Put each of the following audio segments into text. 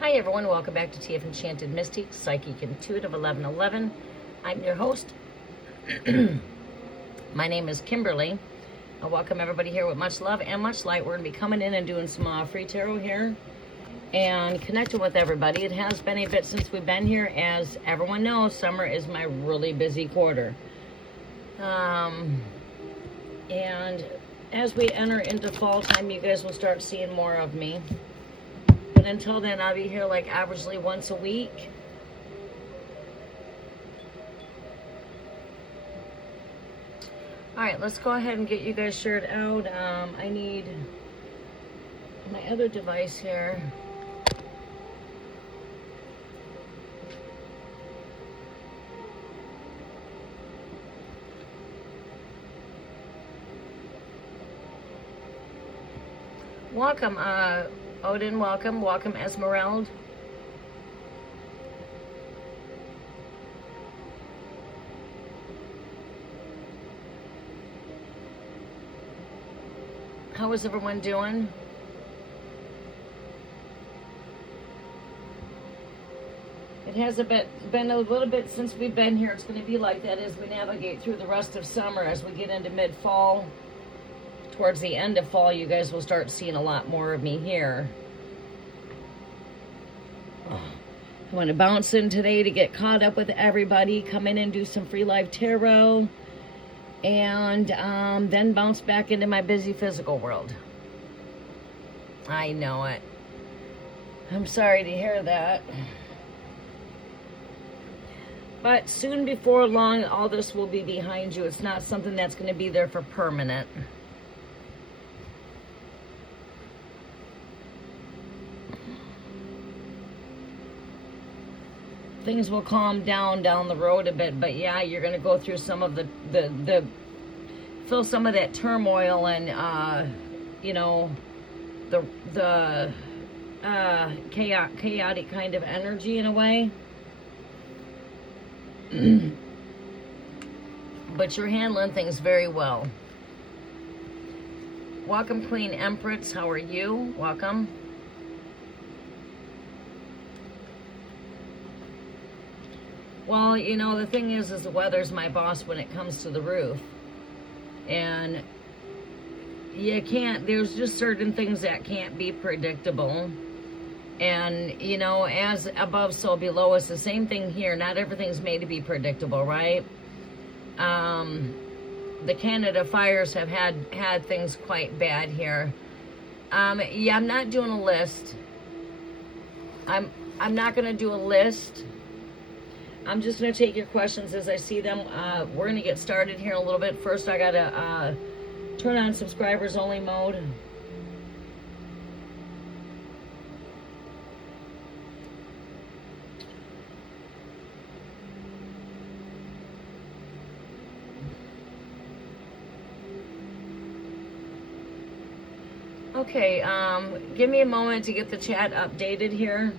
Hi everyone, welcome back to TF Enchanted Mystique, Psychic Intuitive 1111. I'm your host. My name is Kimberly. I welcome everybody here with much love and much light. We're going to be coming in and doing some free tarot here and connecting with everybody. It has been a bit since we've been here. As everyone knows, summer is my really busy quarter. And as we enter into fall time, you guys will start seeing more of me. But until then, I'll be here like averagely once a week. All right, let's go ahead and get you guys shared out. I need my other device here. Welcome, Odin, welcome. Welcome, Esmeralda. How is everyone doing? It has been a little bit since we've been here. It's going to be like that as we navigate through the rest of summer. As we get into mid-fall, towards the end of fall, you guys will start seeing a lot more of me here. I want to bounce in today to get caught up with everybody, come in and do some free live tarot, and then bounce back into my busy physical world. I know it. I'm sorry to hear that. But soon before long, all this will be behind you. It's not something that's going to be there for permanent. Things will calm down the road a bit, but yeah, you're going to go through some of feel some of that turmoil and, you know, the chaotic kind of energy in a way. But you're handling things very well. Welcome, Queen Empress. How are you? Welcome. Well, you know, the thing is the weather's my boss when it comes to the roof. And you can't, there's just certain things that can't be predictable. And, you know, as above, so below. It's the same thing here. Not everything's made to be predictable, right? The Canada fires have had things quite bad here. Yeah, I'm not doing a list. I'm not going to do a list. I'm just going to take your questions as I see them. We're going to get started here in a little bit. First, I got to turn on subscribers only mode. Okay, give me a moment to get the chat updated here.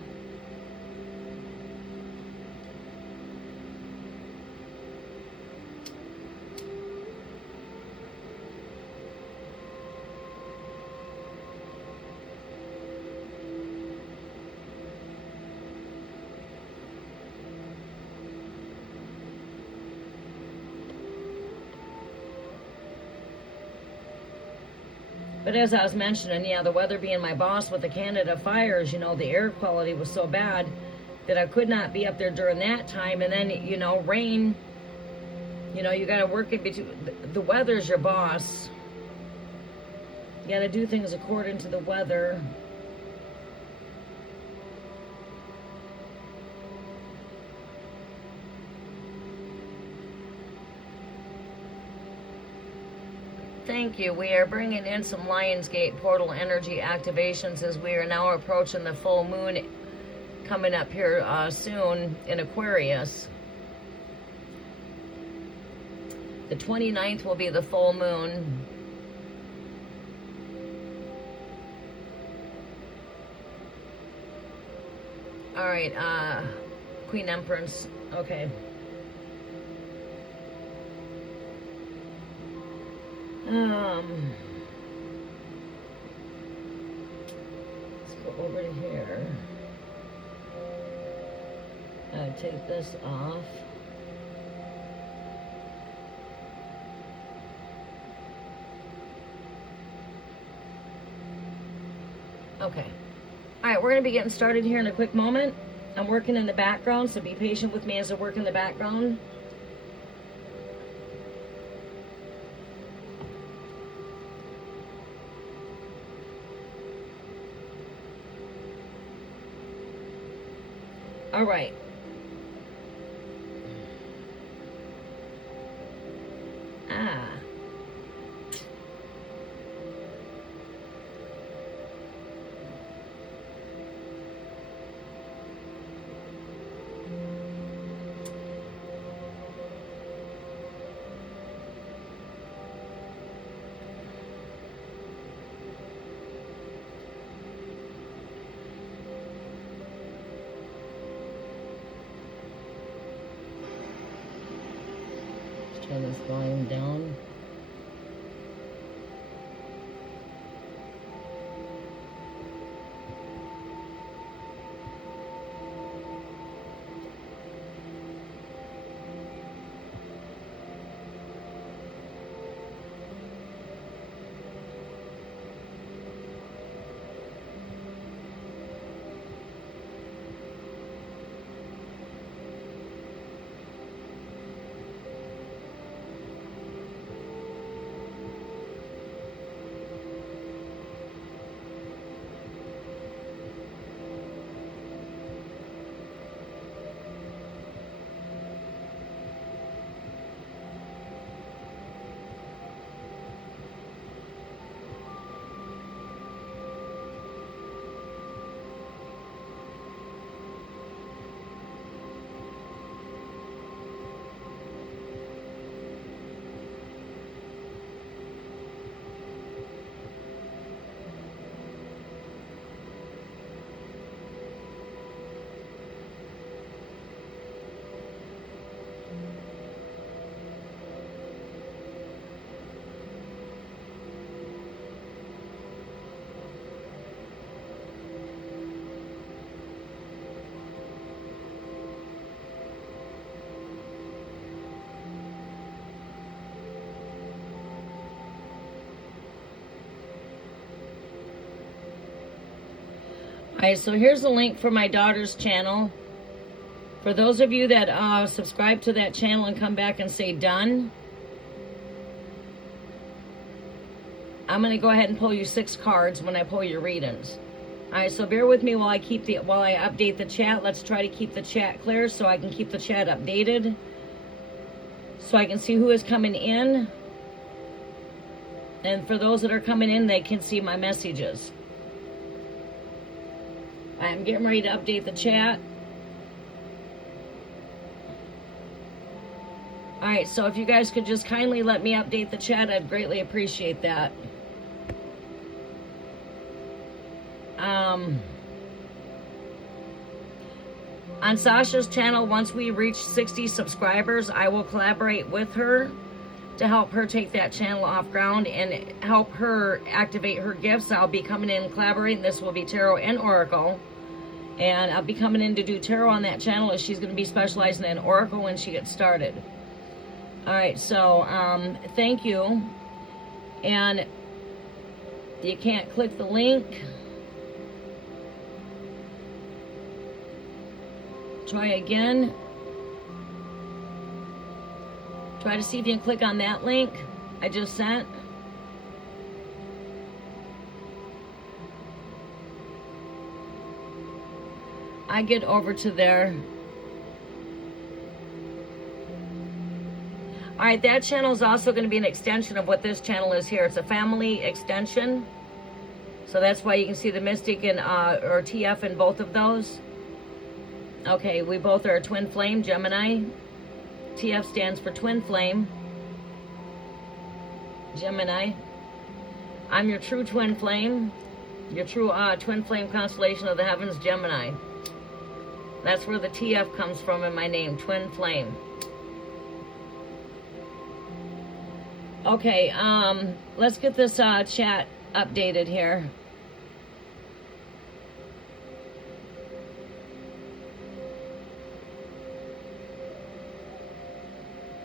But as I was mentioning, yeah, the weather being my boss with the Canada fires, you know, the air quality was so bad that I could not be up there during that time. And then, you know, rain, you know, you got to work it between, the weather's your boss. You got to do things according to the weather. Thank you. We are bringing in some Lionsgate portal energy activations as we are now approaching the full moon coming up here soon in Aquarius. The 29th will be the full moon. All right, Queen Empress. Okay. Let's go over to here. going to take this off. Okay. All right, we're going to be getting started here in a quick moment. I'm working in the background, so be patient with me as I work in the background. All right. Ah. Let's turn this volume down. All right, so here's the link for my daughter's channel. For those of you that subscribe to that channel and come back and say done, I'm going to go ahead and pull you 6 cards when I pull your readings. All right, so bear with me while I update the chat. Let's try to keep the chat clear so I can keep the chat updated, so I can see who is coming in. And for those that are coming in, they can see my messages. I'm getting ready to update the chat. All right, so if you guys could just kindly let me update the chat, I'd greatly appreciate that. On Sasha's channel, once we reach 60 subscribers, I will collaborate with her to help her take that channel off ground and help her activate her gifts. I'll be coming in and collaborating. This will be tarot and oracle. And I'll be coming in to do tarot on that channel, as she's going to be specializing in oracle when she gets started. All right, so thank you. And you can't click the link. Try again. Try to see if you can click on that link I just sent. I get over to there. All right, that channel is also going to be an extension of what this channel is here. It's a family extension. So that's why you can see the Mystic and or TF in both of those. Okay, we both are a twin flame, Gemini. TF stands for twin flame. Gemini. I'm your true twin flame. Your true twin flame constellation of the heavens, Gemini. That's where the TF comes from in my name, twin flame. Okay, let's get this chat updated here.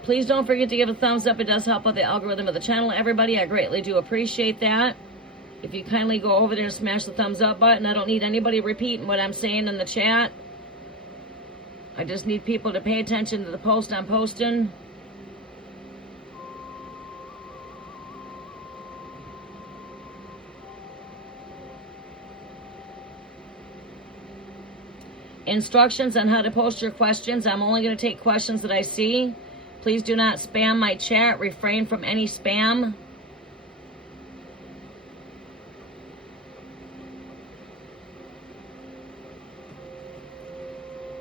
Please don't forget to give a thumbs up. It does help out the algorithm of the channel, everybody. I greatly do appreciate that. If you kindly go over there and smash the thumbs up button. I don't need anybody repeating what I'm saying in the chat. I just need people to pay attention to the post I'm posting. Instructions on how to post your questions. I'm only going to take questions that I see. Please do not spam my chat. Refrain from any spam.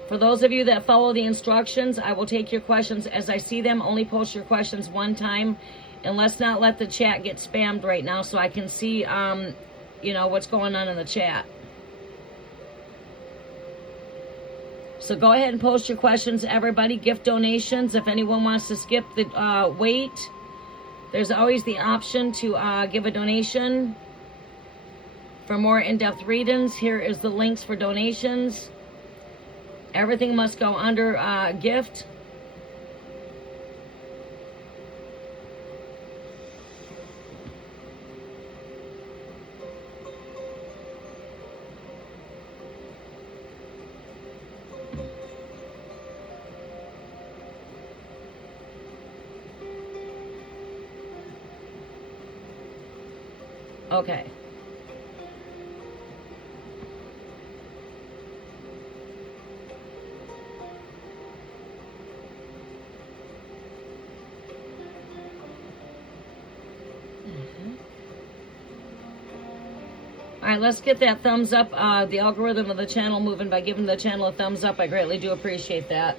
For those of you that follow the instructions, I will take your questions as I see them. Only post your questions one time. And let's not let the chat get spammed right now so I can see, you know, what's going on in the chat. So go ahead and post your questions, everybody. Gift donations. If anyone wants to skip the wait, there's always the option to give a donation. For more in-depth readings, here is the links for donations. Everything must go under gift. Okay. All right, let's get that thumbs up, the algorithm of the channel moving by giving the channel a thumbs up. I greatly do appreciate that.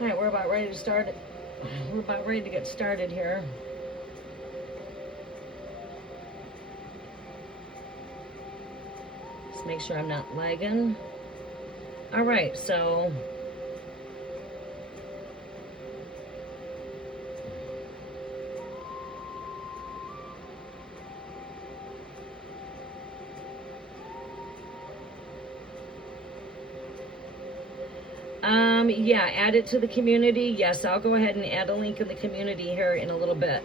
All right, we're about ready to start. We're about ready to get started here. Let's make sure I'm not lagging. All right, so yeah, add it to the community. Yes, I'll go ahead and add a link in the community here in a little bit.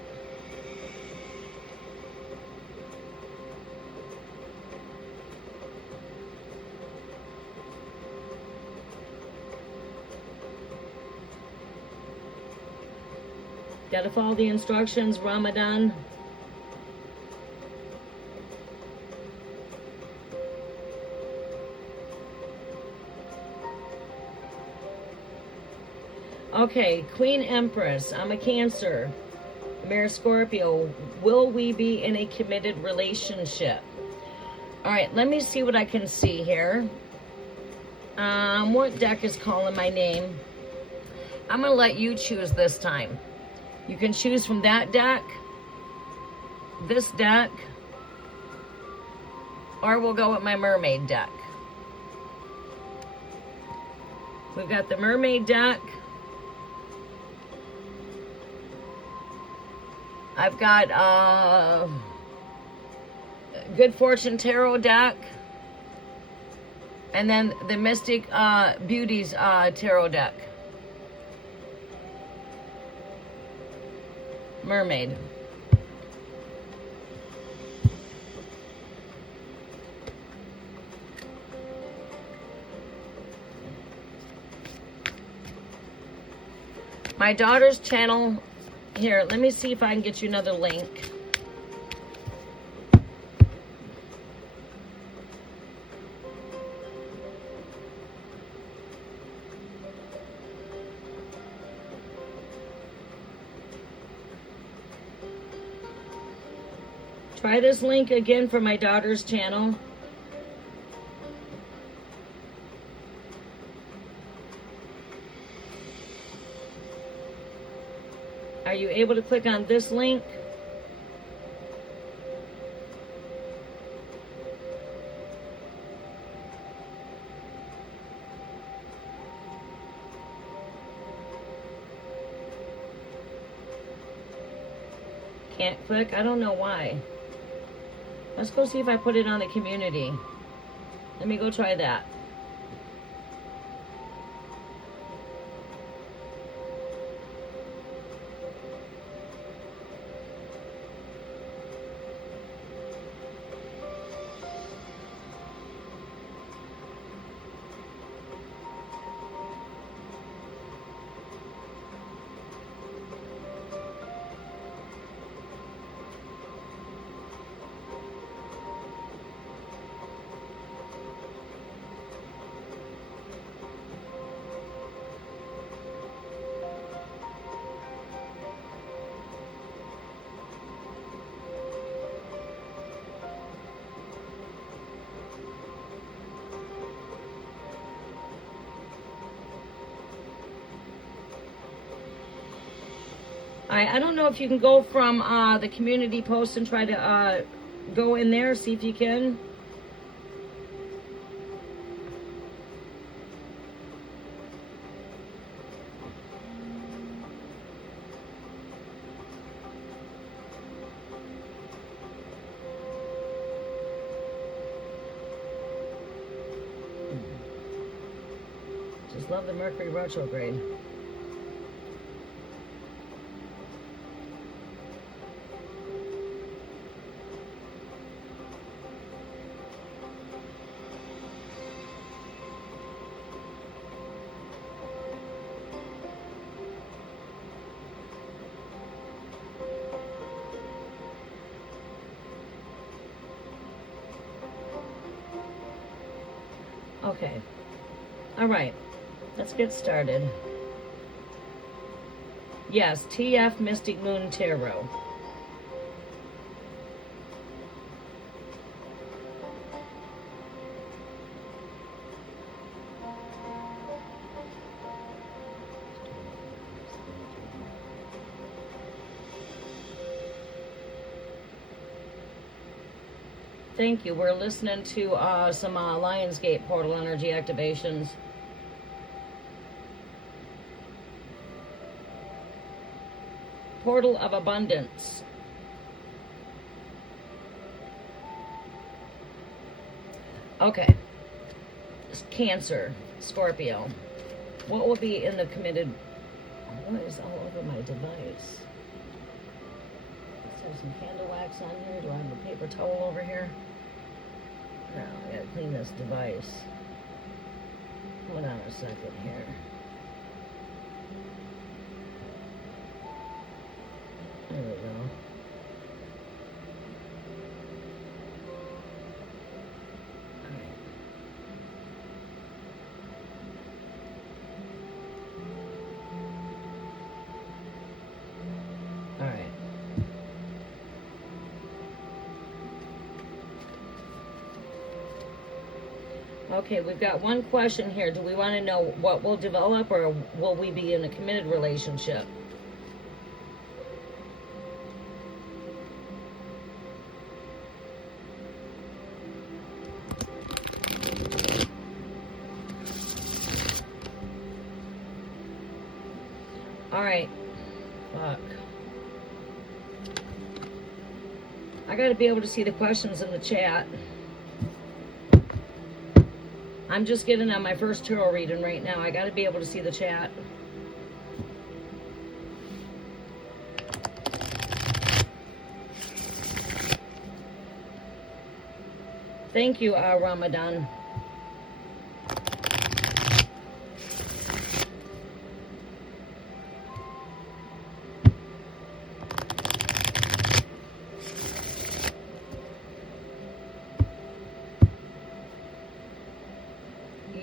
Gotta follow the instructions, Ramadan. Okay, Queen Empress, I'm a Cancer. Mirror Scorpio, will we be in a committed relationship? All right, let me see what I can see here. What deck is calling my name? I'm gonna let you choose this time. You can choose from that deck, this deck, or we'll go with my mermaid deck. We've got the mermaid deck. I've got Good Fortune Tarot deck. And then the Mystic Beauties Tarot deck. Mermaid. My daughter's channel. Here, let me see if I can get you another link. Try this link again for my daughter's channel. Are you able to click on this link? Can't click? I don't know why. Let's go see if I put it on the community. Let me go try that. right, I don't know if you can go from the community post and try to go in there, see if you can. Just love the Mercury retrograde. Okay. All right. Let's get started. Yes, TF Mystic Moon Tarot. Thank you. We're listening to some Lionsgate portal energy activations. Portal of abundance. Okay. Cancer, Scorpio. What will be in the committed? What is all over my device? Let's have some candle wax on here. Do I have a paper towel over here? No, I gotta clean this device. Hold on a second here. There we go. All right. Okay, we've got one question here. Do we want to know what will develop, or will we be in a committed relationship? All right. Fuck. I got to be able to see the questions in the chat. I'm just getting on my first tarot reading right now. I got to be able to see the chat. Thank you, Ramadan.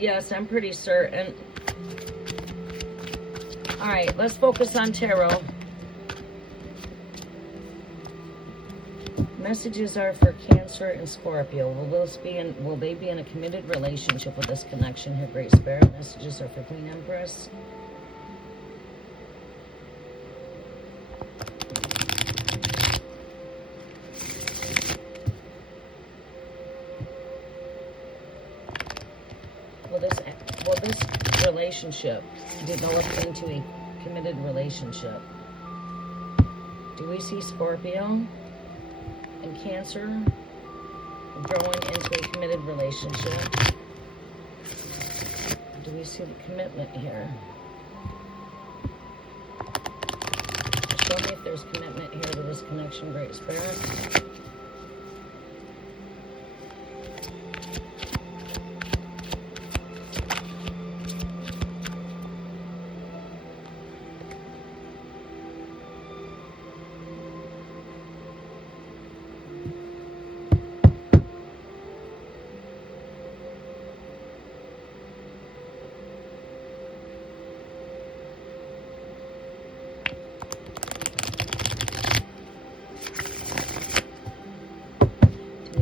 Yes, I'm pretty certain. All right, let's focus on tarot. Messages are for Cancer and Scorpio. Will they be in a committed relationship with this connection here, Great Spirit? Messages are for Queen Empress. Will this relationship develop into a committed relationship? Do we see Scorpio and Cancer growing into a committed relationship? Do we see the commitment here? Show me if there's commitment here to this connection, Great Spirit.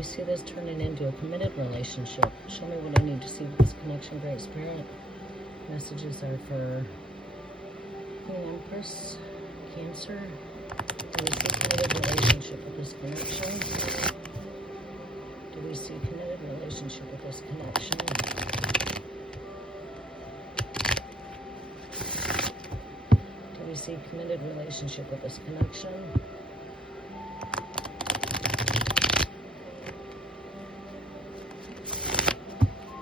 See this turning into a committed relationship. Show me what I need to see with this connection, Great Spirit. Messages are for Queen Empress, Cancer. Do we see committed relationship with this connection? Do we see committed relationship with this connection? Do we see committed relationship with this connection?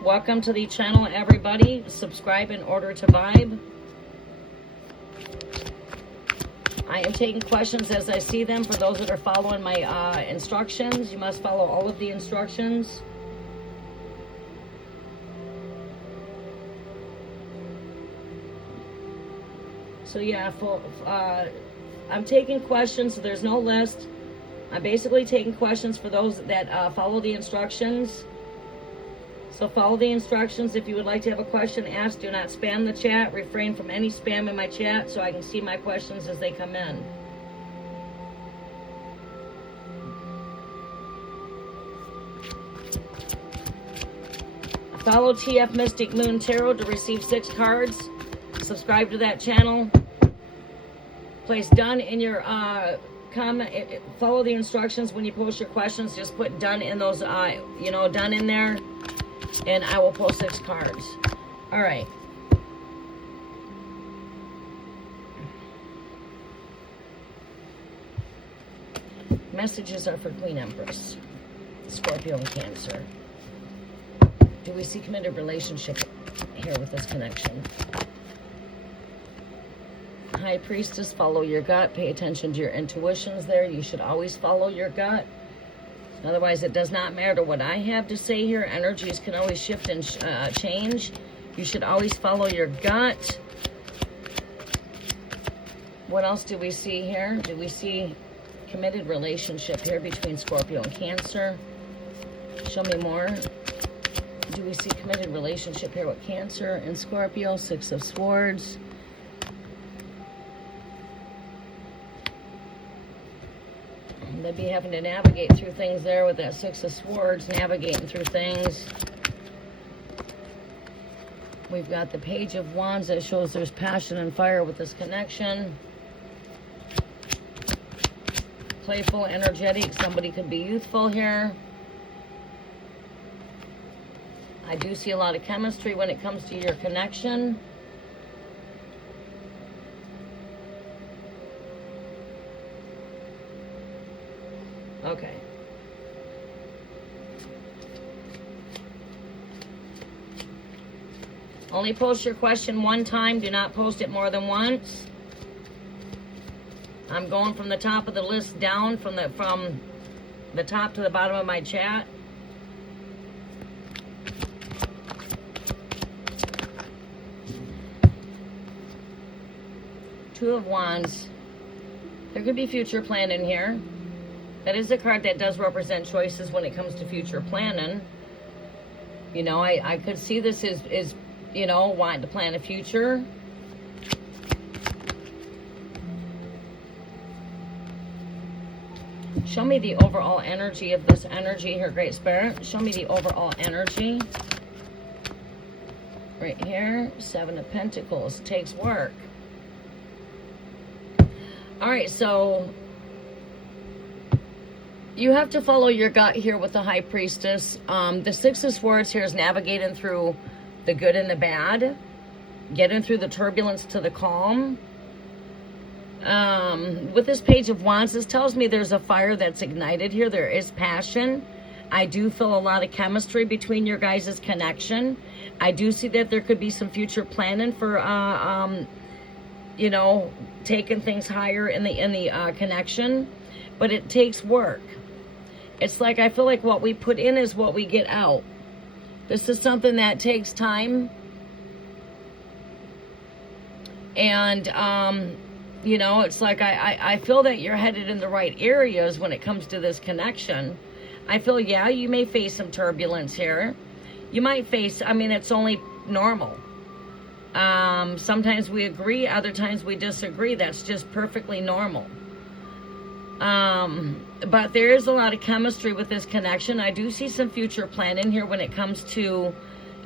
Welcome to the channel, everybody. Subscribe in order to vibe. I am taking questions as I see them. For those that are following my instructions, you must follow all of the instructions. So yeah, I'm taking questions, so there's no list. I'm basically taking questions for those that follow the instructions. So follow the instructions. If you would like to have a question asked, do not spam the chat. Refrain from any spam in my chat so I can see my questions as they come in. Follow TF Mystic Moon Tarot to receive 6 cards. Subscribe to that channel. Place done in your comment. Follow the instructions when you post your questions. Just put done in those, done in there. And I will post 6 cards. All right. Messages are for Queen Empress, Scorpio, and Cancer. Do we see committed relationship here with this connection? High Priestess, follow your gut. Pay attention to your intuitions there. You should always follow your gut. Otherwise, it does not matter what I have to say here. Energies can always shift and change. You should always follow your gut. What else do we see here? Do we see committed relationship here between Scorpio and Cancer? Show me more. Do we see committed relationship here with Cancer and Scorpio? 6 of Swords. They'd be having to navigate through things there with that 6 of Swords, navigating through things. We've got the Page of Wands that shows there's passion and fire with this connection. Playful, energetic. Somebody could be youthful here. I do see a lot of chemistry when it comes to your connection. Okay. Only post your question one time. Do not post it more than once. I'm going from the top of the list down, from the top to the bottom of my chat. Two of Wands. There could be future planning here. That is a card that does represent choices when it comes to future planning. You know, I could see this as you know, wanting to plan a future. Show me the overall energy of this energy here, Great Spirit. Show me the overall energy. Right here, 7 of Pentacles. Takes work. All right, so you have to follow your gut here with the High Priestess. The 6 of Swords here is navigating through the good and the bad, getting through the turbulence to the calm. With this Page of Wands, this tells me there's a fire that's ignited here. There is passion. I do feel a lot of chemistry between your guys' connection. I do see that there could be some future planning for, you know, taking things higher in the connection. But it takes work. It's like, I feel like what we put in is what we get out. This is something that takes time. And, you know, it's like I feel that you're headed in the right areas when it comes to this connection. I feel, yeah, you may face some turbulence here. You might face, I mean, it's only normal. Sometimes we agree, other times we disagree. That's just perfectly normal. But there is a lot of chemistry with this connection. I do see some future planning here when it comes to,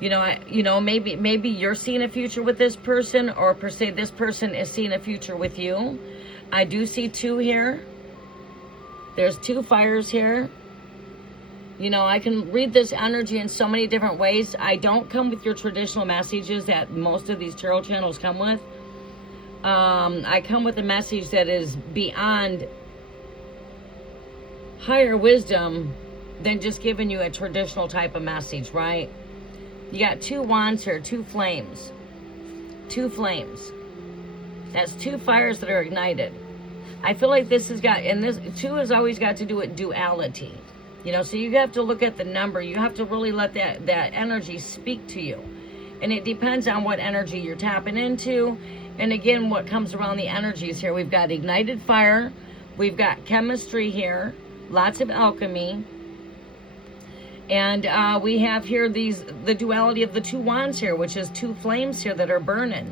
you know, maybe you're seeing a future with this person, or per se this person is seeing a future with you. I do see 2 here. There's 2 fires here. You know, I can read this energy in so many different ways. I don't come with your traditional messages that most of these tarot channels come with. I come with a message that is beyond higher wisdom than just giving you a traditional type of message, right? You got 2 wands here, 2 flames. 2 flames. That's 2 fires that are ignited. I feel like this has got, and this 2 has always got to do with duality. You know, so you have to look at the number. You have to really let that energy speak to you. And it depends on what energy you're tapping into. And again, what comes around the energies here. We've got ignited fire. We've got chemistry here. Lots of alchemy. And we have here the duality of the 2 wands here, which is 2 flames here that are burning.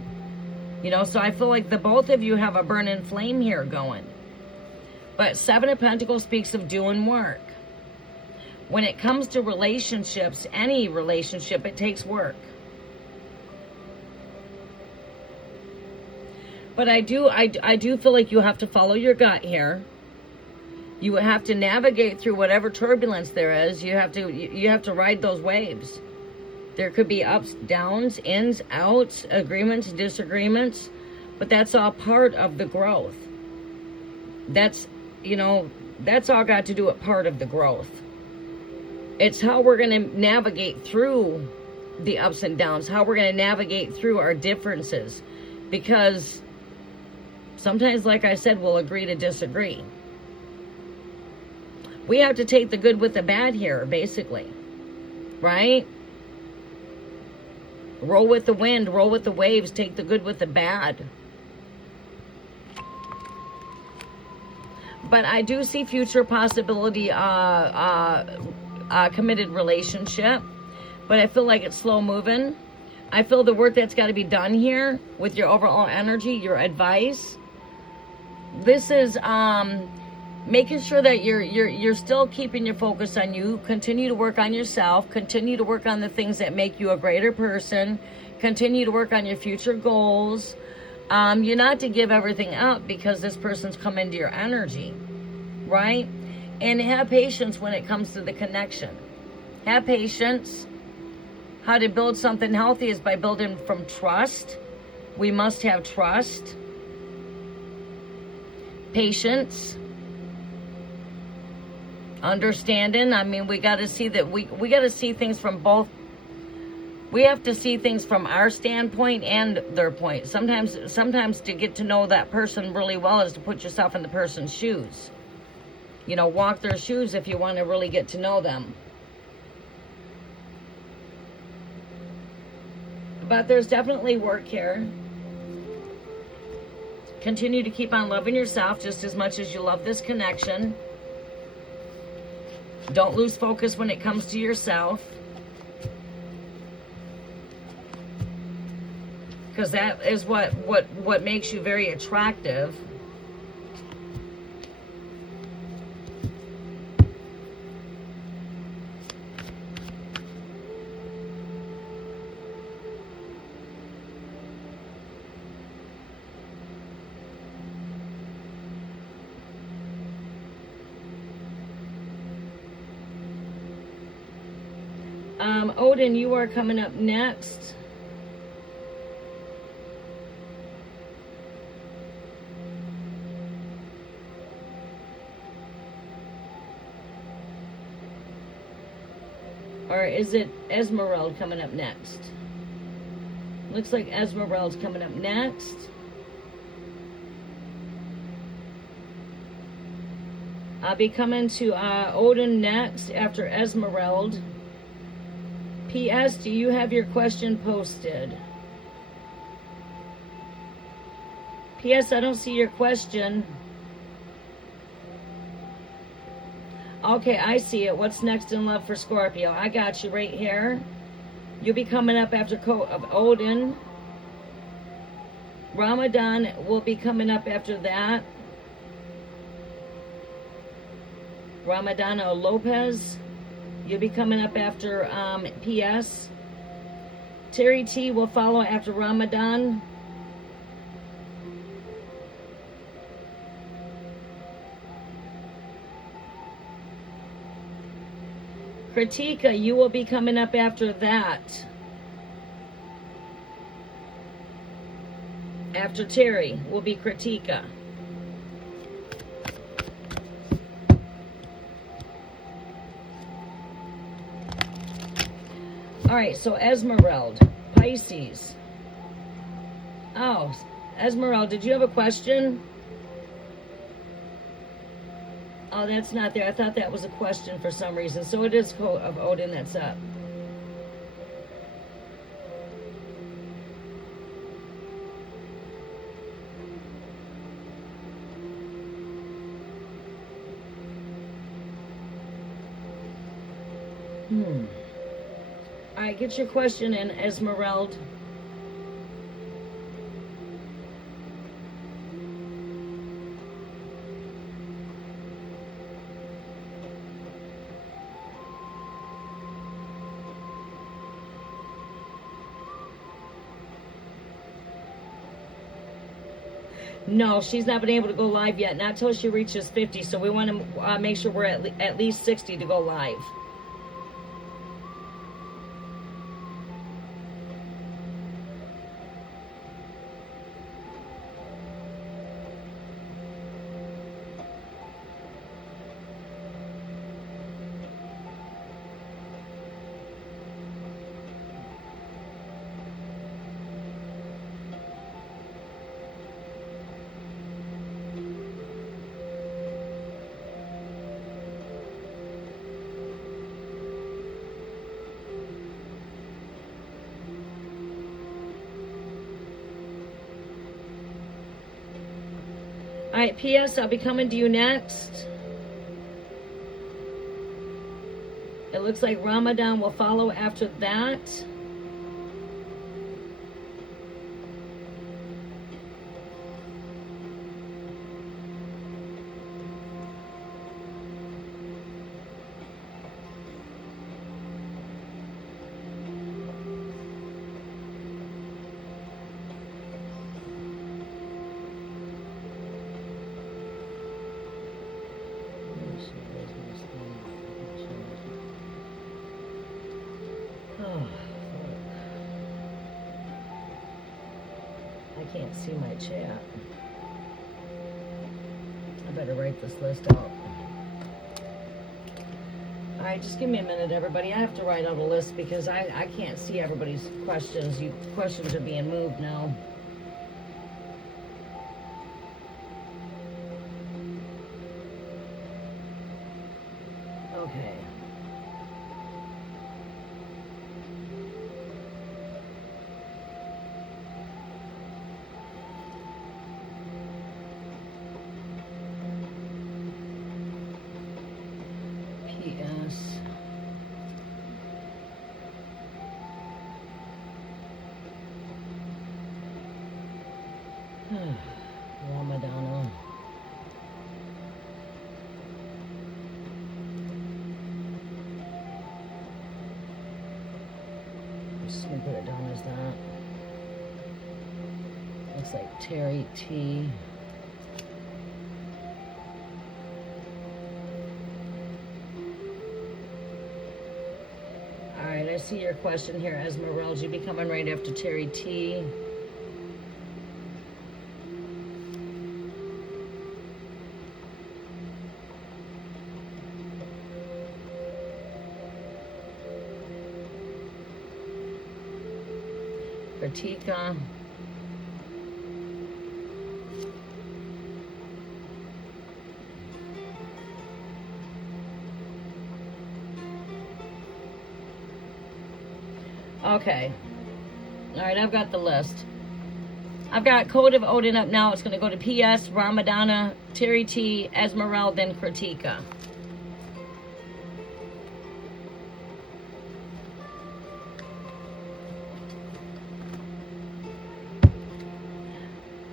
You know, so I feel like the both of you have a burning flame here going. But 7 of Pentacles speaks of doing work. When it comes to relationships, any relationship, it takes work. But I do feel like you have to follow your gut here. You have to navigate through whatever turbulence there is. You have to ride those waves. There could be ups, downs, ins, outs, agreements, disagreements, but that's all part of the growth. That's, you know, that's all got to do with part of the growth. It's how we're going to navigate through the ups and downs, how we're going to navigate through our differences, because sometimes, like I said, we'll agree to disagree. We have to take the good with the bad here, basically, right? Roll with the wind, roll with the waves, take the good with the bad. But I do see future possibility, committed relationship, but I feel like it's slow moving. I feel the work that's got to be done here with your overall energy, your advice. This is making sure that you're still keeping your focus on you. Continue to work on yourself. Continue to work on the things that make you a greater person. Continue to work on your future goals. You're not to give everything up because this person's come into your energy, right? And have patience when it comes to the connection. Have patience. How to build something healthy is by building from trust. We must have trust. Patience. Understanding. I mean, we got to see that we got to see things from both. We have to see things from our standpoint and their point. Sometimes to get to know that person really well is to put yourself in the person's shoes. You know, walk their shoes if you want to really get to know them. But there's definitely work here. Continue to keep on loving yourself just as much as you love this connection. Don't lose focus when it comes to yourself. Because that is what makes you very attractive. Odin, you are coming up next. Or is it Esmeralda coming up next? Looks like Esmeralda's coming up next. I'll be coming to Odin next after Esmeralda. P.S. Do you have your question posted? P.S. I don't see your question. Okay, I see it. What's next in love for Scorpio? I got you right here. You'll be coming up after Odin. Ramadan will be coming up after that. Ramadano Lopez. You'll be coming up after P.S. Terry T will follow after Ramadan. Kritika, you will be coming up after that. After Terry will be Kritika. All right, so Esmeralda, Pisces. Oh, Esmeralda, did you have a question? Oh, that's not there. I thought that was a question for some reason. So it is Code of Odin that's up. All right, get your question in, Esmeralda. No, she's not been able to go live yet. Not until she reaches 50. So we want to make sure we're at least 60 to go live. All right, P.S. I'll be coming to you next. It looks like Ramadan will follow after that. I can't see my chat. I better write this list out. All right, just give me a minute, everybody. I have to write out a list because I can't see everybody's questions. Questions are being moved now. Okay. P.S. Ramadana. I'm just gonna put it down as that. Looks like Terry T. All right, I see your question here, Esmeralda. You'll be coming right after Terry T. Kritika. Okay. All right, I've got the list. I've got Code of Odin up now. It's going to go to P.S., Ramadana, Terry T, Esmeralda, then Kritika.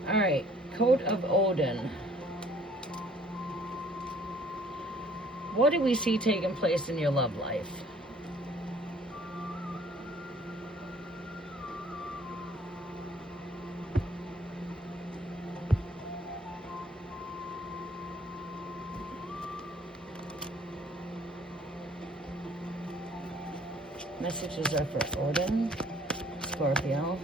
All right, Code of Odin. What do we see taking place in your love life? Messages are for Odin, Scorpio.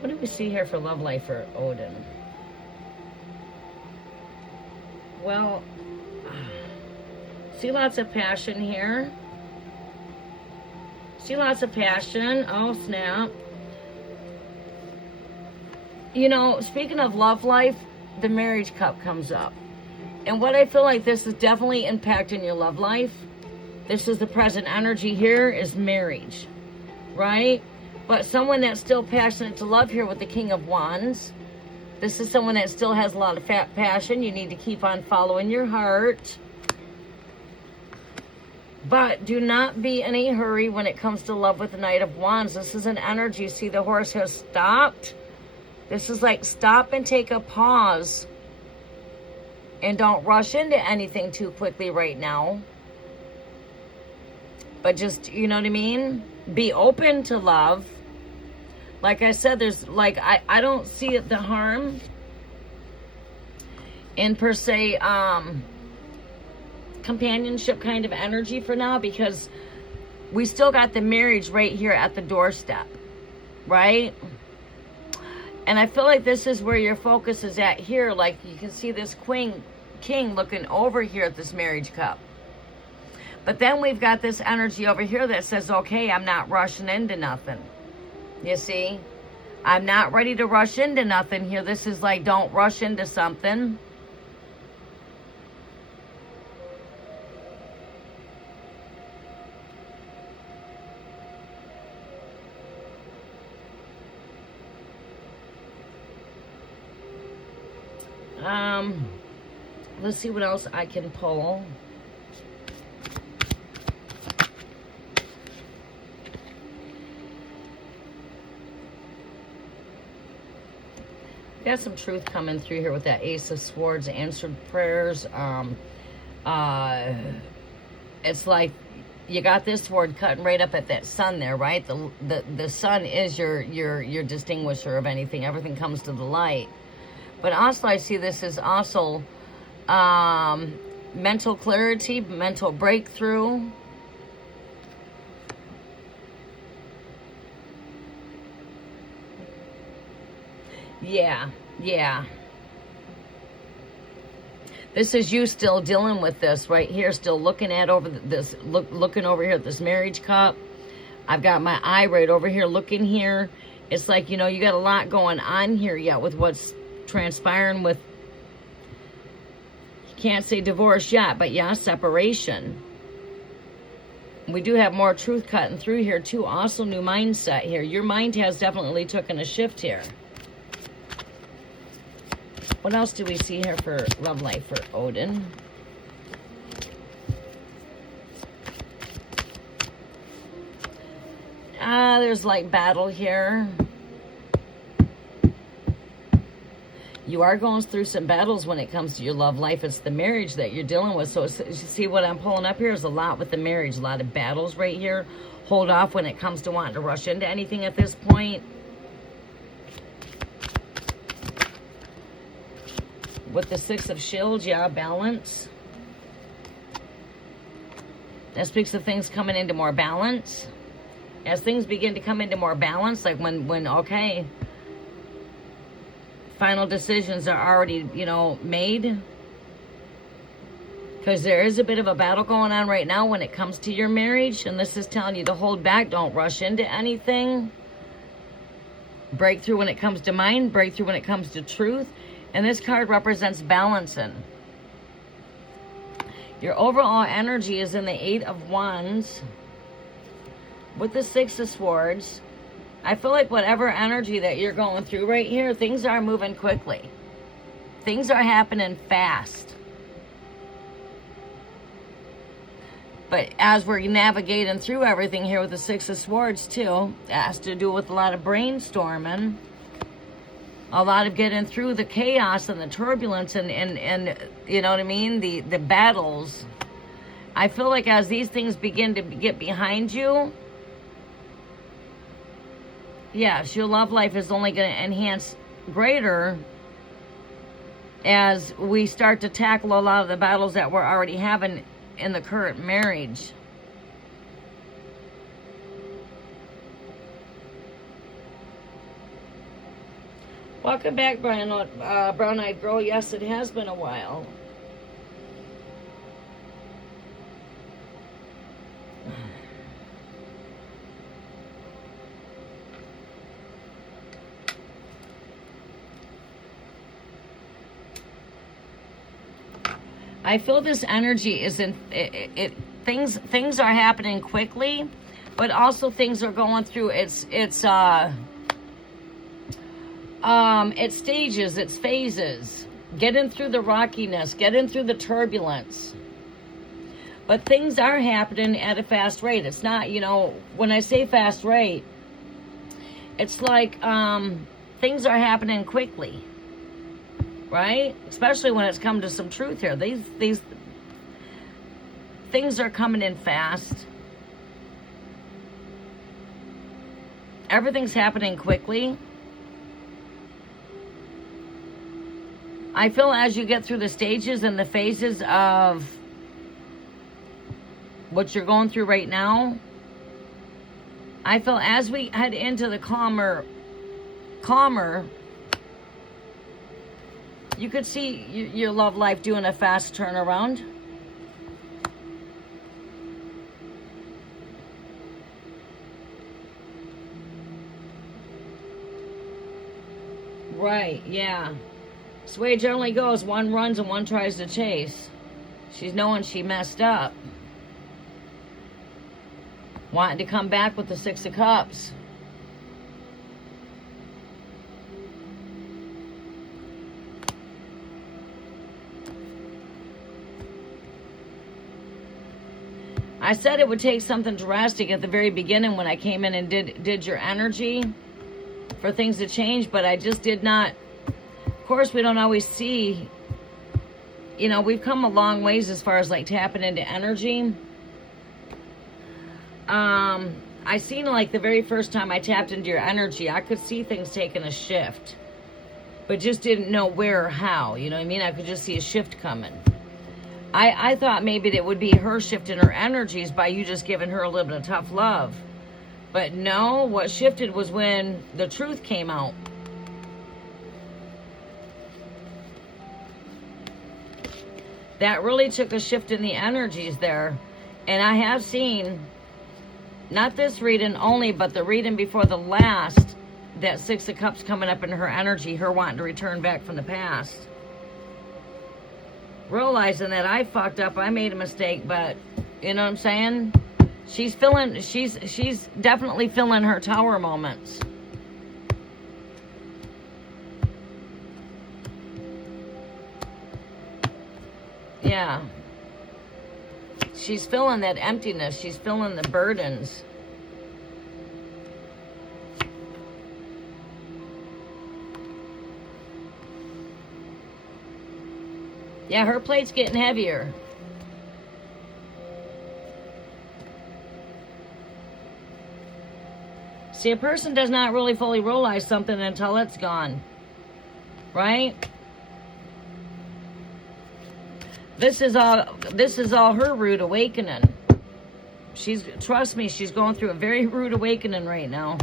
What do we see here for love life for Odin? Well, see lots of passion here. See lots of passion. Oh, snap. You know, speaking of love life, the marriage cup comes up. And what I feel like this is definitely impacting your love life. This is the present energy here is marriage, right? But someone that's still passionate to love here with the King of Wands. This is someone that still has a lot of passion. You need to keep on following your heart. But do not be in a hurry when it comes to love with the Knight of Wands. This is an energy. See, the horse has stopped. This is like stop and take a pause. And don't rush into anything too quickly right now. But just, you know what I mean? Be open to love. Like I said, there's like, I don't see the harm in per se companionship kind of energy for now, because we still got the marriage right here at the doorstep, right? And I feel like this is where your focus is at here. Like you can see this king looking over here at this marriage cup. But then we've got this energy over here that says, okay, I'm not rushing into nothing. You see, I'm not ready to rush into nothing here. This is like, don't rush into something. Let's see what else I can pull. Got some truth coming through here with that Ace of Swords, answered prayers. It's like you got this sword cutting right up at that sun there, right? The sun is your distinguisher of anything. Everything comes to the light. But also I see this is also mental clarity, mental breakthrough. Yeah. This is you still dealing with this right here, still looking at over this, looking over here at this marriage cup. I've got my eye right over here looking here. It's like, you know, you got a lot going on here yet with what's transpiring with, you can't say divorce yet, but yeah, separation. We do have more truth cutting through here too. Also new mindset here. Your mind has definitely taken a shift here. What else do we see here for love life for Odin? There's like battle here. You are going through some battles when it comes to your love life. It's the marriage that you're dealing with. So you see what I'm pulling up here is a lot with the marriage. A lot of battles right here. Hold off when it comes to wanting to rush into anything at this point. With the Six of Shields, yeah, balance. That speaks of things coming into more balance. As things begin to come into more balance, like when okay, final decisions are already, you know, made. Because there is a bit of a battle going on right now when it comes to your marriage. And this is telling you to hold back. Don't rush into anything. Breakthrough when it comes to mind. Breakthrough when it comes to truth. And this card represents balancing. Your overall energy is in the Eight of Wands with the Six of Swords. I feel like whatever energy that you're going through right here, things are moving quickly. Things are happening fast. But as we're navigating through everything here with the Six of Swords too, it has to do with a lot of brainstorming. A lot of getting through the chaos and the turbulence and you know what I mean? The battles. I feel like as these things begin to get behind you, yes, your love life is only going to enhance greater as we start to tackle a lot of the battles that we're already having in the current marriage. Welcome back, Brown-Eyed Girl. Yes, it has been a while. I feel this energy is in it. Things are happening quickly, but also things are going through its stages, its phases. Getting through the rockiness, getting through the turbulence. But things are happening at a fast rate. It's not, you know, when I say fast rate, it's like things are happening quickly. Right? Especially when it's come to some truth here. These things are coming in fast. Everything's happening quickly. I feel as you get through the stages and the phases of what you're going through right now, I feel as we head into the calmer, you could see your love life doing a fast turnaround. Right, yeah. It's the way it generally goes. One runs and one tries to chase. She's knowing she messed up. Wanting to come back with the Six of Cups. I said it would take something drastic at the very beginning when I came in and did your energy for things to change, but I just did not. Of course, we don't always see, you know, we've come a long ways as far as like tapping into energy. I seen like the very first time I tapped into your energy, I could see things taking a shift, but just didn't know where or how, you know what I mean? I could just see a shift coming. I thought maybe it would be her shifting her energies by you just giving her a little bit of tough love. But no, what shifted was when the truth came out. That really took a shift in the energies there. And I have seen, not this reading only, but the reading before the last, that Six of Cups coming up in her energy, her wanting to return back from the past. Realizing that I fucked up, I made a mistake, but you know what I'm saying? She's definitely feeling her tower moments. Yeah. She's feeling that emptiness. She's feeling the burdens. Yeah, her plate's getting heavier. See, a person does not really fully realize something until it's gone. Right? This is all her rude awakening. Trust me, she's going through a very rude awakening right now.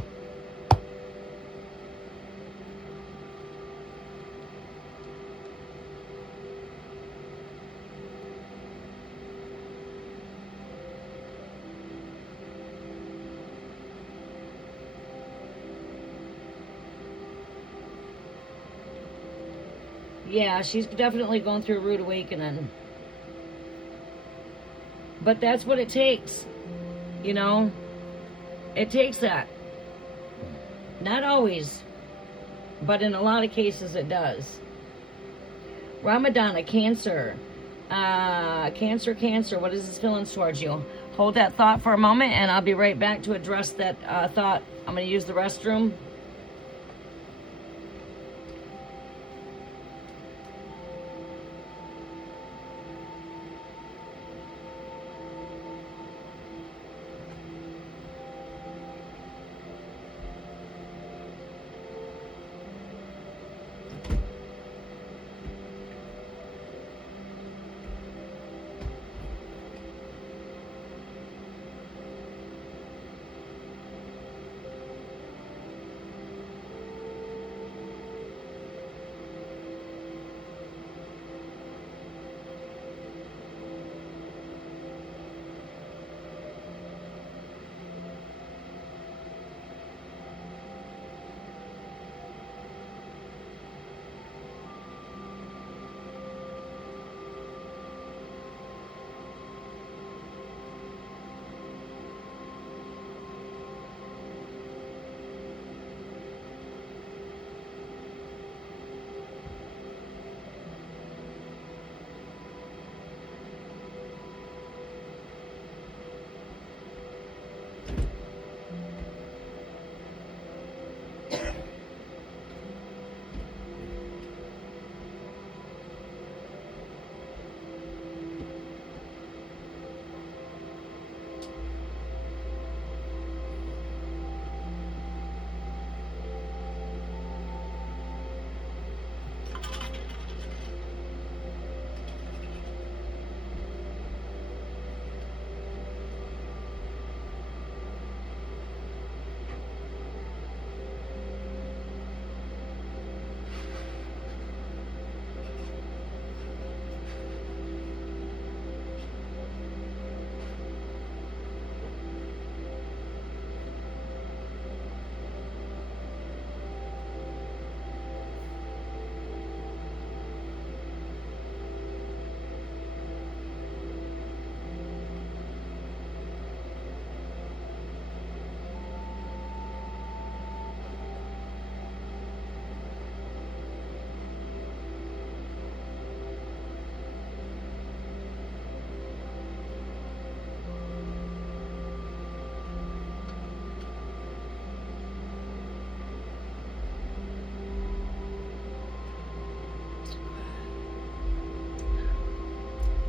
Yeah, she's definitely going through a rude awakening. But that's what it takes. You know? It takes that. Not always. But in a lot of cases it does. Ramadana, Cancer. Cancer. What is this feeling towards you? Hold that thought for a moment and I'll be right back to address that thought. I'm going to use the restroom.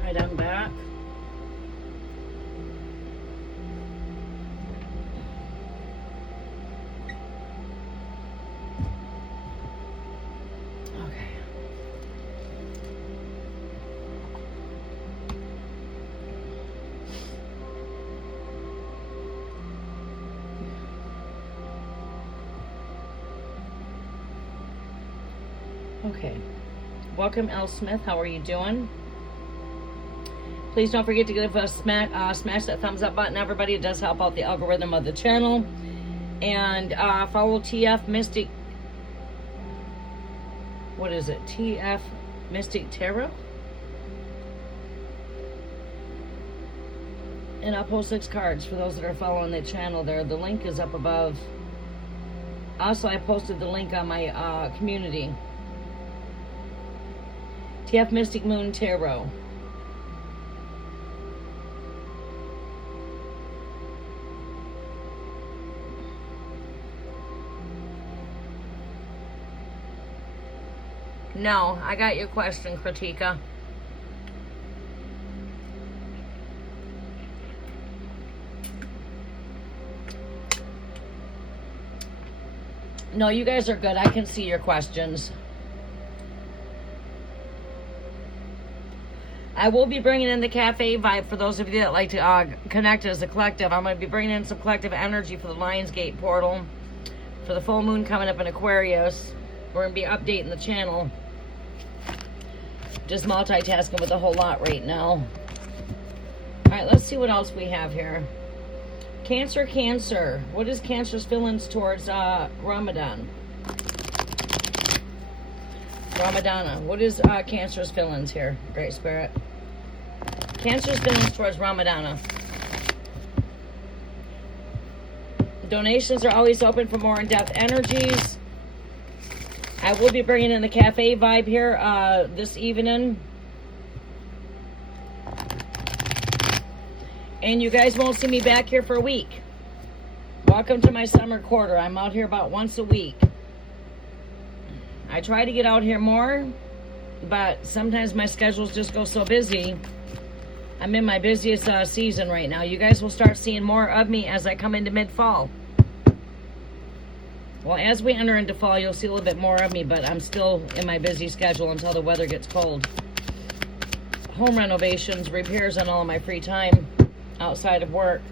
right, I'm back. Okay. Welcome, L. Smith. How are you doing? Please don't forget to give us smash that thumbs up button, everybody. It does help out the algorithm of the channel. And follow TF Mystic. What is it? TF Mystic Tarot. And I'll post 6 cards for those that are following the channel there. The link is up above. Also, I posted the link on my community. TF Mystic Moon Tarot. No, I got your question, Kritika. No, you guys are good. I can see your questions. I will be bringing in the cafe vibe for those of you that like to connect as a collective. I'm going to be bringing in some collective energy for the Lionsgate portal. For the full moon coming up in Aquarius. We're going to be updating the channel. Just multitasking with a whole lot right now. Alright, let's see what else we have here. Cancer, Cancer. What is Cancer's feelings towards Ramadan? Ramadana. What is Cancer's feelings here, Great Spirit? Cancer's feelings towards Ramadana. Donations are always open for more in-depth energies. I will be bringing in the cafe vibe here this evening. And you guys won't see me back here for a week. Welcome to my summer quarter. I'm out here about once a week. I try to get out here more, but sometimes my schedules just go so busy. I'm in my busiest season right now. You guys will start seeing more of me as I come into mid-fall. Well, as we enter into fall, you'll see a little bit more of me, but I'm still in my busy schedule until the weather gets cold. Home renovations, repairs on all of my free time outside of work.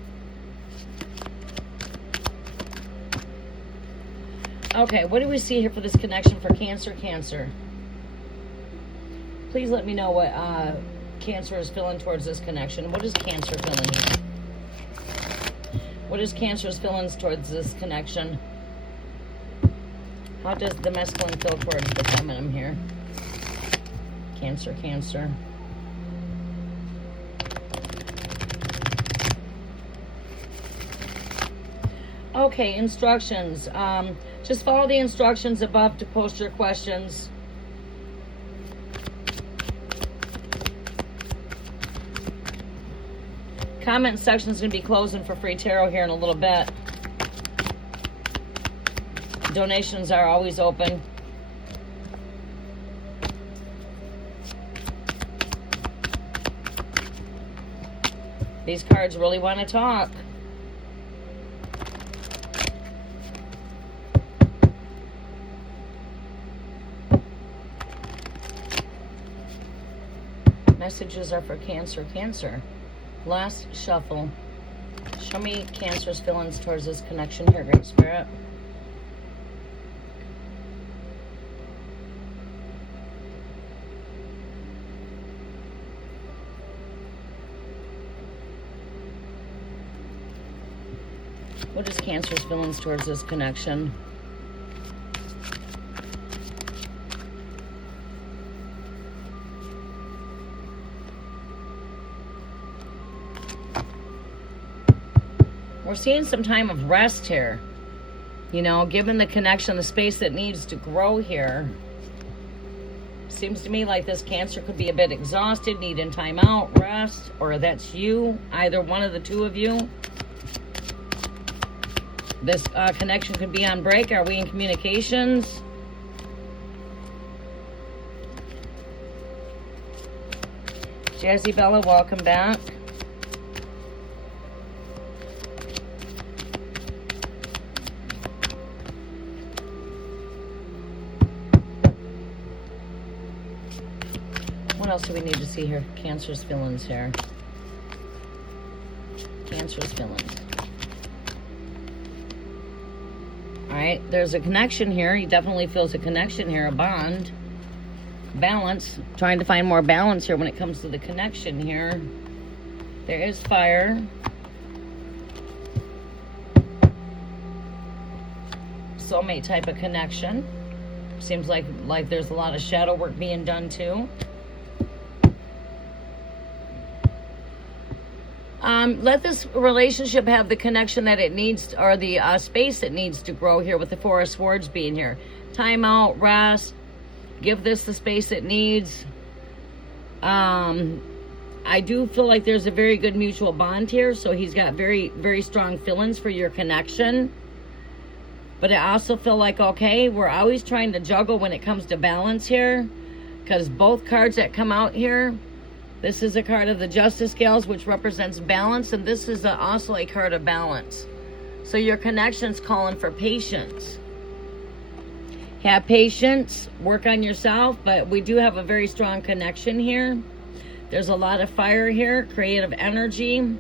Okay, what do we see here for this connection for Cancer, Cancer? Please let me know what Cancer is feeling towards this connection. What is Cancer feeling here? What is Cancer's feelings towards this connection? How does the masculine feel towards the feminine here? Cancer, Cancer. Okay, instructions. Just follow the instructions above to post your questions. Comment section is going to be closing for free tarot here in a little bit. Donations are always open. These cards really want to talk. Messages are for Cancer, Cancer. Last shuffle. Show me Cancer's feelings towards this connection here, Great Spirit. What is Cancer's feelings towards this connection? We're seeing some time of rest here. You know, given the connection, the space that needs to grow here. Seems to me like this Cancer could be a bit exhausted, needing time out, rest, or that's you, either one of the two of you. This connection could be on break. Are we in communications? Jazzy Bella, welcome back. What else do we need to see here? Cancer's feelings here. Cancer's feelings. All right, there's a connection here. He definitely feels a connection here, a bond. Balance. Trying to find more balance here when it comes to the connection here. There is fire. Soulmate type of connection. Seems like there's a lot of shadow work being done too. Let this relationship have the connection that it needs, or the space it needs to grow here with the Four of Swords being here. Time out, rest, give this the space it needs. I do feel like there's a very good mutual bond here, so he's got very, very strong feelings for your connection. But I also feel like, okay, we're always trying to juggle when it comes to balance here, because both cards that come out here, this is a card of the Justice Scales, which represents balance, and this is also a card of balance. So your connection's calling for patience. Have patience, work on yourself, but we do have a very strong connection here. There's a lot of fire here, creative energy,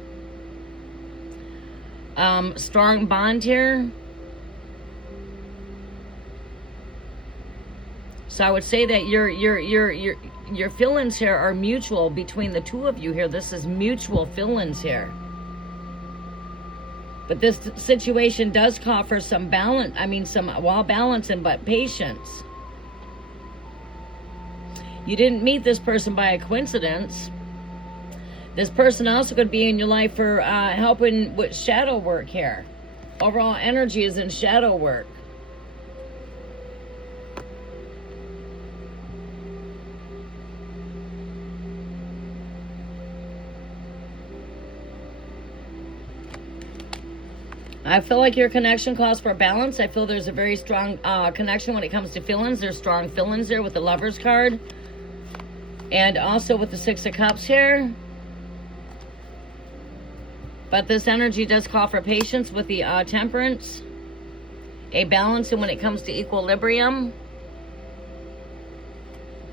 strong bond here. So I would say that your feelings here are mutual between the two of you here. This is mutual feelings here. But this situation does call for some balance. I mean, while balancing, but patience. You didn't meet this person by a coincidence. This person also could be in your life for helping with shadow work here. Overall energy is in shadow work. I feel like your connection calls for balance. I feel there's a very strong connection when it comes to feelings. There's strong feelings there with the Lovers card. And also with the Six of Cups here. But this energy does call for patience with the Temperance. A balance when it comes to equilibrium.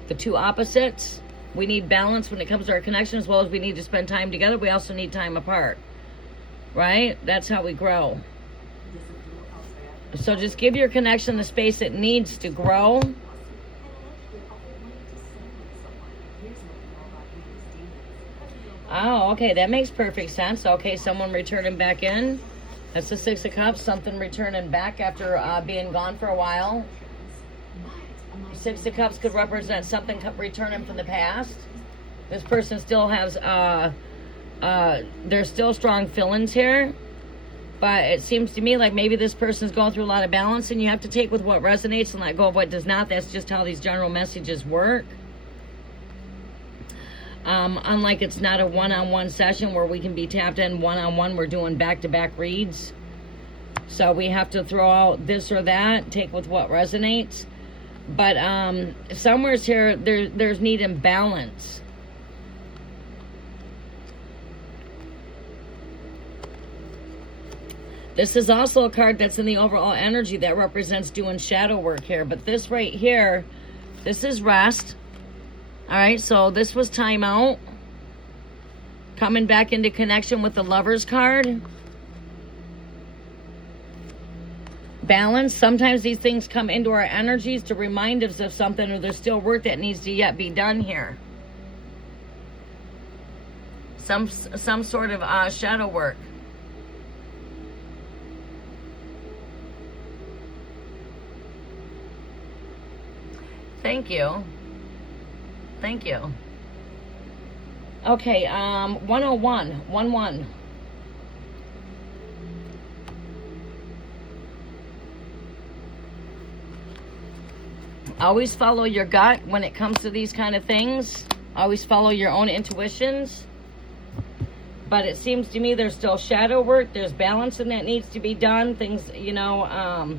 The two opposites. We need balance when it comes to our connection, as well as we need to spend time together. We also need time apart. Right? That's how we grow. So just give your connection the space it needs to grow. Oh, okay. That makes perfect sense. Okay, someone returning back in. That's the Six of Cups. Something returning back after being gone for a while. Six of Cups could represent something returning from the past. This person still has... there's still strong feelings here, but it seems to me like maybe this person's going through a lot of balance, and you have to take with what resonates and let go of what does not. That's just how these general messages work. Unlike it's not a one-on-one session where we can be tapped in one-on-one, we're doing back-to-back reads. So we have to throw out this or that, take with what resonates. But somewhere's here, there's need in balance. This is also a card that's in the overall energy that represents doing shadow work here. But this right here, this is rest. All right, so this was time out. Coming back into connection with the Lovers card. Balance. Sometimes these things come into our energies to remind us of something, or there's still work that needs to yet be done here. Some sort of shadow work. Thank you. Thank you. Okay, 101. 1-1. Always follow your gut when it comes to these kind of things. Always follow your own intuitions. But it seems to me there's still shadow work. There's balancing that needs to be done. Things, you know,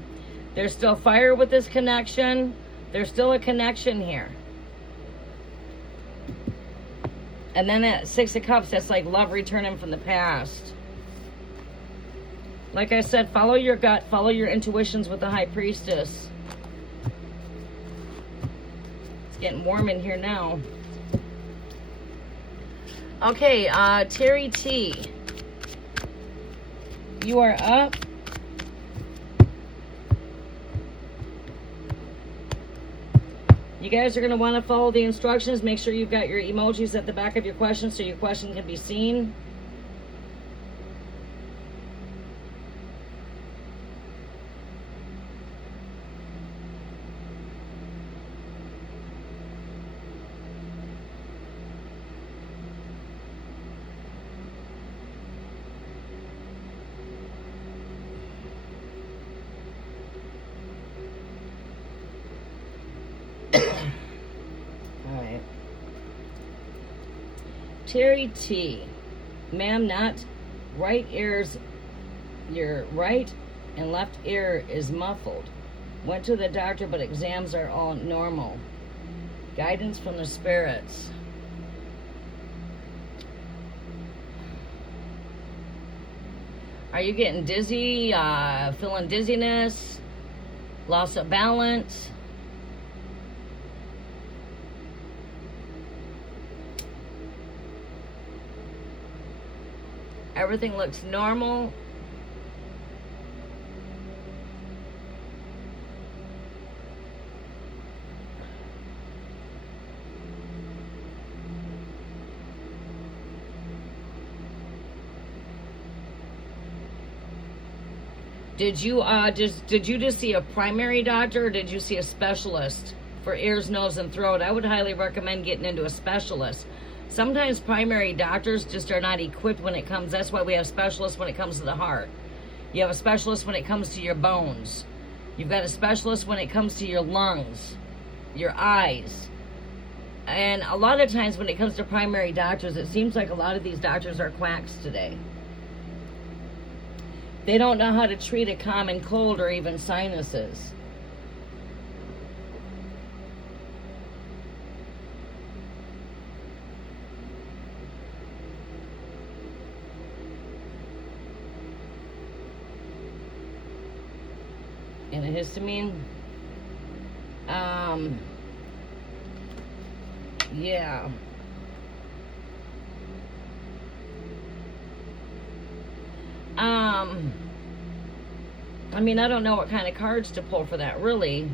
there's still fire with this connection. There's still a connection here. And then that Six of Cups, that's like love returning from the past. Like I said, follow your gut, follow your intuitions with the High Priestess. It's getting warm in here now. Okay, Terry T. You are up. You guys are going to want to follow the instructions. Make sure you've got your emojis at the back of your question so your question can be seen. Alright. Terry T. Ma'am, not right ears. Your right and left ear is muffled. Went to the doctor, but exams are all normal. Guidance from the spirits. Are you getting dizzy? Feeling dizziness? Loss of balance? Everything looks normal. Did you just see a primary doctor, or did you see a specialist for ears, nose, and throat? I would highly recommend getting into a specialist. Sometimes primary doctors just are not equipped when it comes. That's why we have specialists when it comes to the heart. You have a specialist when it comes to your bones. You've got a specialist when it comes to your lungs, your eyes. And a lot of times when it comes to primary doctors, it seems like a lot of these doctors are quacks today. They don't know how to treat a common cold or even sinuses. And a histamine. Yeah. I mean, I don't know what kind of cards to pull for that, really.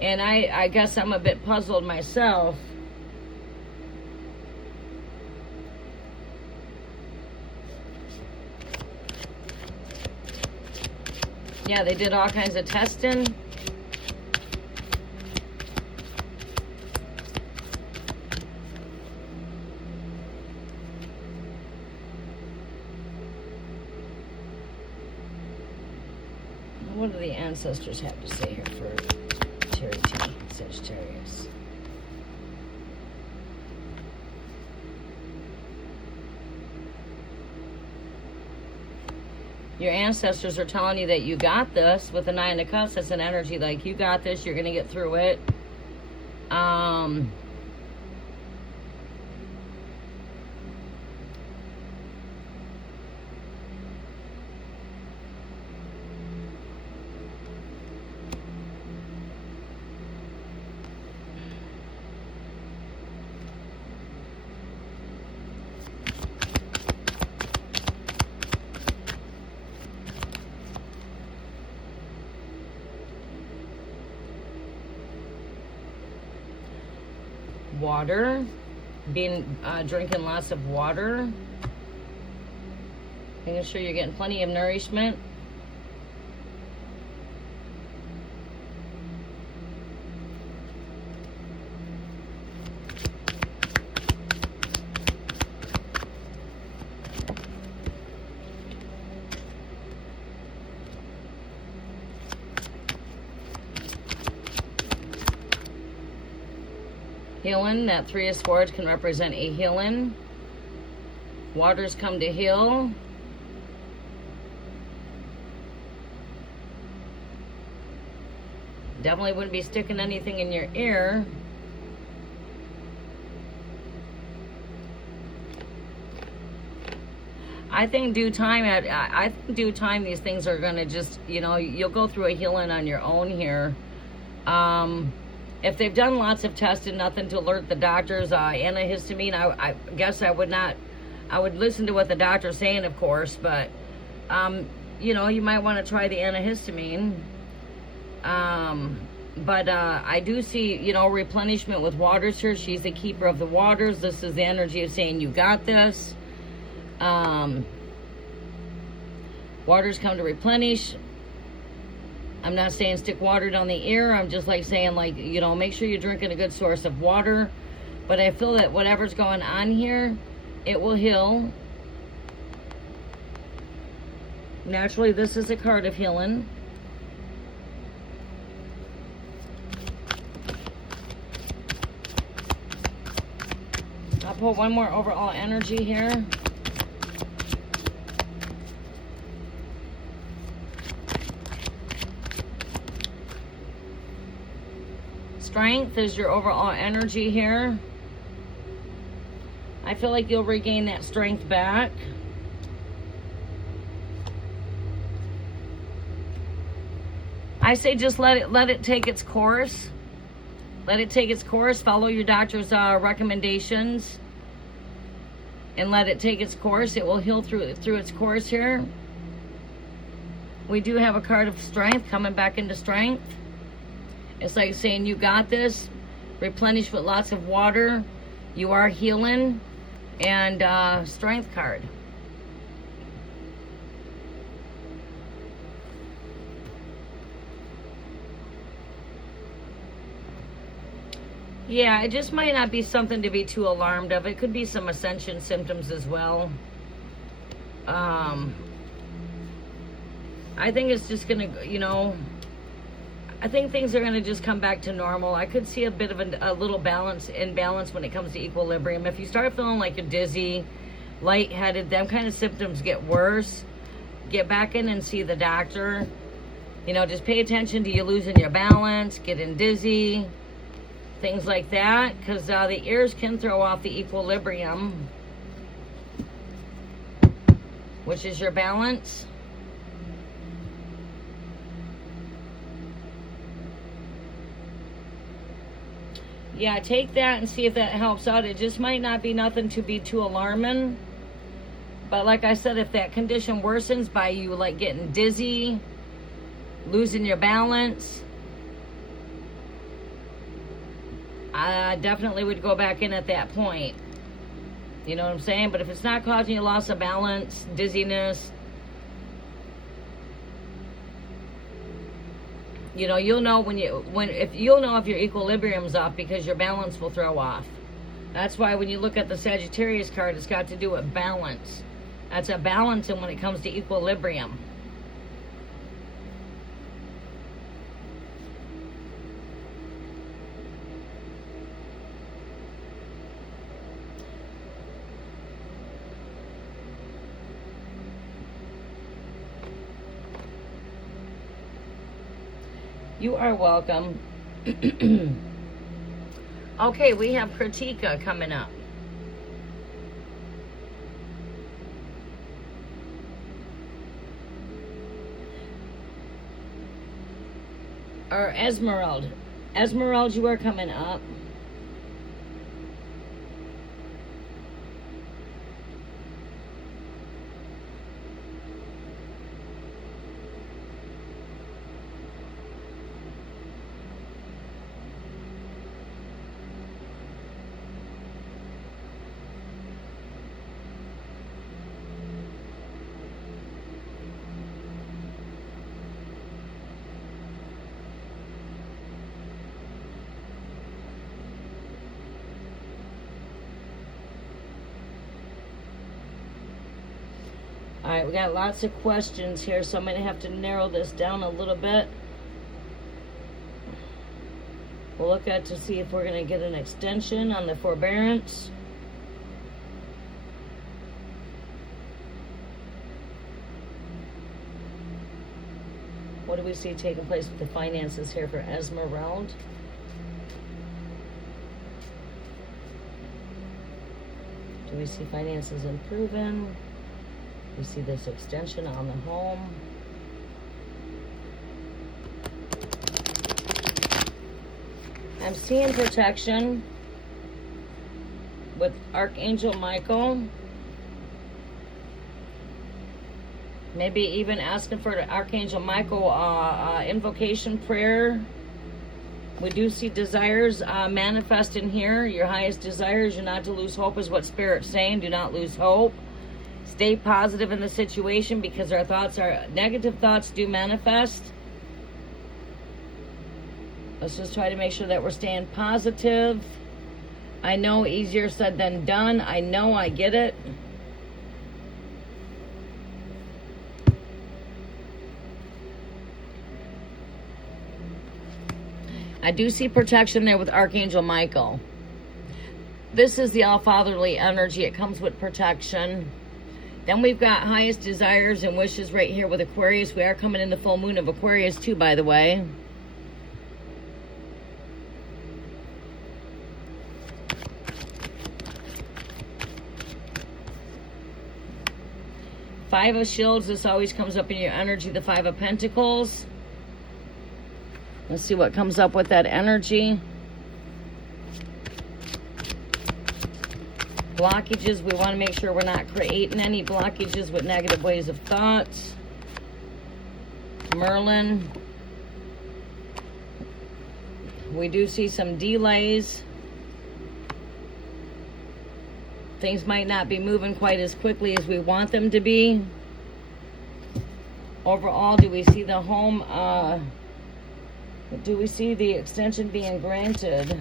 And I guess I'm a bit puzzled myself. Yeah, they did all kinds of testing. What do the ancestors have to say here for Terry T, Sagittarius? Your ancestors are telling you that you got this with the Nine of Cups. That's an energy like you got this. You're going to get through it. Water, drinking lots of water, making sure you're getting plenty of nourishment. Healing, that Three of Swords can represent a healing. Waters come to heal. Definitely wouldn't be sticking anything in your ear. I think due time, I think due time, these things are going to just, you know, you'll go through a healing on your own here. If they've done lots of tests and nothing to alert the doctors, antihistamine, I guess I would not, I would listen to what the doctor's saying, of course, but, you know, you might want to try the antihistamine. But I do see, you know, replenishment with waters here. She's the keeper of the waters. This is the energy of saying, you got this. Waters come to replenish. I'm not saying stick water down the ear. I'm just like saying, like, you know, make sure you're drinking a good source of water. But I feel that whatever's going on here, it will heal. Naturally, this is a card of healing. I'll pull one more overall energy here. Strength is your overall energy here. I feel like you'll regain that strength back. I say just let it take its course. Let it take its course. Follow your doctor's recommendations, and let it take its course. It will heal through its course here. We do have a card of strength coming back into strength. It's like saying, you got this. Replenish with lots of water. You are healing. And strength card. Yeah, it just might not be something to be too alarmed of. It could be some ascension symptoms as well. I think it's just going to, you know, I think things are going to just come back to normal. I could see a bit of a little imbalance when it comes to equilibrium. If you start feeling like you're dizzy, lightheaded, them kind of symptoms get worse, get back in and see the doctor. You know, just pay attention to you losing your balance, getting dizzy, things like that, because the ears can throw off the equilibrium, which is your balance. Yeah, take that and see if that helps out. It just might not be nothing to be too alarming. But like I said, if that condition worsens by you like getting dizzy, losing your balance, I definitely would go back in at that point. You know what I'm saying? But if it's not causing you loss of balance, dizziness, you know, you'll know if your equilibrium's off, because your balance will throw off. That's why when you look at the Sagittarius card, it's got to do with balance. That's a balance, and when it comes to equilibrium. You are welcome. Okay, we have Kritika coming up. Or Esmeralda. Esmeralda, you are coming up. All right, we got lots of questions here, so I'm going to have to narrow this down a little bit. We'll look at to see if we're going to get an extension on the forbearance. What do we see taking place with the finances here for Esmeralda? Do we see finances improving? We see this extension on the home. I'm seeing protection with Archangel Michael. Maybe even asking for the Archangel Michael invocation prayer. We do see desires manifest in here. Your highest desires, you're not to lose hope, is what Spirit's saying. Do not lose hope. Stay positive in the situation, because our thoughts, our negative thoughts do manifest. Let's just try to make sure that we're staying positive. I know, easier said than done. I know, I get it. I do see protection there with Archangel Michael. This is the all-fatherly energy. It comes with protection. Then we've got highest desires and wishes right here with Aquarius. We are coming in the full moon of Aquarius too, by the way. Five of Shields. This always comes up in your energy. The Five of Pentacles. Let's see what comes up with that energy. Blockages. We want to make sure we're not creating any blockages with negative ways of thoughts. Merlin. We do see some delays. Things might not be moving quite as quickly as we want them to be. Overall, do we see the home... do we see the extension being granted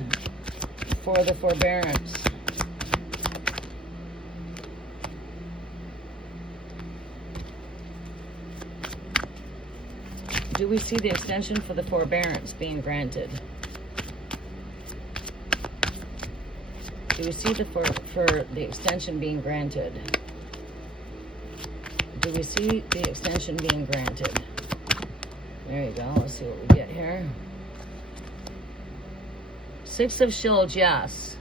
for the forbearance? Do we see the extension for the forbearance being granted? Do we see the for the extension being granted? Do we see the extension being granted? There you go. Let's see what we get here. Six of Shields, yes.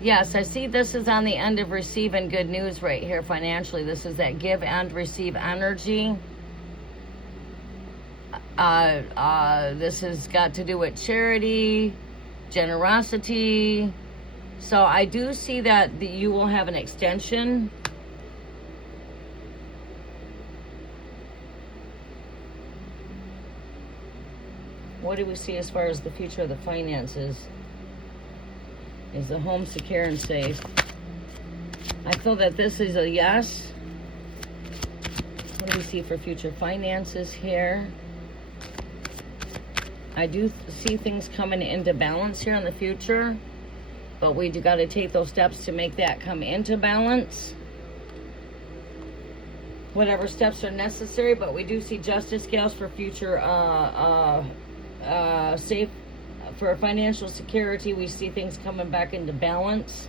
Yes, I see this is on the end of receiving good news right here financially. This is that give and receive energy. This has got to do with charity, generosity. So I do see that you will have an extension. What do we see as far as the future of the finances? Is the home secure and safe? I feel that this is a yes. What do we see for future finances here? I do see things coming into balance here in the future, but we do got to take those steps to make that come into balance. Whatever steps are necessary, but we do see justice scales for future safe, for financial security. We see things coming back into balance.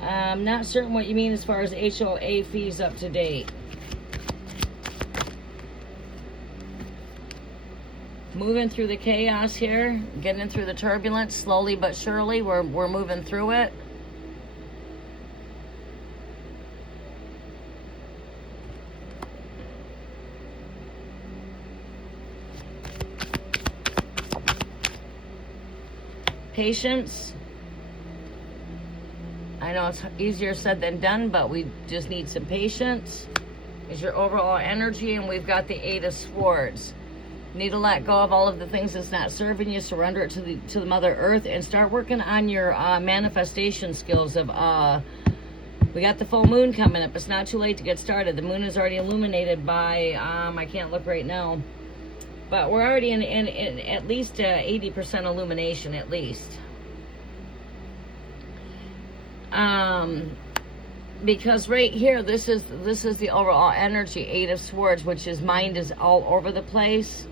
I'm not certain what you mean as far as HOA fees up to date. Moving through the chaos here, getting through the turbulence, slowly but surely, we're moving through it. Patience. I know it's easier said than done, but we just need some patience. Is your overall energy, and we've got the Eight of Swords. Need to let go of all of the things that's not serving you. Surrender it to the Mother Earth, and start working on your manifestation skills. Of we got the full moon coming up. It's not too late to get started. The moon is already illuminated by I can't look right now, but we're already in at least 80% illumination at least. Because right here, this is the overall energy. Eight of Swords, which is mind is all over the place.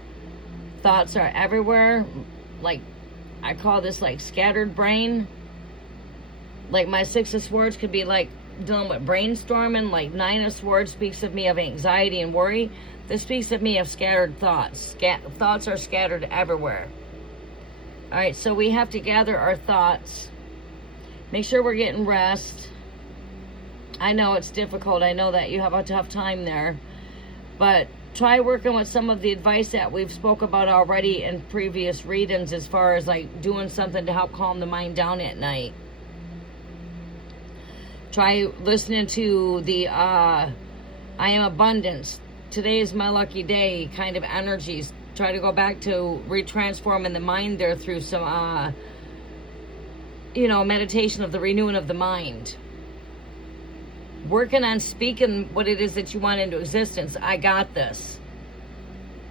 Thoughts are everywhere. Like, I call this like scattered brain. Like my Six of Swords could be like dealing with brainstorming. Like Nine of Swords speaks of me of anxiety and worry. This speaks of me of scattered thoughts. Thoughts are scattered everywhere. All right, so we have to gather our thoughts. Make sure we're getting rest. I know it's difficult. I know that you have a tough time there. But try working with some of the advice that we've spoke about already in previous readings, as far as like doing something to help calm the mind down at night. Try listening to the I am abundance, today is my lucky day kind of energies. Try to go back to retransforming the mind there through some meditation of the renewing of the mind. Working on speaking what it is that you want into existence. I got this.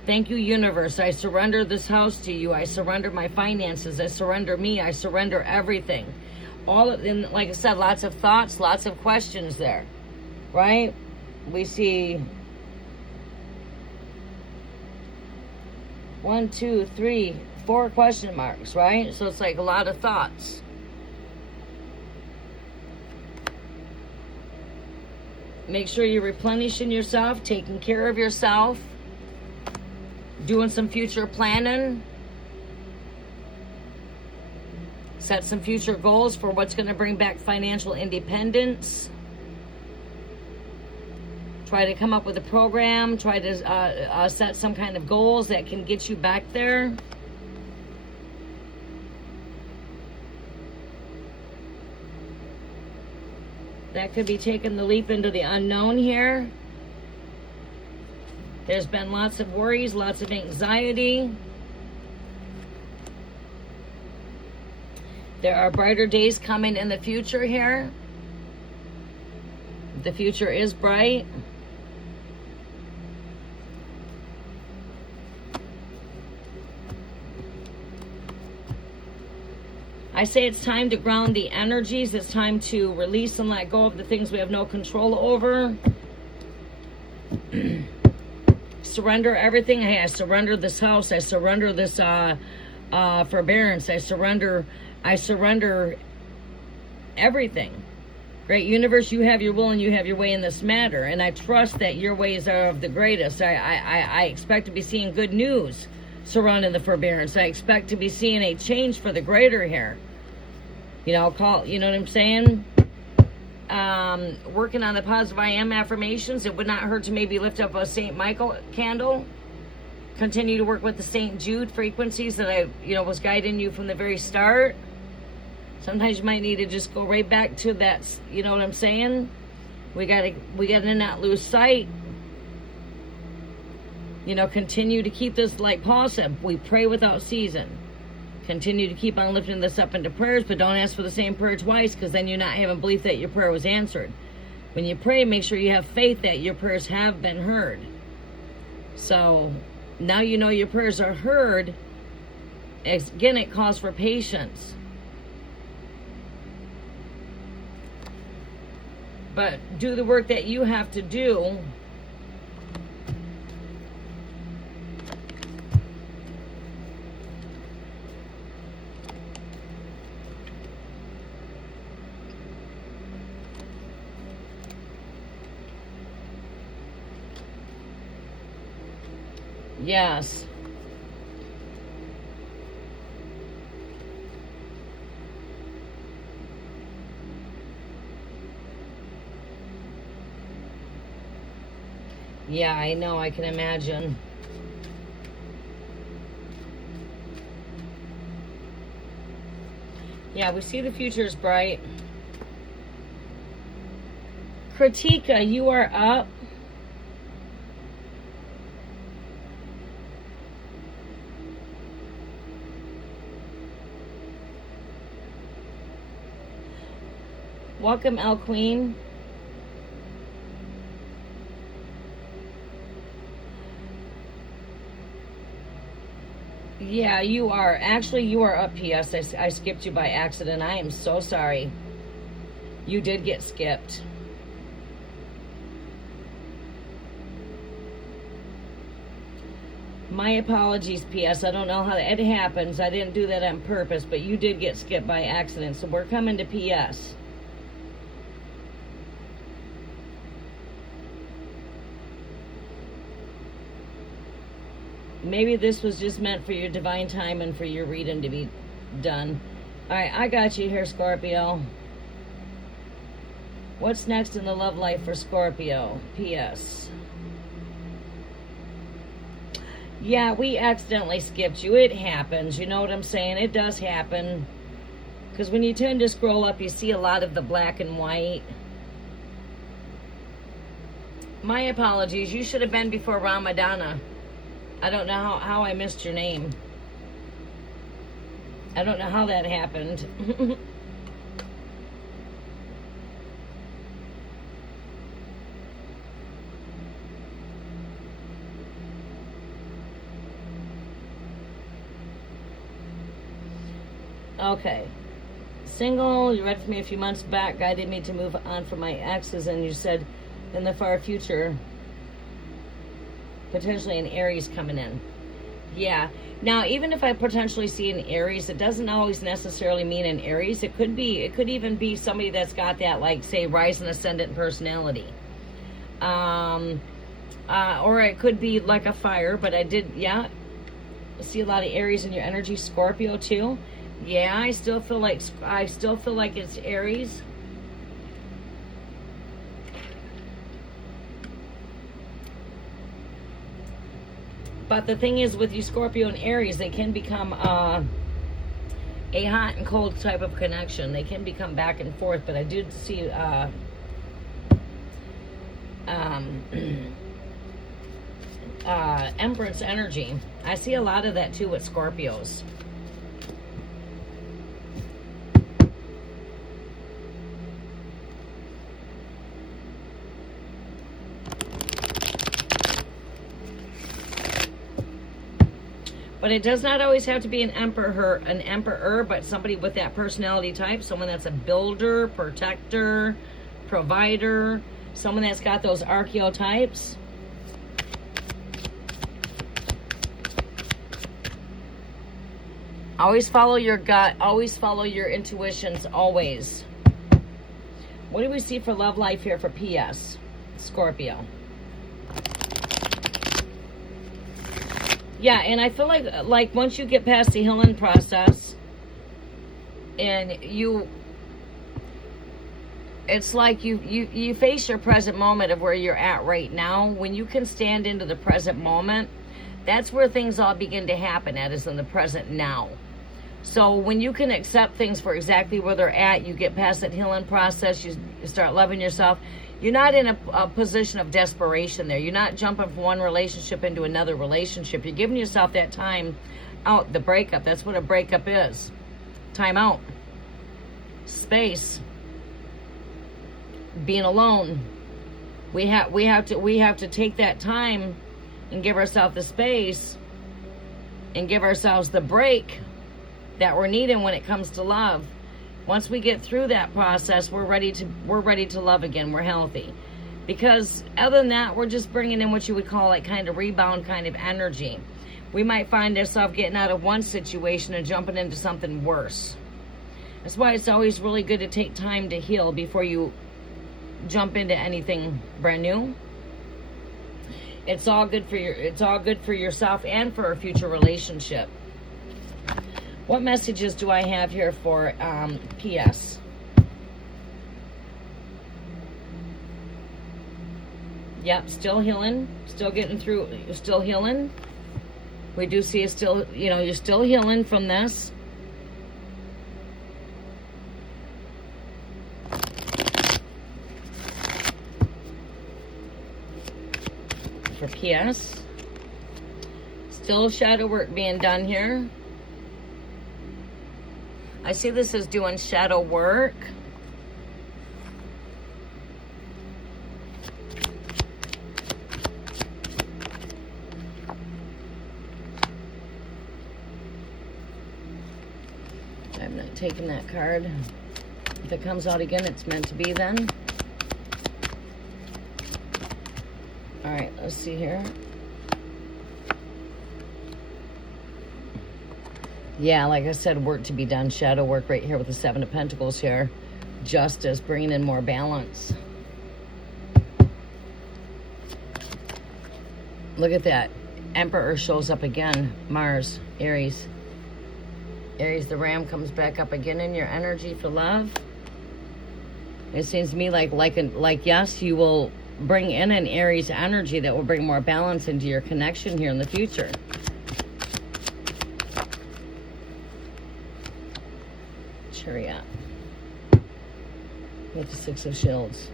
Thank you, universe. I surrender this house to you. I surrender my finances. I surrender me. I surrender everything. And like I said, lots of thoughts, lots of questions there, right? We see 1, 2, 3, 4 question marks, right? So it's like a lot of thoughts. Make sure you're replenishing yourself, taking care of yourself, doing some future planning. Set some future goals for what's going to bring back financial independence. Try to come up with a program. Try to set some kind of goals that can get you back there. That could be taking the leap into the unknown here. There's been lots of worries, lots of anxiety. There are brighter days coming in the future here. The future is bright. I say it's time to ground the energies. It's time to release and let go of the things we have no control over. Surrender everything. Hey, I surrender this house. I surrender this forbearance. I surrender everything. Great universe, you have your will and you have your way in this matter. And I trust that your ways are of the greatest. I expect to be seeing good news surrounding the forbearance. I expect to be seeing a change for the greater here. You know what I'm saying? Working on the positive I am affirmations. It would not hurt to maybe lift up a St. Michael candle. Continue to work with the St. Jude frequencies that I, was guiding you from the very start. Sometimes you might need to just go right back to that, you know what I'm saying? We gotta not lose sight. Continue to keep this, like Paul said, we pray without ceasing. Continue to keep on lifting this up into prayers, but don't ask for the same prayer twice, because then you're not having belief that your prayer was answered. When you pray, make sure you have faith that your prayers have been heard. So now you know your prayers are heard. Again, it calls for patience. But do the work that you have to do. Yes. Yeah, I know. I can imagine. Yeah, we see the future is bright. Kritika, you are up. Welcome, El Queen. Yeah, you are. Actually, you are up, PS. I skipped you by accident. I am so sorry. You did get skipped. My apologies, PS. I don't know how it happens. I didn't do that on purpose, but you did get skipped by accident. So we're coming to PS. Maybe this was just meant for your divine time and for your reading to be done. All right, I got you here, Scorpio. What's next in the love life for Scorpio? P.S. Yeah, we accidentally skipped you. It happens. You know what I'm saying? It does happen. Because when you tend to scroll up, you see a lot of the black and white. My apologies. You should have been before Ramadana. I don't know how I missed your name. I don't know how that happened. Okay. Single, you read for me a few months back, guided me to move on from my exes, and you said in the far future, potentially an Aries coming in. Yeah. Now, even if I potentially see an Aries, it doesn't always necessarily mean an Aries. It could even be somebody that's got that, like, say, rise and ascendant personality. Or it could be like a fire, but I did, yeah, see a lot of Aries in your energy. Scorpio, too. Yeah, I still feel like it's Aries. But the thing is, with you Scorpio and Aries, they can become a hot and cold type of connection. They can become back and forth, but I did see Empress energy. I see a lot of that too with Scorpios. But it does not always have to be an emperor, but somebody with that personality type, someone that's a builder, protector, provider, someone that's got those archetypes. Always follow your gut, always follow your intuitions, always. What do we see for love life here for PS, Scorpio? Yeah, and I feel like once you get past the healing process and it's like you face your present moment of where you're at right now. When you can stand into the present moment, that's where things all begin to happen at, is in the present now. So when you can accept things for exactly where they're at, you get past that healing process, you start loving yourself. You're not in a position of desperation there. You're not jumping from one relationship into another relationship. You're giving yourself that time out, the breakup. That's what a breakup is. Time out. Space. Being alone. We have to take that time and give ourselves the space and give ourselves the break that we're needing when it comes to love. Once we get through that process, we're ready to love again. We're healthy. Because other than that, we're just bringing in what you would call like kind of rebound kind of energy. We might find ourselves getting out of one situation and jumping into something worse. That's why it's always really good to take time to heal before you jump into anything brand new. It's all good for yourself and for a future relationship. What messages do I have here for PS? Yep, still healing, still getting through, still healing. We do see you're still healing from this. For PS. Still shadow work being done here. I see this as doing shadow work. I'm not taking that card. If it comes out again, it's meant to be then. All right, let's see here. Yeah, like I said, work to be done. Shadow work right here with the Seven of Pentacles here. Justice, bringing in more balance. Look at that. Emperor shows up again. Mars, Aries. Aries, the ram, comes back up again in your energy for love. It seems to me like yes, you will bring in an Aries energy that will bring more balance into your connection here in the future. Chariot. With the Six of Shields.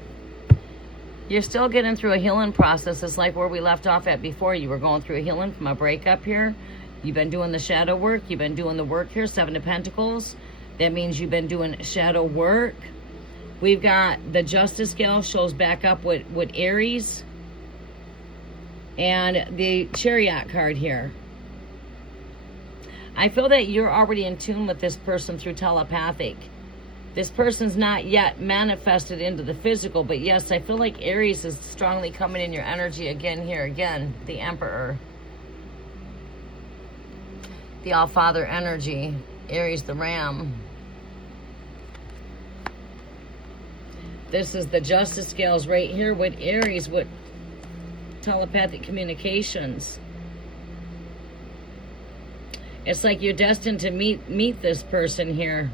You're still getting through a healing process. It's like where we left off at before. You were going through a healing from a breakup here. You've been doing the shadow work. You've been doing the work here. Seven of Pentacles. That means you've been doing shadow work. We've got the Justice scale shows back up with Aries. And the Chariot card here. I feel that you're already in tune with this person through telepathic. This person's not yet manifested into the physical, but yes, I feel like Aries is strongly coming in your energy again here. Again, the Emperor. The All-Father energy. Aries, the Ram. This is the Justice scales right here with Aries, with telepathic communications. It's like you're destined to meet this person here.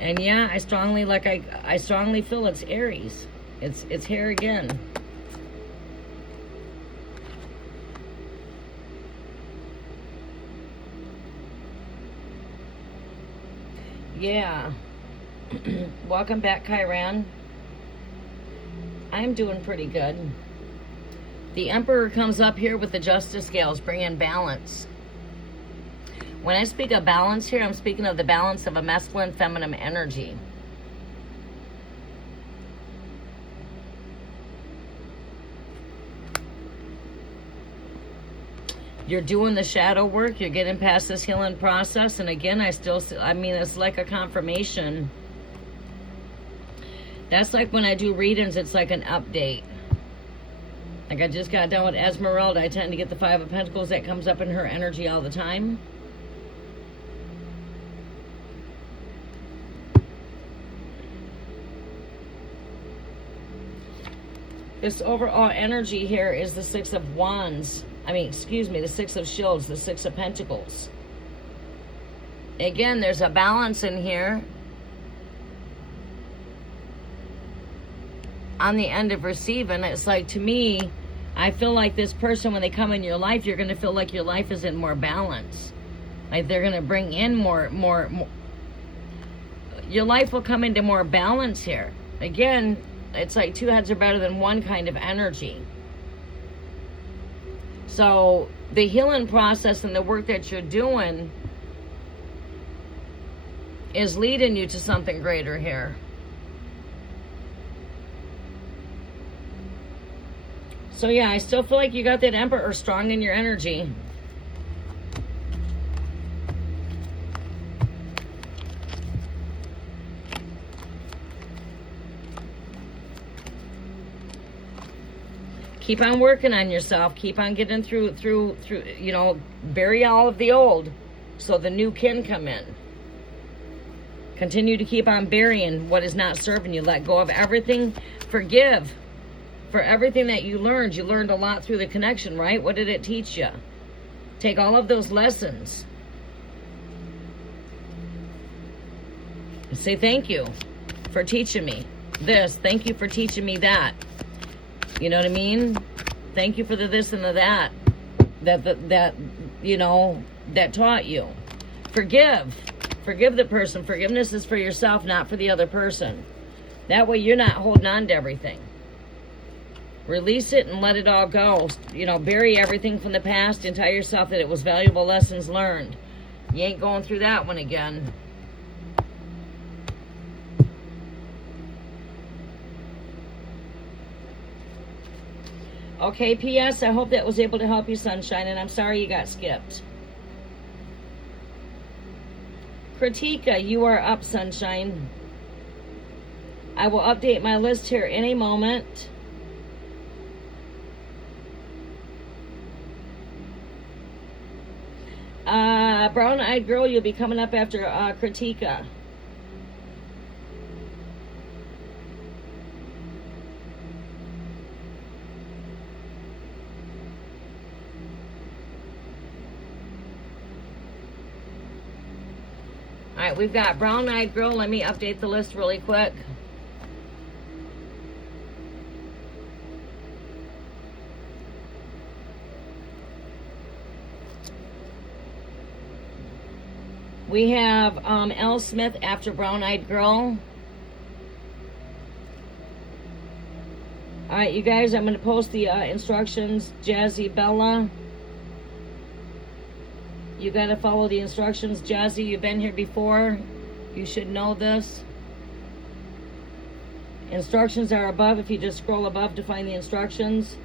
And yeah, I strongly feel it's Aries. It's here again. Yeah. Welcome back, Chiron. I'm doing pretty good. The Emperor comes up here with the Justice scales, bringing balance. When I speak of balance here, I'm speaking of the balance of a masculine, feminine energy. You're doing the shadow work. You're getting past this healing process. And again, I mean, it's like a confirmation. That's like when I do readings, it's like an update. Like I just got done with Esmeralda. I tend to get the Five of Pentacles that comes up in her energy all the time. This overall energy here is the Six of Wands. The Six of Shields, the Six of Pentacles. Again, there's a balance in here. On the end of receiving, it's like, to me, I feel like this person, when they come in your life, you're going to feel like your life is in more balance. Like they're going to bring in more. Your life will come into more balance here. Again, it's like two heads are better than one kind of energy. So the healing process and the work that you're doing is leading you to something greater here. So yeah, I still feel like you got that Emperor strong in your energy. Keep on working on yourself. Keep on getting through, you know, bury all of the old so the new can come in. Continue to keep on burying what is not serving you. Let go of everything. Forgive for everything that you learned. You learned a lot through the connection, right? What did it teach you? Take all of those lessons. Say thank you for teaching me this. Thank you for teaching me that. You know what I mean? Thank you for the this and the that you know, that taught you. Forgive the person. Forgiveness is for yourself, not for the other person. That way you're not holding on to everything. Release it and let it all go. You know, bury everything from the past and tell yourself that it was valuable lessons learned. You ain't going through that one again. Okay, P.S. I hope that was able to help you, Sunshine, and I'm sorry you got skipped. Kritika, you are up, Sunshine. I will update my list here in a moment. Brown-eyed girl, you'll be coming up after Kritika. right, we've got brown-eyed girl. Let me update the list really quick. We have L. Smith after brown-eyed girl. All right, you guys, I'm going to post the instructions. Jazzy Bella. You got to follow the instructions. Jazzy, you've been here before. You should know this. Instructions are above. If you just scroll above to find the instructions.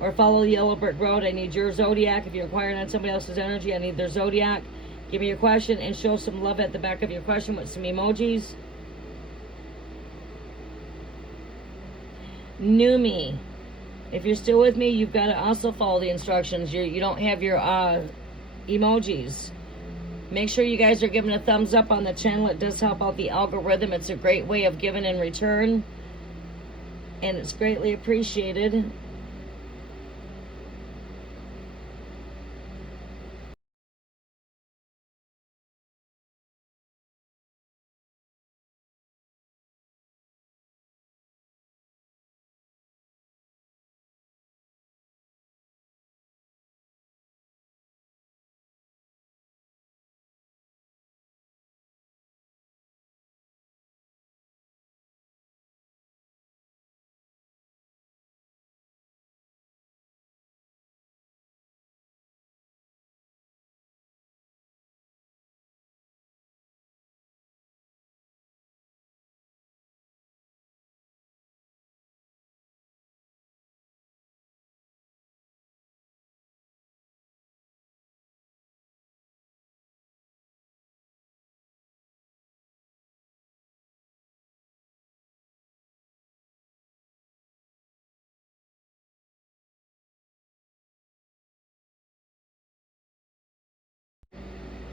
Or follow the yellow brick road. I need your zodiac. If you're inquiring on somebody else's energy, I need their zodiac. Give me your question and show some love at the back of your question with some emojis. New me. If you're still with me, you've got to also follow the instructions. You don't have your emojis. Make sure you guys are giving a thumbs up on the channel. It does help out the algorithm. It's a great way of giving in return. And it's greatly appreciated.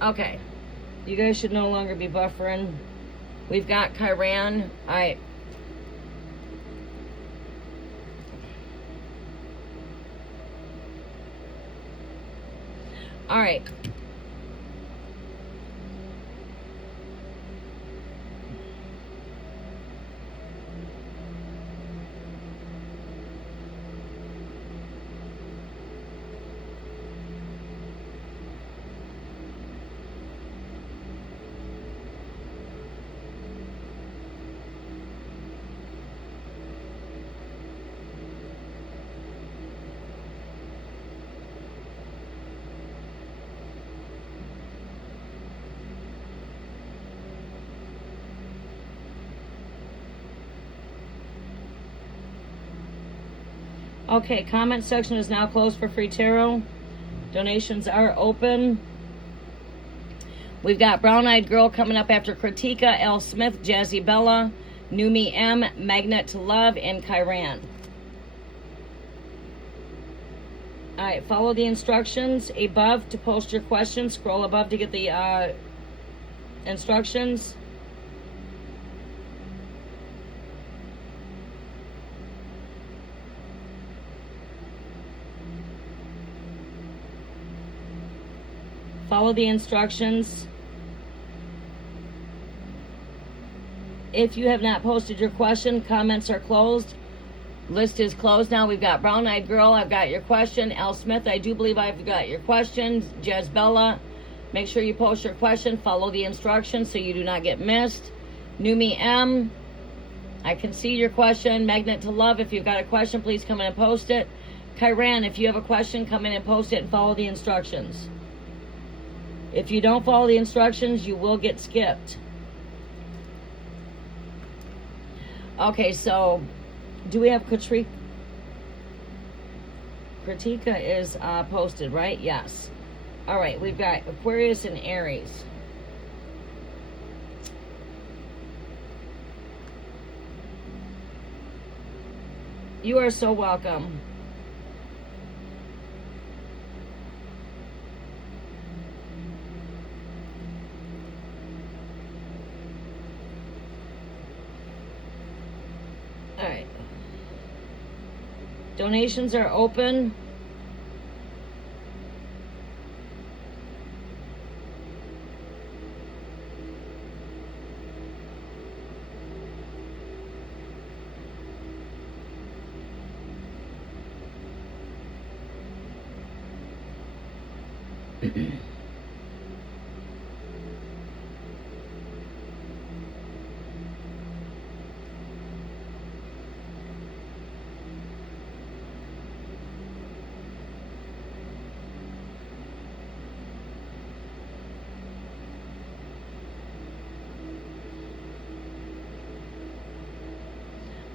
Okay. You guys should no longer be buffering. We've got Chiron. All right. Okay, comment section is now closed for free tarot. Donations are open. We've got Brown Eyed Girl coming up after Kritika, L. Smith, Jazzy Bella, Numi M, Magnet to Love, and Chiron. All right, follow the instructions above to post your questions. Scroll above to get the instructions. Follow the instructions. If you have not posted your question, comments are closed. List is closed now. We've got Brown Eyed Girl. I've got your question. L. Smith, I do believe I've got your questions. Jez Bella, make sure you post your question. Follow the instructions so you do not get missed. Numi M, I can see your question. Magnet to Love, if you've got a question, please come in and post it. Chiron, if you have a question, come in and post it and follow the instructions. If you don't follow the instructions, you will get skipped. Okay, so do we have Kritika is posted, right? Yes. All right, we've got Aquarius and Aries. You are so welcome. All right. Donations are open.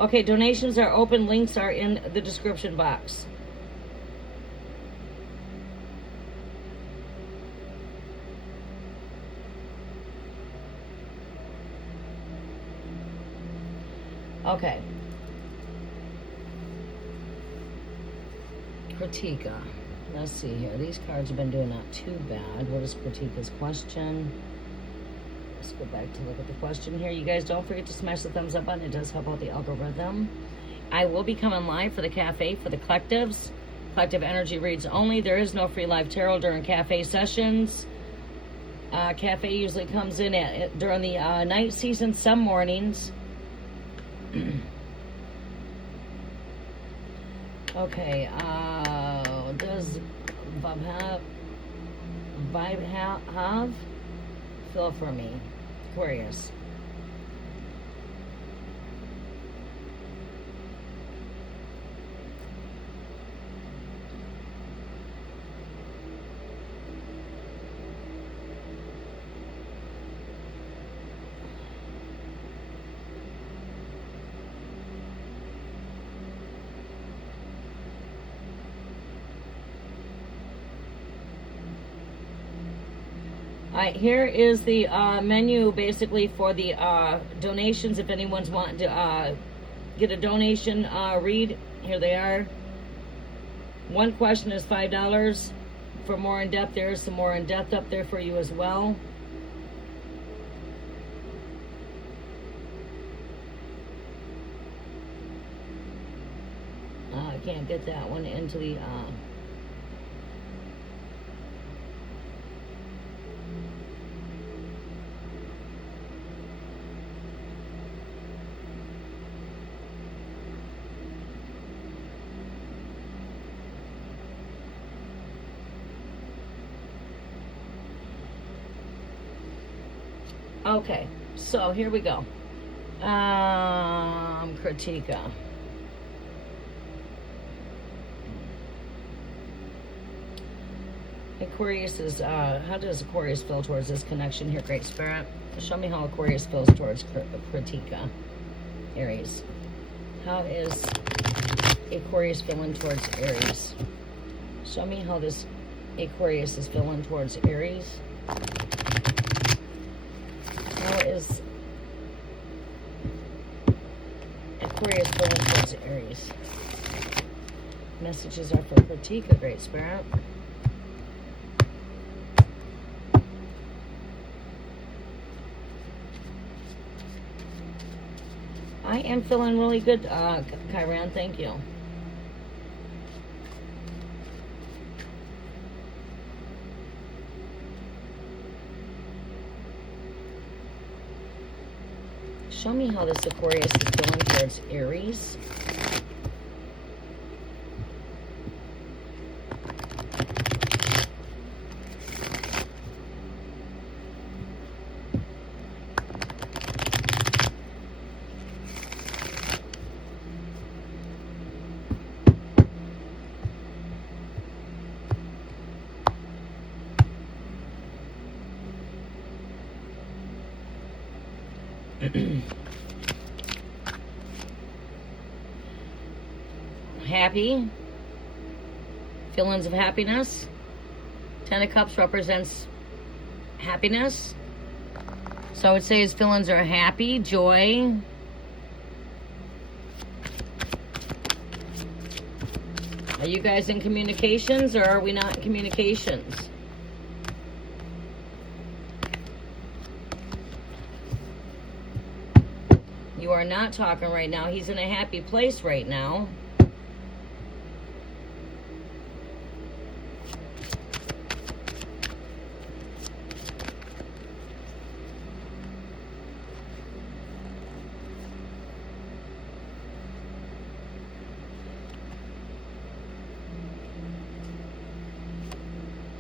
Okay, donations are open. Links are in the description box. Okay. Kritika. Let's see here. These cards have been doing not too bad. What is Kritika's question? Let's go back to look at the question here. You guys don't forget to smash the thumbs up button. It does help out the algorithm. I will be coming live for the cafe for the collectives. Collective energy reads only. There is no free live tarot during cafe sessions. Cafe usually comes in during the night season, some mornings. Okay, does Vibe have? Fill for me. Aquarius. Alright, here is the menu basically for the donations. If anyone's wanting to get a donation read, here they are. One question is $5. For more in depth, there is some more in depth up there for you as well. I can't get that one into the okay, so here we go. Kritika. Aquarius is, how does Aquarius feel towards this connection here, Great Spirit? Show me how Aquarius feels towards Kritika. Aries. How is Aquarius feeling towards Aries? Show me how this Aquarius is feeling towards Aries. How is Aquarius feeling towards Aries? Messages are for Kritika, Great Spirit. I am feeling really good, Kyran. Thank you. Show me how this Aquarius is feeling towards Aries. Happy. Feelings of happiness. Ten of Cups represents happiness. So I would say his feelings are happy, joy. Are you guys in communications or are we not in communications? You are not talking right now. He's in a happy place right now.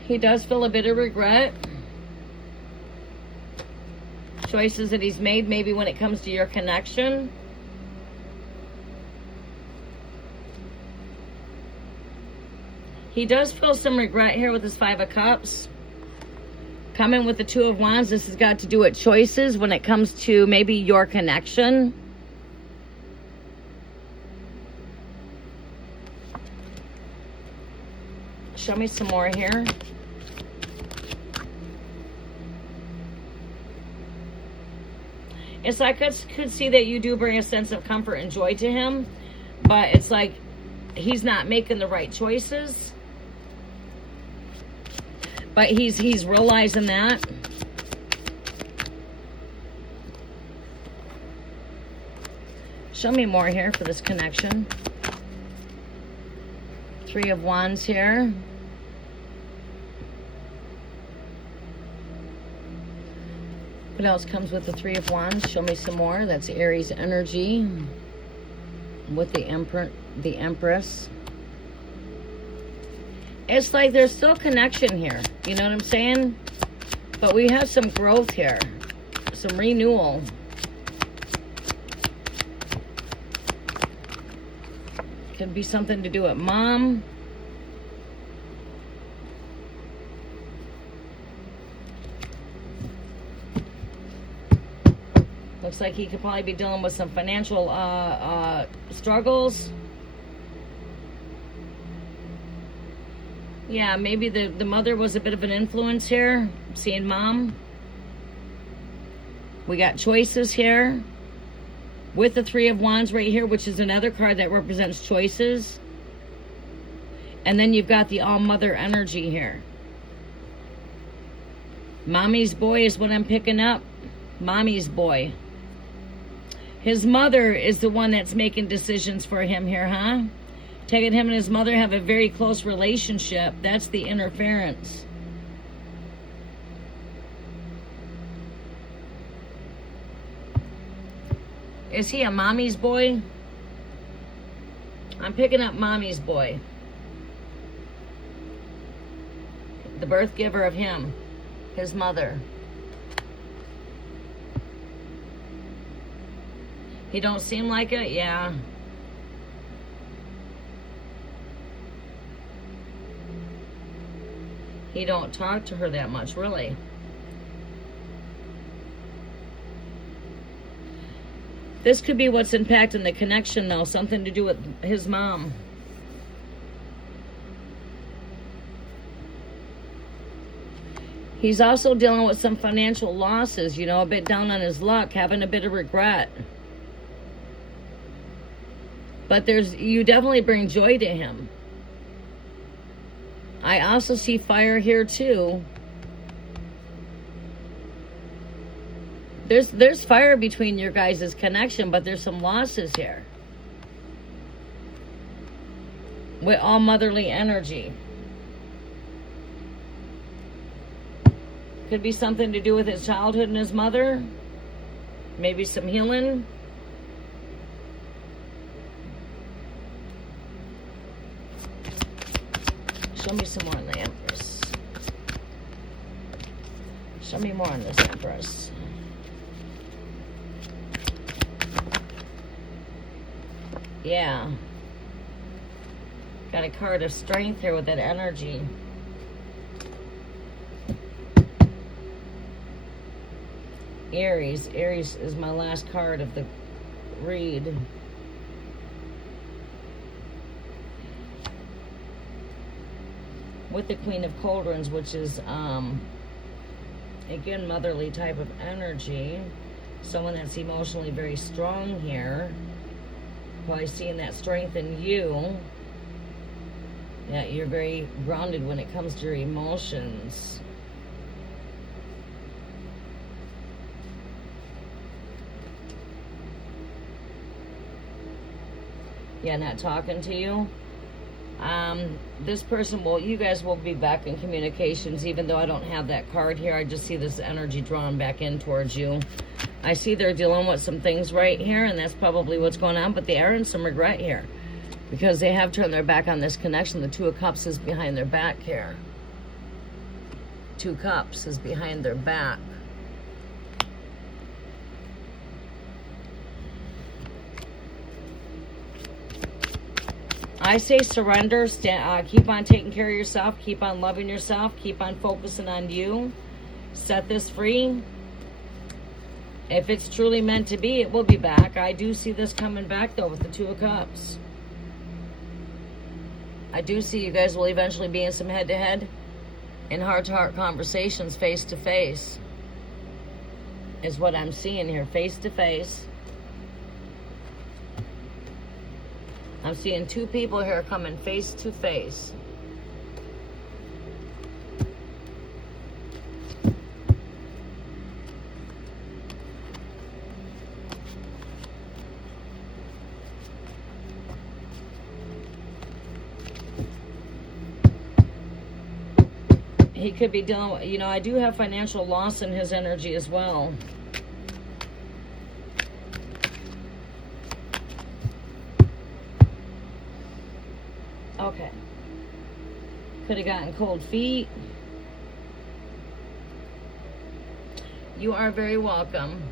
He does feel a bit of regret. Choices that he's made, maybe when it comes to your connection. He does feel some regret here with his Five of Cups. Coming with the Two of Wands, this has got to do with choices when it comes to maybe your connection. Show me some more here. It's like I could see that you do bring a sense of comfort and joy to him, but it's like he's not making the right choices. But he's realizing that. Show me more here for this connection. Three of Wands here. What else comes with the Three of Wands? Show me some more. That's Aries energy with the Empress. It's like there's still connection here. You know what I'm saying? But we have some growth here. Some renewal. Could be something to do with mom. Looks like he could probably be dealing with some financial struggles. Yeah, maybe the mother was a bit of an influence here. Seeing mom. We got choices here. With the Three of Wands right here, which is another card that represents choices. And then you've got the all-mother energy here. Mommy's boy is what I'm picking up. Mommy's boy. His mother is the one that's making decisions for him here, huh? Taking him and his mother have a very close relationship. That's the interference. Is he a mommy's boy? I'm picking up mommy's boy. The birth giver of him. His mother. He don't seem like it? Yeah. He don't talk to her that much, really. This could be what's impacting the connection, though. Something to do with his mom. He's also dealing with some financial losses, you know, a bit down on his luck, having a bit of regret. But you definitely bring joy to him. I also see fire here too. There's fire between your guys' connection, but there's some losses here. With all motherly energy. Could be something to do with his childhood and his mother. Maybe some healing. Show me some more on the Empress. Show me more on this Empress. Yeah. Got a card of strength here with that energy. Aries. Aries is my last card of the read. With the Queen of Cauldrons, which is, again, motherly type of energy. Someone that's emotionally very strong here. Probably seeing that strength in you. That you're very grounded when it comes to your emotions. Yeah, not talking to you. This person you guys will be back in communications, even though I don't have that card here. I just see this energy drawn back in towards you. I see they're dealing with some things right here, and that's probably what's going on, but they are in some regret here because they have turned their back on this connection. The Two of Cups is behind their back here. Two Cups is behind their back. I say surrender. Keep on taking care of yourself. Keep on loving yourself. Keep on focusing on you. Set this free. If it's truly meant to be, it will be back. I do see this coming back, though, with the Two of Cups. I do see you guys will eventually be in some head-to-head and heart-to-heart conversations, face-to-face, is what I'm seeing here, face-to-face. I'm seeing two people here coming face-to-face. He could be dealing with, you know, I do have financial loss in his energy as well. Okay. Could have gotten cold feet. You are very welcome.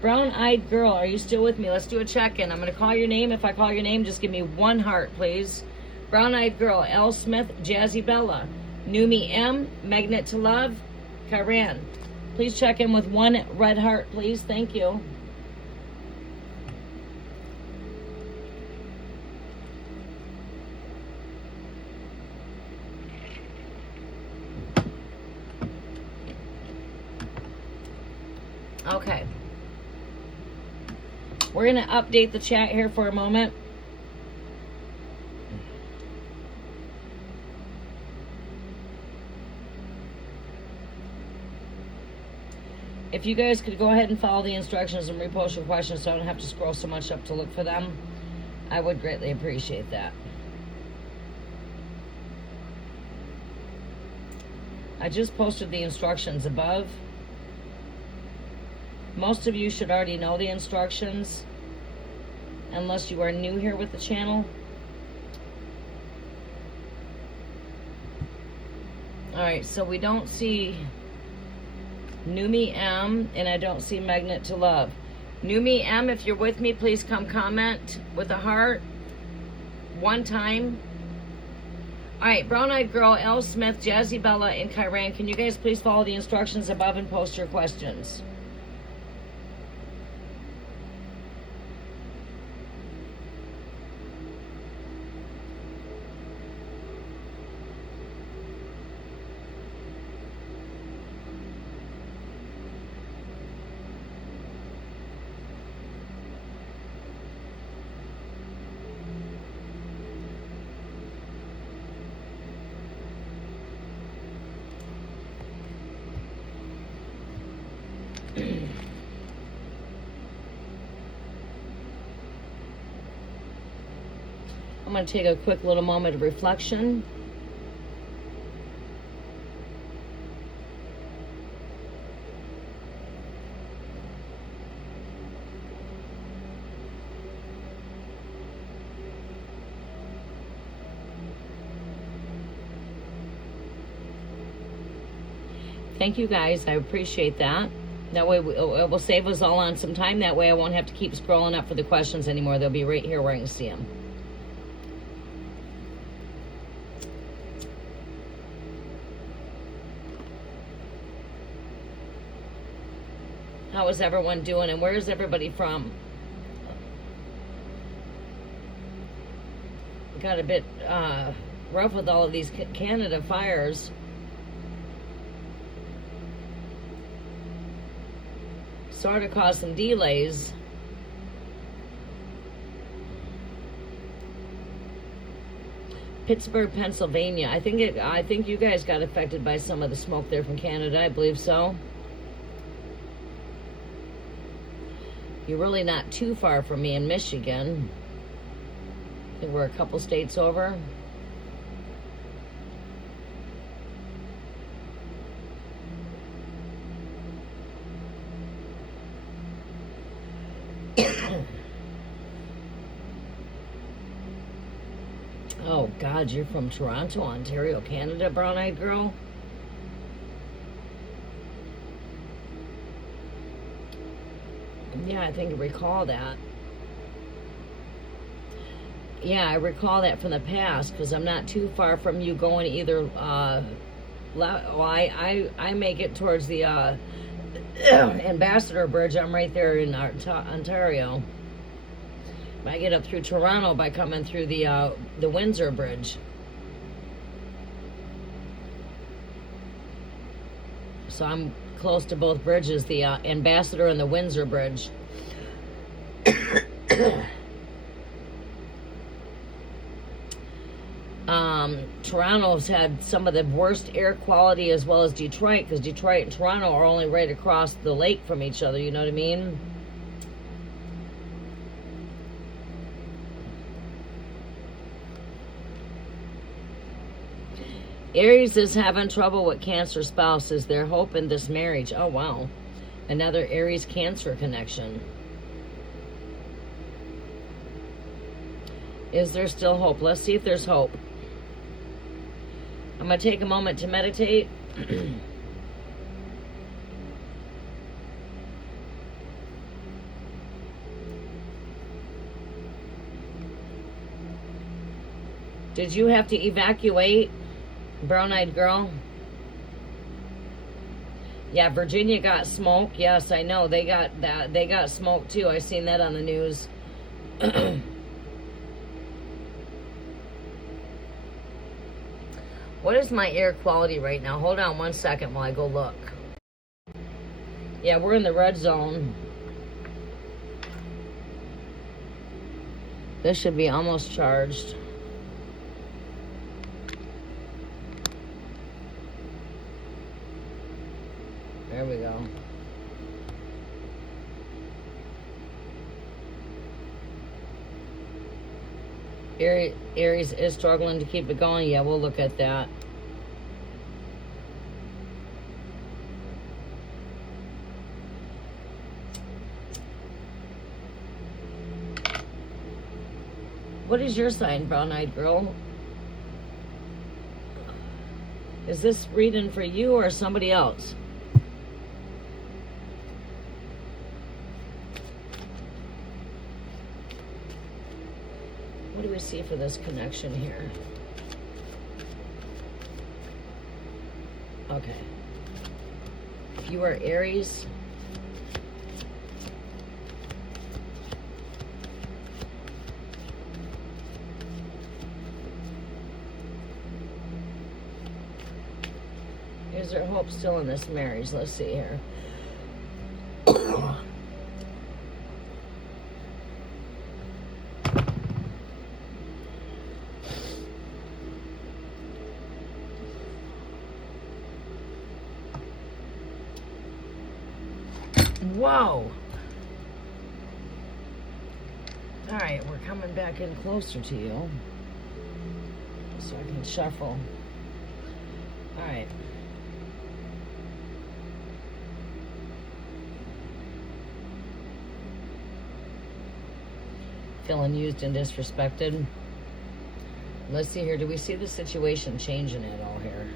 Brown-eyed girl, are you still with me? Let's do a check-in. I'm going to call your name. If I call your name, just give me one heart, please. Brown-eyed girl, L. Smith, Jazzy Bella. Numi M, Magnet to Love, Karen. Please check in with one red heart, please. Thank you. Okay. We're going to update the chat here for a moment. If you guys could go ahead and follow the instructions and repost your questions so I don't have to scroll so much up to look for them, I would greatly appreciate that. I just posted the instructions above. Most of you should already know the instructions, unless you are new here with the channel. Alright, so we don't see Numi M, and I don't see Magnet to Love. Numi M, if you're with me, please come comment with a heart. One time. Alright, Brown-Eyed Girl, L. Smith, Jazzy Bella, and Kyran, can you guys please follow the instructions above and post your questions? I'm going to take a quick little moment of reflection. Thank you guys. I appreciate that. That way it will save us all on some time. That way I won't have to keep scrolling up for the questions anymore. They'll be right here where I can see them. How is everyone doing, and where is everybody from? Got a bit rough with all of these Canada fires. Sort of caused some delays. Pittsburgh, Pennsylvania. I think you guys got affected by some of the smoke there from Canada. I believe so. You're really not too far from me in Michigan. I think we're a couple states over. Oh God, you're from Toronto, Ontario, Canada, brown-eyed girl. Yeah, I think I recall that. Yeah, I recall that from the past because I'm not too far from you going either. I make it towards the Ambassador Bridge. I'm right there in Ontario. I get up through Toronto by coming through the Windsor Bridge. So I'm close to both bridges, the Ambassador and the Windsor Bridge. Toronto's had some of the worst air quality, as well as Detroit, because Detroit and Toronto are only right across the lake from each other, you know what I mean? Aries is having trouble with Cancer spouses. They're hoping this marriage. Oh, wow. Another Aries Cancer connection. Is there still hope? Let's see if there's hope. I'm going to take a moment to meditate. Did you have to evacuate, brown-eyed girl? Yeah, Virginia got smoked. Yes, I know. They got that. They got smoked too. I seen that on the news. What is my air quality right now? Hold on 1 second while I go look. Yeah, we're in the red zone. This should be almost charged. There we go. Aries is struggling to keep it going. Yeah, we'll look at that. What is your sign, brown-eyed girl? Is this reading for you or somebody else? What do we see for this connection here? Okay. If you are Aries, is there hope still in this marriage? Let's see here. Whoa. All right, we're coming back in closer to you. So I can shuffle. All right. Feeling used and disrespected. Let's see here. Do we see the situation changing at all here?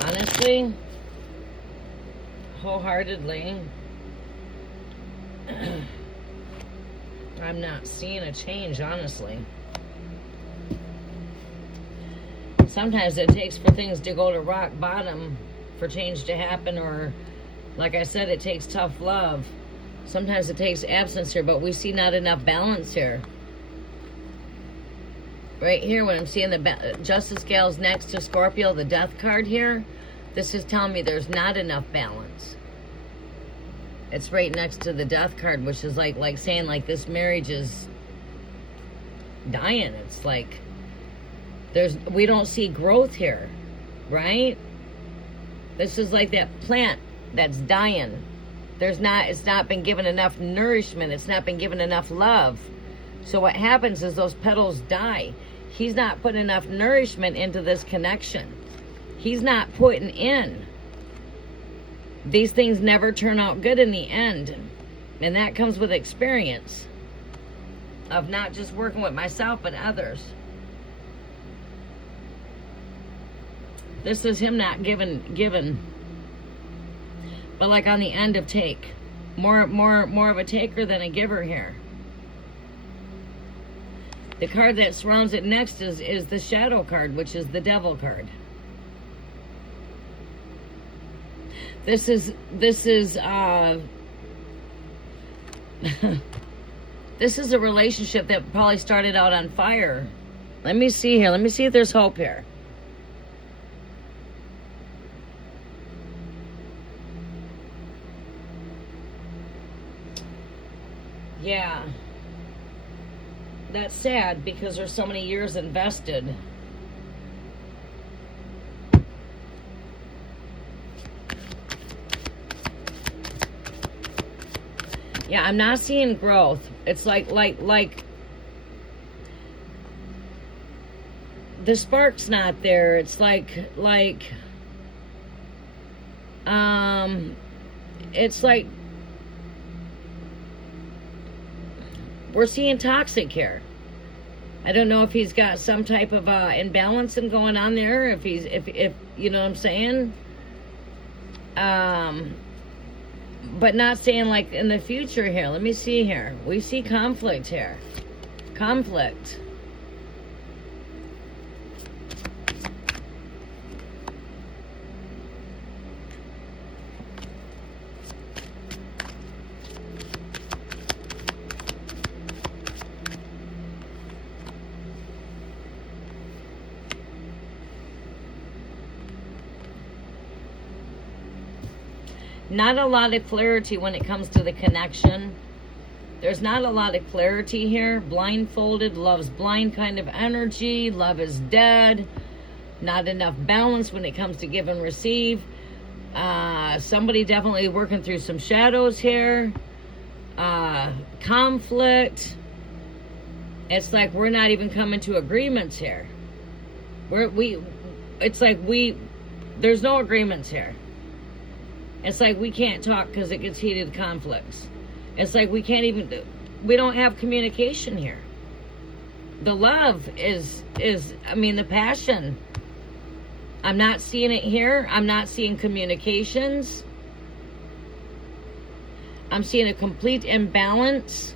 Honestly, wholeheartedly, I'm not seeing a change, honestly. Sometimes it takes for things to go to rock bottom for change to happen, or like I said, it takes tough love. Sometimes it takes absence here, but we see not enough balance here. Right here, when I'm seeing the Justice Scales next to Scorpio, the Death card here, this is telling me there's not enough balance. It's right next to the Death card, which is like saying like this marriage is dying. It's like we don't see growth here, right? This is like that plant that's dying. It's not been given enough nourishment. It's not been given enough love. So what happens is those petals die. He's not putting enough nourishment into this connection. He's not putting in. These things never turn out good in the end. And that comes with experience of not just working with myself, but others. This is him not giving. but like on the end of take. More of a taker than a giver here. The card that surrounds it next is the shadow card, which is the devil card. This is this is a relationship that probably started out on fire. Let me see here. Let me see if there's hope here. Yeah. That's sad because there's so many years invested. Yeah, I'm not seeing growth. It's like the spark's not there. It's it's like we're seeing toxic here. I don't know if he's got some type of imbalance going on there. If you know what I'm saying. But not saying like in the future here. Let me see here. We see conflict here. Conflict. Not a lot of clarity when it comes to the connection. There's not a lot of clarity here. Blindfolded, love's blind kind of energy. Love is dead. Not enough balance when it comes to give and receive. Somebody definitely working through some shadows here. Conflict. It's like we're not even coming to agreements here. It's like there's no agreements here. It's like we can't talk because it gets heated conflicts. It's like we don't have communication here. The love is, I mean, the passion. I'm not seeing it here. I'm not seeing communications. I'm seeing a complete imbalance.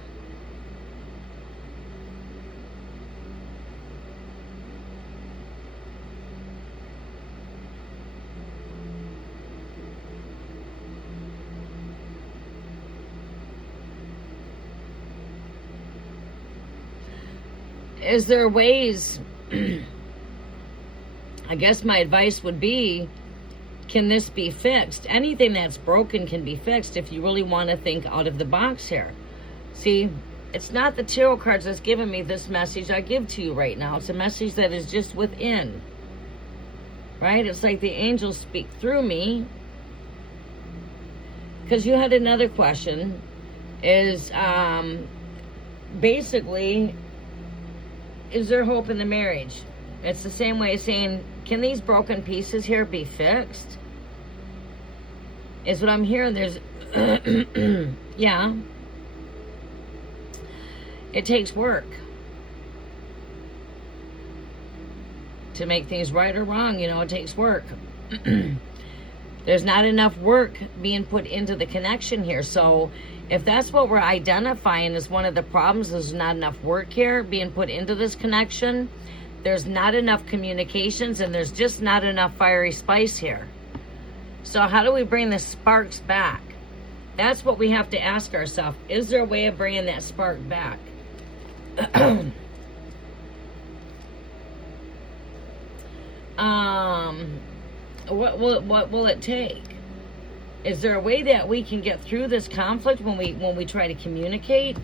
Is there ways, I guess my advice would be, can this be fixed? Anything that's broken can be fixed if you really want to think out of the box here. See, it's not the tarot cards that's giving me this message I give to you right now. It's a message that is just within. Right? It's like the angels speak through me. Because you had another question. Is basically, is there hope in the marriage? It's the same way as saying, can these broken pieces here be fixed? Is what I'm hearing. There's, yeah. It takes work to make things right or wrong. You know, it takes work. There's not enough work being put into the connection here. So if that's what we're identifying as one of the problems, there's not enough work here being put into this connection. There's not enough communications, and there's just not enough fiery spice here. So how do we bring the sparks back? That's what we have to ask ourselves. Is there a way of bringing that spark back? What will it take? Is there a way that we can get through this conflict when we try to communicate?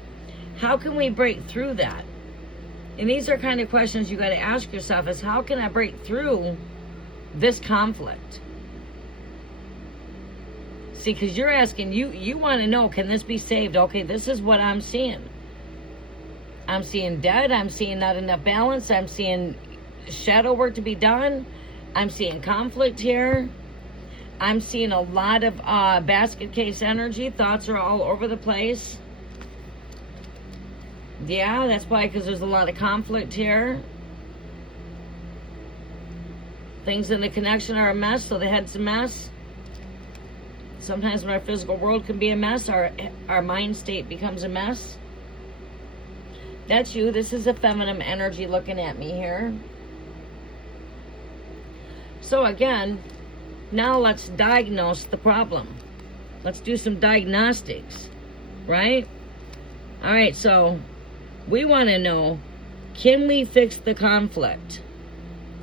How can we break through that? And these are kind of questions you got to ask yourself, is how can I break through this conflict? See, because you're asking, you want to know, can this be saved? Okay, this is what I'm seeing. I'm seeing dead. I'm seeing not enough balance. I'm seeing shadow work to be done. I'm seeing conflict here. I'm seeing a lot of basket case energy. Thoughts are all over the place. Yeah, that's probably because there's a lot of conflict here. Things in the connection are a mess, so the head's a mess. Sometimes when our physical world can be a mess, our mind state becomes a mess. That's you. This is a feminine energy looking at me here. So again, now let's diagnose the problem. Let's do some diagnostics, right? All right, so we want to know, can we fix the conflict?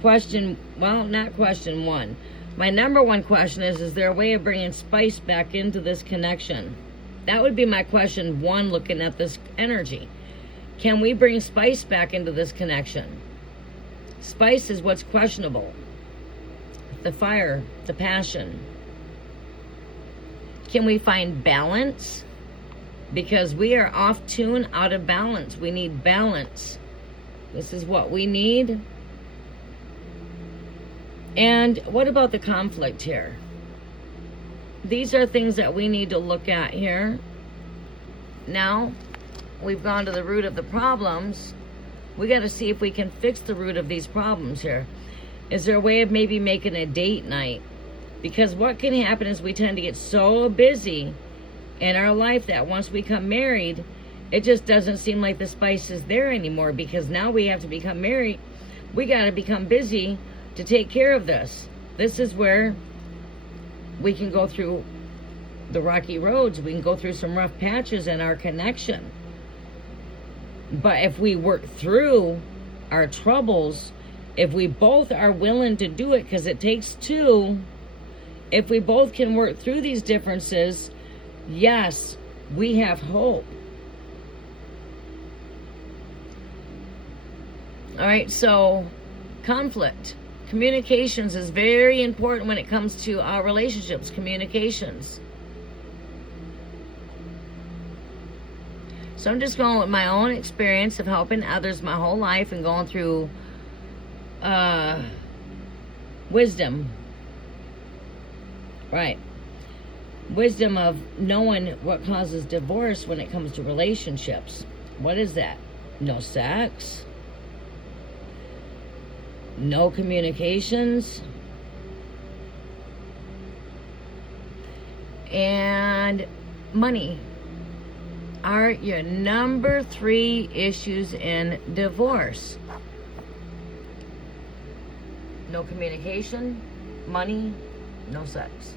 Not question one. My number one question is there a way of bringing spice back into this connection? That would be my question one, looking at this energy. Can we bring spice back into this connection? Spice is what's questionable. The fire, the passion. Can we find balance? Because we are off tune, out of balance. We need balance. This is what we need. And what about the conflict here? These are things that we need to look at here. Now, we've gone to the root of the problems. We got to see if we can fix the root of these problems here. Is there a way of maybe making a date night? Because what can happen is we tend to get so busy in our life that once we become married, it just doesn't seem like the spice is there anymore, because now we have to become married. We got to become busy to take care of this. This is where we can go through the rocky roads. We can go through some rough patches in our connection. But if we work through our troubles, if we both are willing to do it, because it takes two, if we both can work through these differences, yes, we have hope. All right, so conflict. Communications is very important when it comes to our relationships. Communications. So I'm just going with my own experience of helping others my whole life and going through wisdom. Right. Wisdom of knowing what causes divorce when it comes to relationships. What is that? No sex. No communications. And money are your number 3 issues in divorce. No communication, money, no sex.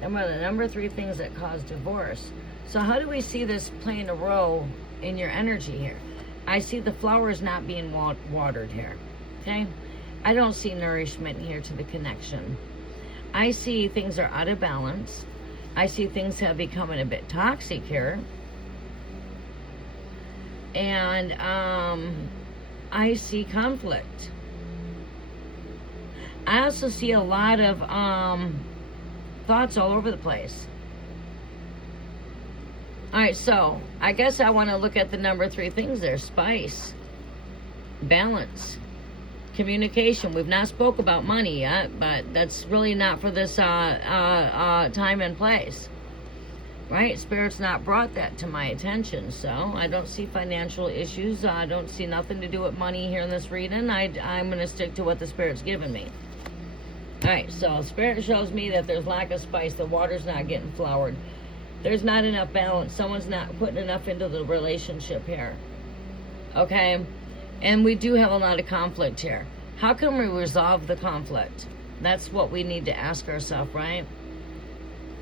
And one of the number 3 things that cause divorce. So how do we see this playing a role in your energy here? I see the flowers not being watered here. Okay? I don't see nourishment here to the connection. I see things are out of balance. I see things have become a bit toxic here. And I see conflict. I also see a lot of thoughts all over the place. All right, so I guess I want to look at the number 3 things there. Spice, balance, communication. We've not spoke about money yet, but that's really not for this time and place. Right? Spirit's not brought that to my attention, so I don't see financial issues. I don't see nothing to do with money here in this reading. I'm going to stick to what the Spirit's given me. All right, so Spirit shows me that there's lack of spice. The water's not getting flowered. There's not enough balance. Someone's not putting enough into the relationship here. Okay? And we do have a lot of conflict here. How can we resolve the conflict? That's what we need to ask ourselves, right?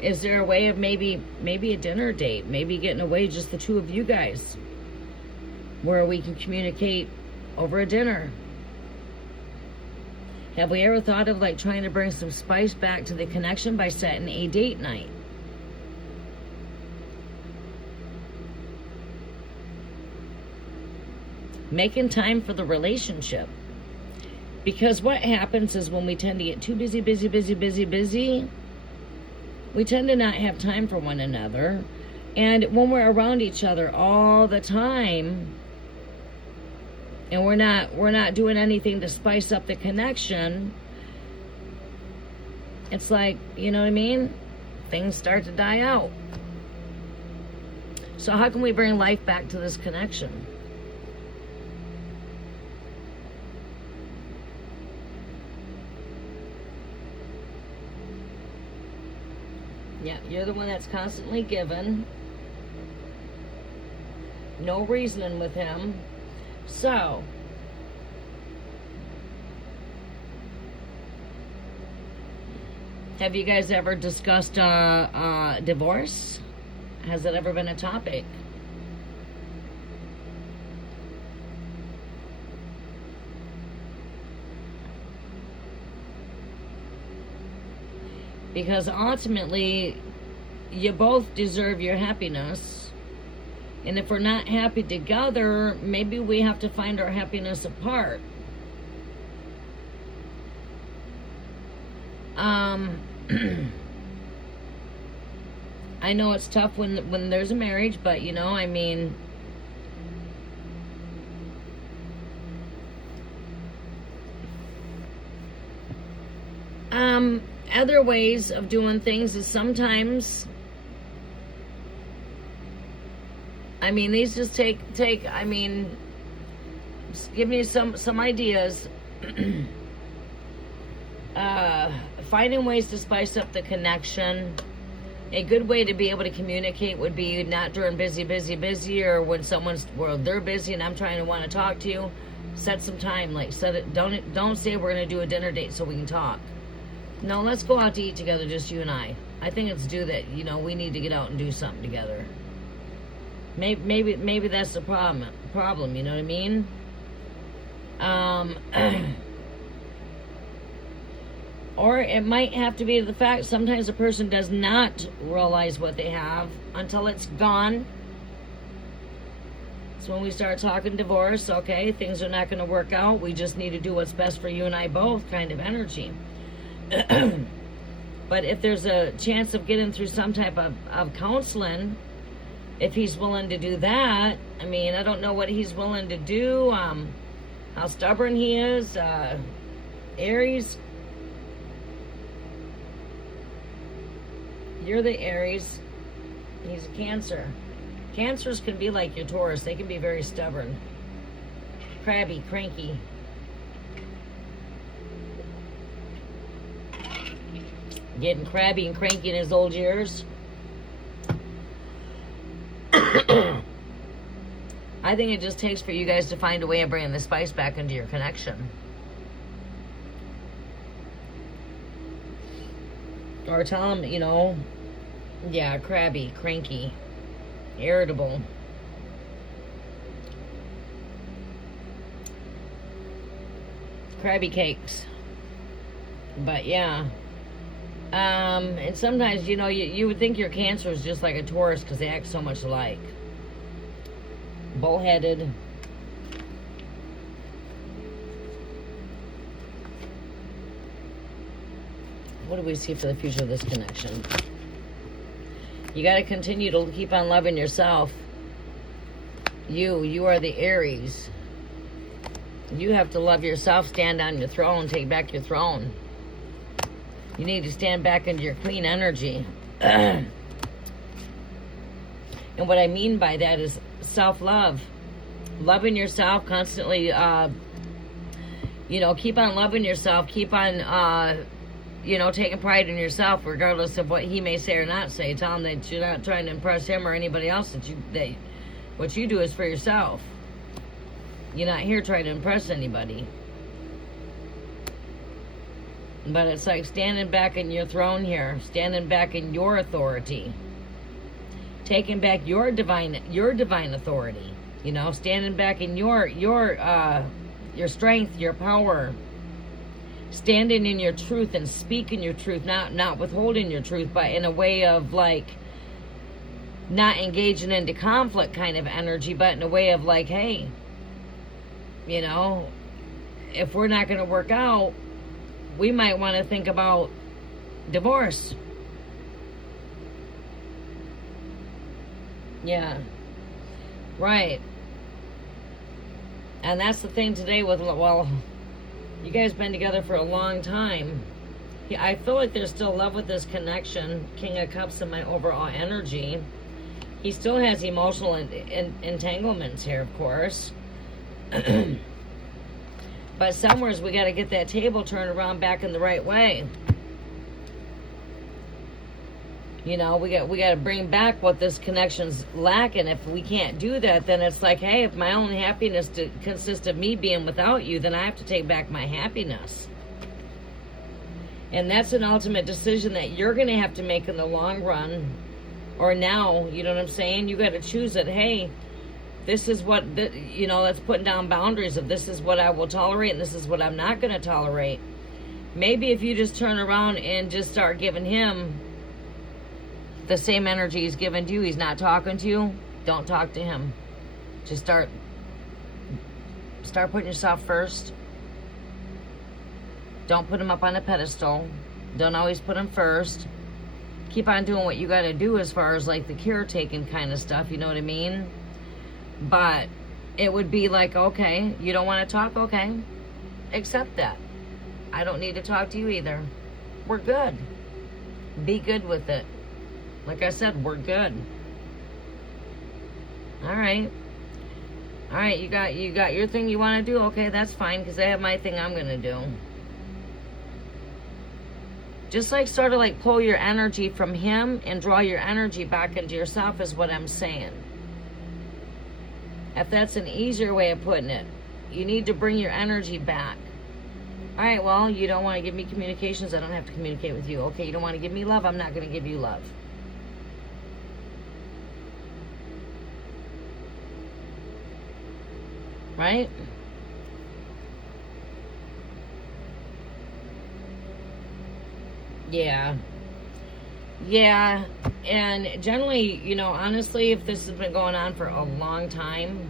Is there a way of maybe a dinner date? Maybe getting away, just the two of you guys, where we can communicate over a dinner? Have we ever thought of like trying to bring some spice back to the connection by setting a date night? Making time for the relationship. Because what happens is when we tend to get too busy, we tend to not have time for one another. And when we're around each other all the time, and we're not doing anything to spice up the connection, it's like, you know what I mean? Things start to die out. So how can we bring life back to this connection? Yeah, you're the one that's constantly given. No reasoning with him. So, have you guys ever discussed divorce? Has it ever been a topic? Because ultimately, you both deserve your happiness. And if we're not happy together, maybe we have to find our happiness apart. I know it's tough when there's a marriage, but you know, I mean, other ways of doing things is sometimes, I mean, these just take, I mean, just give me some ideas. Finding ways to spice up the connection. A good way to be able to communicate would be not during busy, or when they're busy and I'm trying to want to talk to you. Set some time, like set it. Don't say we're gonna do a dinner date so we can talk. No, let's go out to eat together, just you and I. I think it's due that, you know, we need to get out and do something together. Maybe that's the problem, you know what I mean? Or it might have to be the fact sometimes a person does not realize what they have until it's gone. So when we start talking divorce, okay, things are not going to work out. We just need to do what's best for you and I both kind of energy. But if there's a chance of getting through some type of counseling, if he's willing to do that, I mean, I don't know what he's willing to do, how stubborn he is. Aries, you're the Aries, he's a Cancer. Cancers can be like your Taurus. They can be very stubborn, crabby, cranky. Getting crabby and cranky in his old years. I think it just takes for you guys to find a way of bringing the spice back into your connection. Or tell him, you know, yeah, crabby, cranky, irritable. Crabby cakes. But yeah. And sometimes, you know, you would think your Cancer is just like a Taurus because they act so much alike. Bullheaded. What do we see for the future of this connection? You got to continue to keep on loving yourself. You are the Aries. You have to love yourself, stand on your throne, take back your throne. You need to stand back into your queen energy. And what I mean by that is self-love. Loving yourself constantly, you know, keep on loving yourself. Keep on, you know, taking pride in yourself, regardless of what he may say or not say. Tell him that you're not trying to impress him or anybody else. That what you do is for yourself. You're not here trying to impress anybody. But it's like standing back in your throne here, standing back in your authority, taking back your divine authority. You know, standing back in your strength, your power, standing in your truth and speaking your truth, not withholding your truth, but in a way of like not engaging into conflict kind of energy, but in a way of like, hey, you know, if we're not going to work out, we might want to think about divorce. Yeah. Right. And that's the thing today with, well, you guys been together for a long time. I feel like there's still love with this connection. King of Cups in my overall energy. He still has emotional entanglements here, of course. But somewheres we got to get that table turned around back in the right way. You know, we got to bring back what this connection's lacking. If we can't do that, then it's like, hey, if my only happiness consists of me being without you, then I have to take back my happiness. And that's an ultimate decision that you're going to have to make in the long run, or now. You know what I'm saying? You got to choose it. Hey, this is what, you know, that's putting down boundaries of this is what I will tolerate and this is what I'm not going to tolerate. Maybe if you just turn around and just start giving him the same energy he's given to you, he's not talking to you, don't talk to him. Just start putting yourself first. Don't put him up on a pedestal. Don't always put him first. Keep on doing what you got to do as far as like the caretaking kind of stuff, you know what I mean? But it would be like, okay, you don't want to talk? Okay, accept that. I don't need to talk to you either. We're good. Be good with it. Like I said, we're good. All right. All right, you got your thing you want to do? Okay, that's fine, because I have my thing I'm going to do. Just like sort of like pull your energy from him and draw your energy back into yourself is what I'm saying. If that's an easier way of putting it, you need to bring your energy back. All right, well, you don't want to give me communications, I don't have to communicate with you. Okay, you don't want to give me love, I'm not going to give you love. Right? Yeah. Yeah, and generally, you know, honestly, if this has been going on for a long time,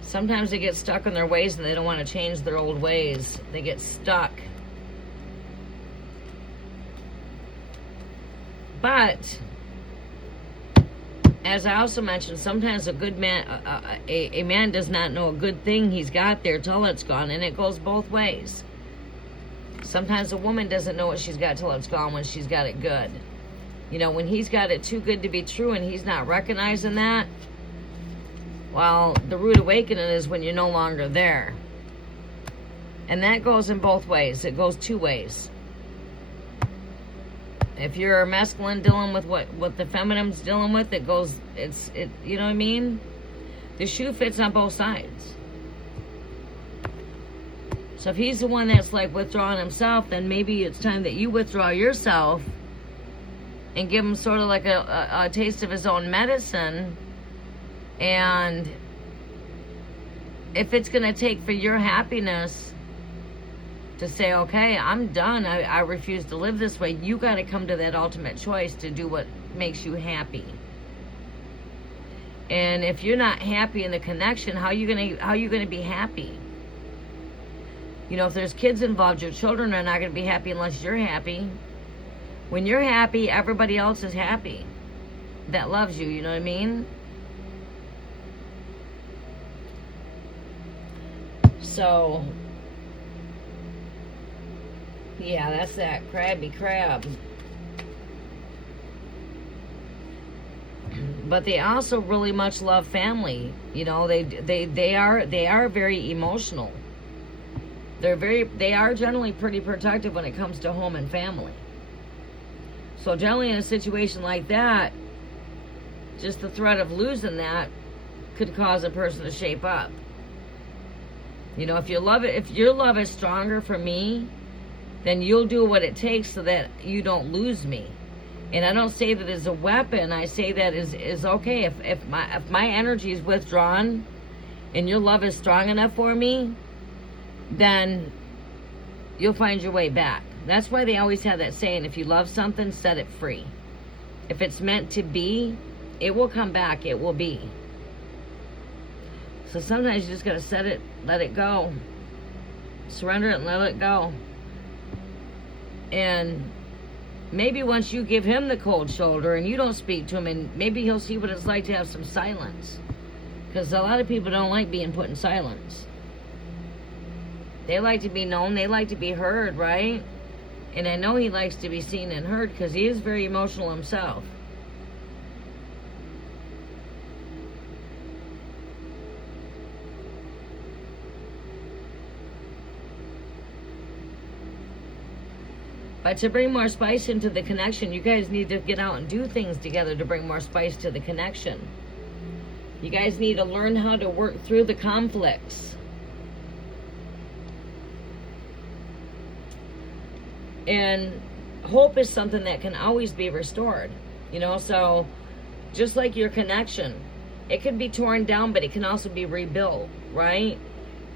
sometimes they get stuck in their ways and they don't want to change their old ways. They get stuck. But as I also mentioned, sometimes a good man, a man does not know a good thing he's got there till it's gone, and it goes both ways. Sometimes a woman doesn't know what she's got till it's gone when she's got it good. You know, when he's got it too good to be true and he's not recognizing that, well, the rude awakening is when you're no longer there. And that goes in both ways. It goes two ways. If you're a masculine dealing with what the feminine's dealing with, it goes, you know what I mean? The shoe fits on both sides. So if he's the one that's like withdrawing himself, then maybe it's time that you withdraw yourself and give him sort of like a taste of his own medicine. And if it's going to take for your happiness to say, okay, I'm done, I refuse to live this way, you got to come to that ultimate choice to do what makes you happy. And if you're not happy in the connection, how are you going to be happy? You know, if there's kids involved, your children are not going to be happy unless you're happy. When you're happy, everybody else is happy that loves you, you know what I mean? So, yeah, that's that crabby crab. But they also really much love family. You know, they are very emotional. They are generally pretty protective when it comes to home and family. So generally in a situation like that, just the threat of losing that could cause a person to shape up. You know, if your love is stronger for me, then you'll do what it takes so that you don't lose me. And I don't say that as a weapon. I say that is okay. If my energy is withdrawn and your love is strong enough for me, then you'll find your way back. That's why they always have that saying, if you love something, set it free. If it's meant to be, it will come back. It will be. So sometimes you just got to set it, let it go. Surrender it and let it go. And maybe once you give him the cold shoulder and you don't speak to him, and maybe he'll see what it's like to have some silence. Because a lot of people don't like being put in silence. They like to be known. They like to be heard, right? And I know he likes to be seen and heard because he is very emotional himself. But to bring more spice into the connection, you guys need to get out and do things together to bring more spice to the connection. You guys need to learn how to work through the conflicts. And hope is something that can always be restored. You know, so just like your connection, it can be torn down, but it can also be rebuilt, right?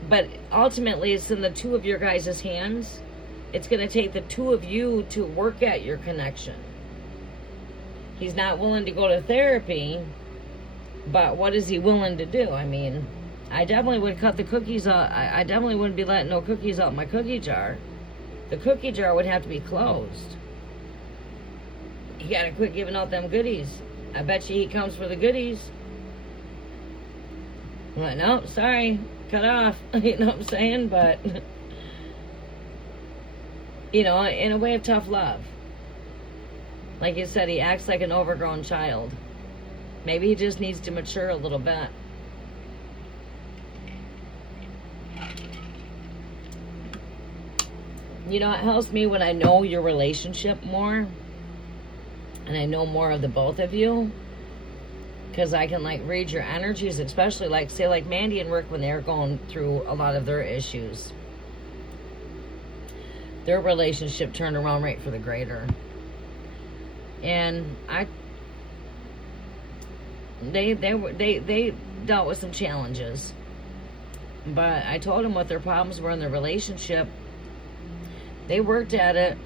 But ultimately, it's in the two of your guys' hands. It's going to take the two of you to work at your connection. He's not willing to go to therapy, but what is he willing to do? I mean, I definitely would cut the cookies out. I definitely wouldn't be letting no cookies out my cookie jar. The cookie jar would have to be closed. You got to quit giving out them goodies. I bet you he comes for the goodies. I'm like, no, sorry, cut off. You know what I'm saying? But, you know, in a way of tough love. Like you said, he acts like an overgrown child. Maybe he just needs to mature a little bit. You know, it helps me when I know your relationship more. And I know more of the both of you. Because I can, like, read your energies. Especially, like, say, like Mandy and Rick when they're going through a lot of their issues. Their relationship turned around right for the greater. And they dealt with some challenges. But I told them what their problems were in their relationship. They worked at it.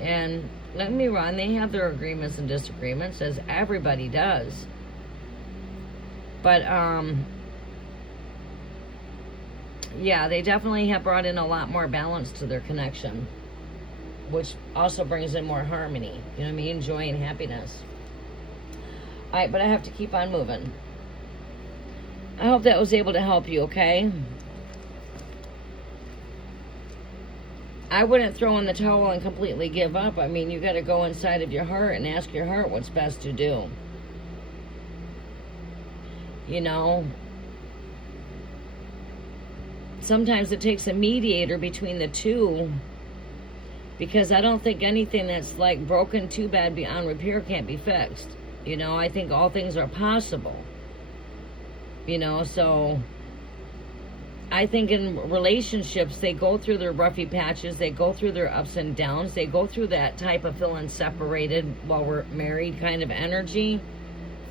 And let me run. They have their agreements and disagreements, as everybody does. But, yeah, they definitely have brought in a lot more balance to their connection, which also brings in more harmony. You know what I mean? Joy and happiness. All right, but I have to keep on moving. I hope that was able to help you, okay? I wouldn't throw in the towel and completely give up. I mean, you got to go inside of your heart and ask your heart what's best to do. You know, sometimes it takes a mediator between the two, because I don't think anything that's like broken too bad beyond repair can't be fixed. You know, I think all things are possible. You know, so I think in relationships, they go through their roughy patches, they go through their ups and downs, they go through that type of feeling separated while we're married kind of energy,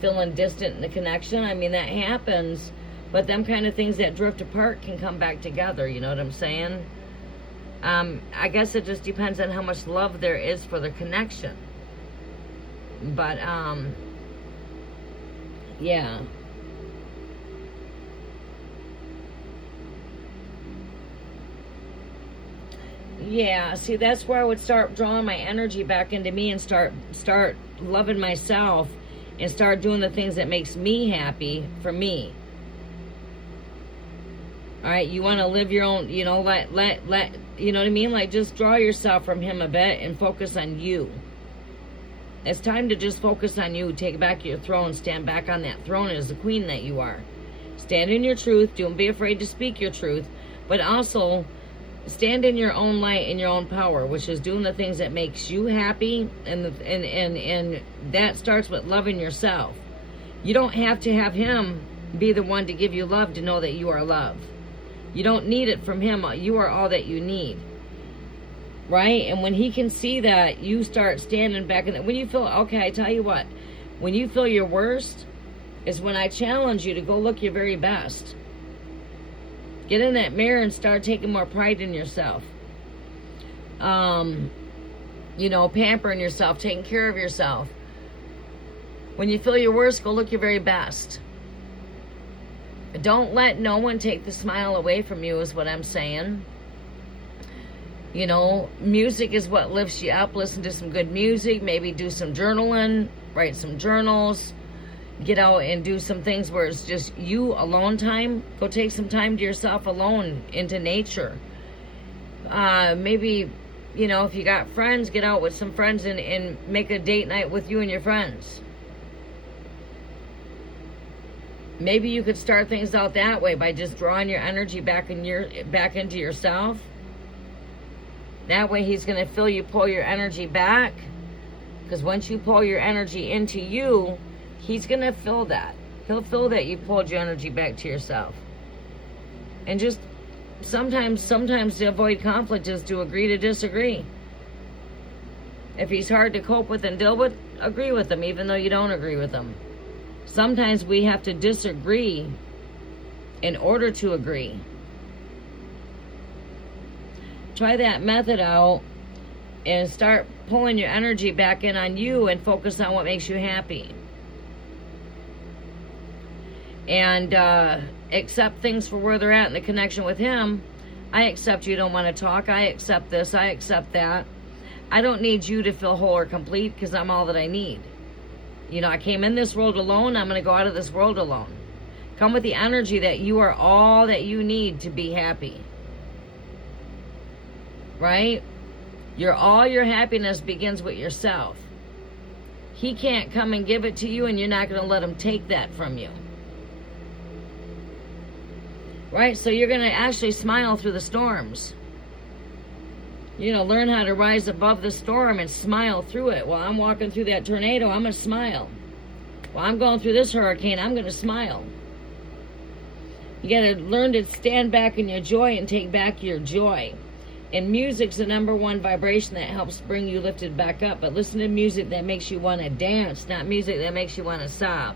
feeling distant in the connection. I mean, that happens, but them kind of things that drift apart can come back together, you know what I'm saying? I guess it just depends on how much love there is for the connection. But, yeah. Yeah, see, that's where I would start drawing my energy back into me and start loving myself and start doing the things that makes me happy for me. All right, you want to live your own, you know, let, you know what I mean? Like, just draw yourself from him a bit and focus on you. It's time to just focus on you. Take back your throne. Stand back on that throne as the queen that you are. Stand in your truth. Don't be afraid to speak your truth. But also, stand in your own light and your own power, which is doing the things that makes you happy, and that starts with loving yourself. You don't have to have him be the one to give you love to know that you are loved. You don't need it from him. You are all that you need. Right? And when he can see that, you start standing back. And when you feel, okay, I tell you what, when you feel your worst is when I challenge you to go look your very best. Get in that mirror and start taking more pride in yourself. You know, pampering yourself, taking care of yourself. When you feel your worst, go look your very best. Don't let no one take the smile away from you, is what I'm saying. You know, music is what lifts you up. Listen to some good music. Maybe do some journaling. Write some journals. Get out and do some things where it's just you alone time. Go take some time to yourself alone into nature. Maybe, you know, if you got friends, get out with some friends and make a date night with you and your friends. Maybe you could start things out that way by just drawing your energy back into yourself That way he's going to feel you pull your energy back. Because once you pull your energy into you, he's going to feel that. He'll feel that you pulled your energy back to yourself. And just sometimes to avoid conflict is to agree to disagree. If he's hard to cope with and deal with, agree with him, even though you don't agree with him. Sometimes we have to disagree in order to agree. Try that method out and start pulling your energy back in on you and focus on what makes you happy. And accept things for where they're at in the connection with him. I accept you don't want to talk. I accept this. I accept that. I don't need you to feel whole or complete because I'm all that I need. You know, I came in this world alone. I'm going to go out of this world alone. Come with the energy that you are all that you need to be happy. Right? All your happiness begins with yourself. He can't come and give it to you, and you're not going to let him take that from you. Right? So you're going to actually smile through the storms. You know, learn how to rise above the storm and smile through it. While I'm walking through that tornado, I'm going to smile. While I'm going through this hurricane, I'm going to smile. You got to learn to stand back in your joy and take back your joy. And music's the number one vibration that helps bring you lifted back up. But listen to music that makes you want to dance, not music that makes you want to sob.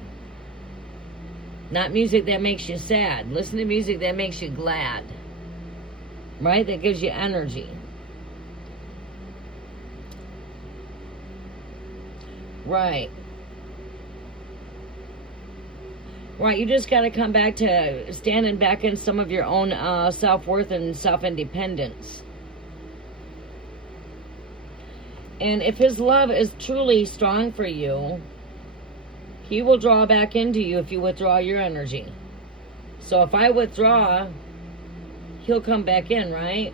Not music that makes you sad. Listen to music that makes you glad. Right? That gives you energy. Right. Right, you just got to come back to standing back in some of your own self-worth and self-independence. And if his love is truly strong for you, he will draw back into you if you withdraw your energy. So if I withdraw, he'll come back in, right?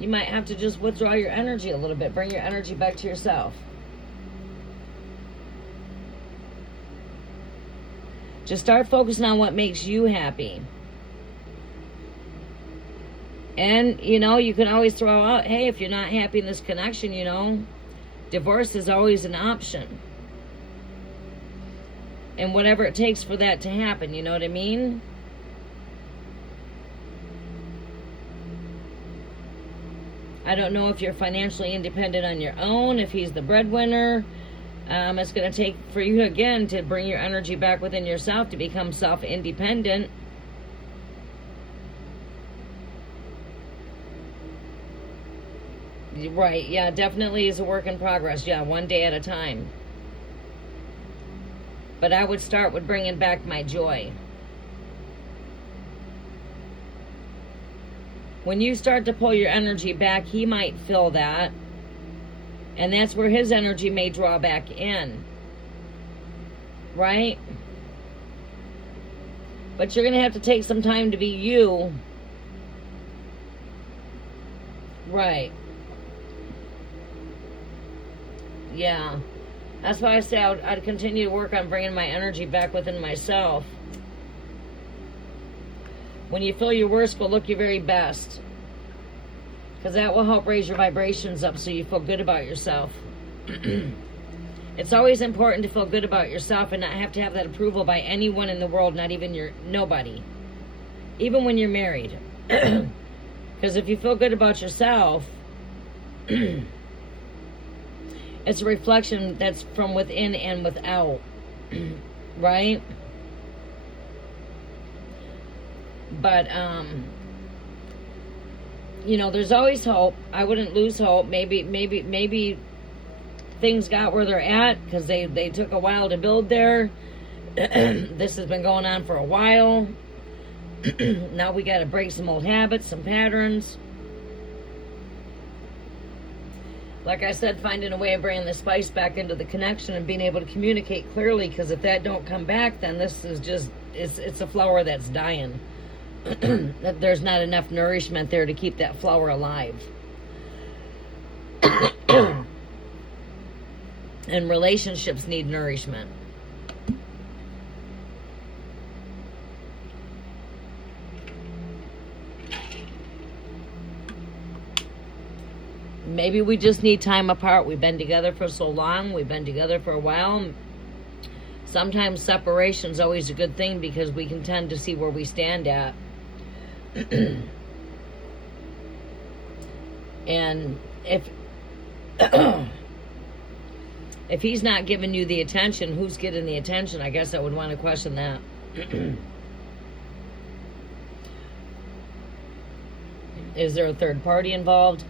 You might have to just withdraw your energy a little bit. Bring your energy back to yourself. Just start focusing on what makes you happy. And, you know, you can always throw out, hey, if you're not happy in this connection, you know, divorce is always an option. And whatever it takes for that to happen, you know what I mean? I don't know if you're financially independent on your own, if he's the breadwinner. It's going to take for you, again, to bring your energy back within yourself to become self-independent. Right, yeah, definitely is a work in progress. Yeah, one day at a time. But I would start with bringing back my joy. When you start to pull your energy back, he might feel that. And that's where his energy may draw back in. Right? But you're going to have to take some time to be you. Right. Yeah. That's why I say I'd continue to work on bringing my energy back within myself. When you feel your worst, go look your very best. Because that will help raise your vibrations up so you feel good about yourself. It's always important to feel good about yourself and not have to have that approval by anyone in the world, not even nobody. Even when you're married. Because if you feel good about yourself, it's a reflection that's from within and without. Right? But, you know, there's always hope. I wouldn't lose hope. Maybe things got where they're at because they took a while to build there. This has been going on for a while. Now we got to break some old habits, some patterns. Like I said, finding a way of bringing the spice back into the connection and being able to communicate clearly, because if that don't come back, then this is just, it's a flower that's dying. There's not enough nourishment there to keep that flower alive. And relationships need nourishment. Maybe we just need time apart. We've been together for so long. We've been together for a while. Sometimes separation is always a good thing because we can tend to see where we stand at. And if if he's not giving you the attention, who's getting the attention? I guess I would want to question that. Is there a third party involved?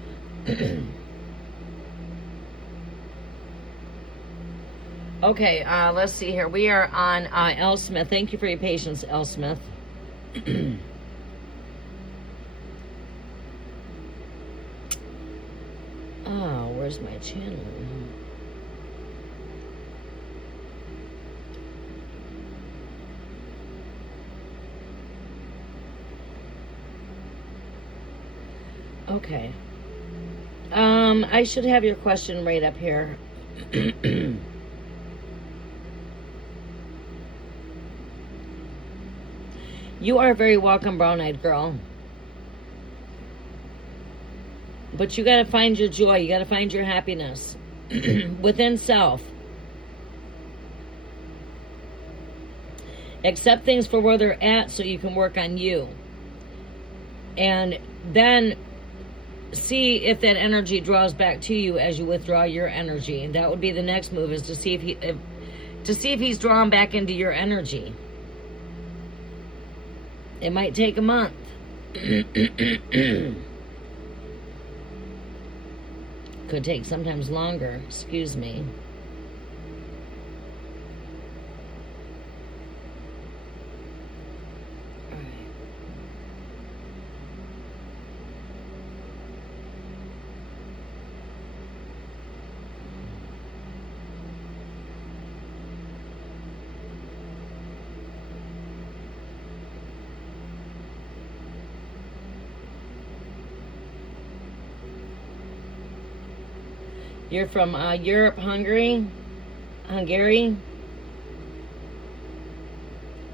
Okay, let's see here. We are on L. Smith. Thank you for your patience, L. Smith. Oh, where's my channel? Okay. I should have your question right up here. You are very welcome, brown-eyed girl. But you got to find your joy. You got to find your happiness within self. Accept things for where they're at so you can work on you. And then see if that energy draws back to you as you withdraw your energy. And that would be the next move, is to see if he's drawn back into your energy. It might take a month. Could take sometimes longer. Excuse me. You're from Europe, Hungary,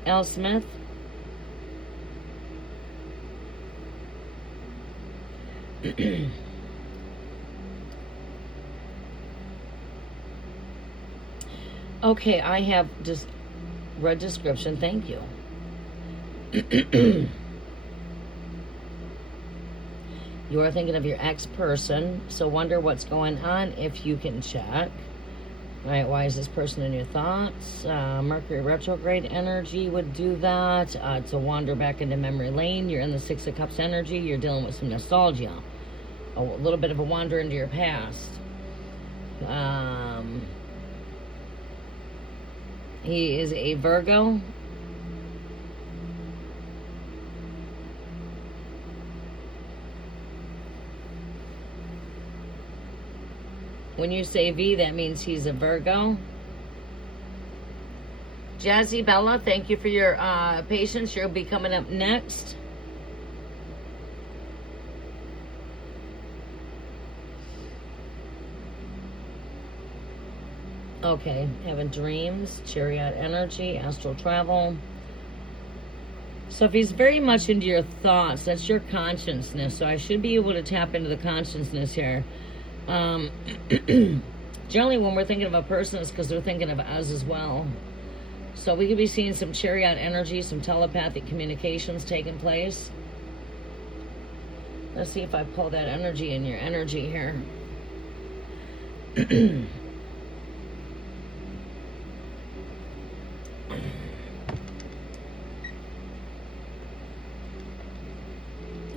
L. Smith. Okay, I have just read description. Thank you. You are thinking of your ex-person, so wonder what's going on if you can check. All right, why is this person in your thoughts? Mercury retrograde energy would do that. It's a wander back into memory lane. You're in the Six of Cups energy. You're dealing with some nostalgia. A little bit of a wander into your past. He is a Virgo. When you say V, that means he's a Virgo. Jazzy Bella, thank you for your patience. You'll be coming up next. Okay, having dreams, chariot energy, astral travel. So if he's very much into your thoughts, that's your consciousness. So I should be able to tap into the consciousness here. Generally when we're thinking of a person, it's because they're thinking of us as well. So we could be seeing some chariot energy, some telepathic communications taking place. Let's see if I pull that energy in your energy here.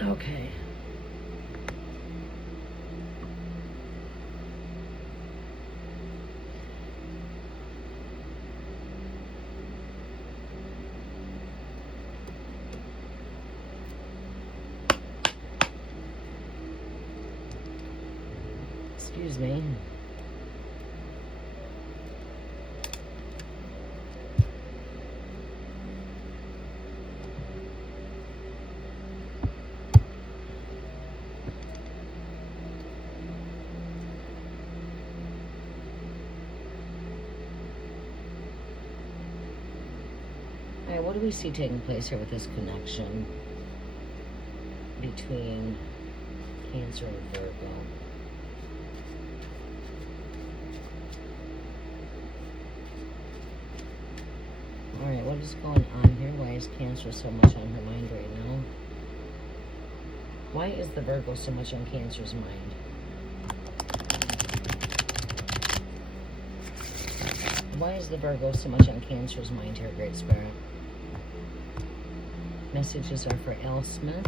Okay. Excuse me. All right, what do we see taking place here with this connection between Cancer and Virgo? What is going on here? Why is Cancer so much on her mind right now? Why is the Virgo so much on Cancer's mind? Why is the Virgo so much on Cancer's mind here, Great Spirit? Messages are for L. Smith.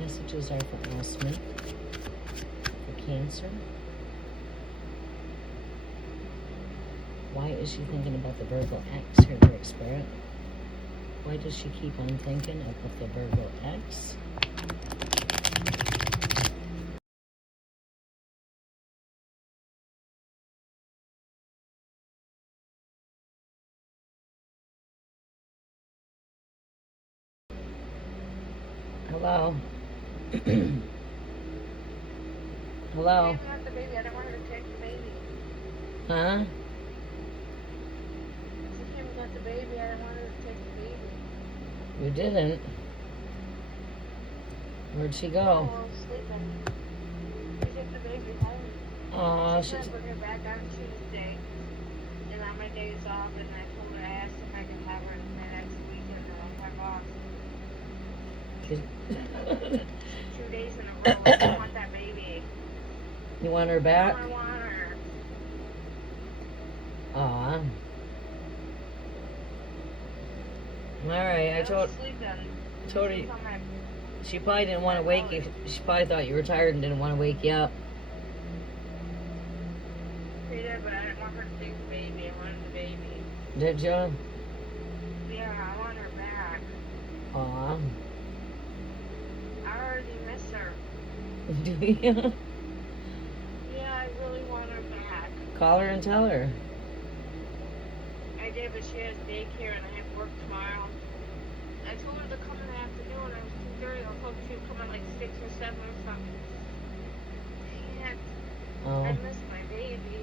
Messages are for L. Smith. For Cancer. Why is she thinking about the Virgo X here, Great Spirit? Why does she keep on thinking about the Virgo X? Hello? Hello? The baby. I don't want her to take the baby. Huh? She came and got the baby. I don't want her to take the baby. You didn't. Where'd she go? Oh, sleeping. She took the baby home. Oh, She's gonna bring her back on Tuesday. And on my days off, and I told her, I asked if I could have her my next weekend, and I'll have off. 2 days in a row. I don't want that baby. You want her back? I want her. Aw. Alright, I told her she probably didn't want to wake you. She probably thought you were tired and didn't want to wake you up. She did, but I didn't want her to take the baby. I wanted the baby. Did you? Yeah, I want her back. Aw. I already miss her. Do you? Yeah, I really want her back. Call her and tell her. I did, but she has daycare and I have work tomorrow. I told her to come in the afternoon. I was 2:30. I was hoping she would come at like 6 or 7 or something. Dang it. Oh. I miss my baby.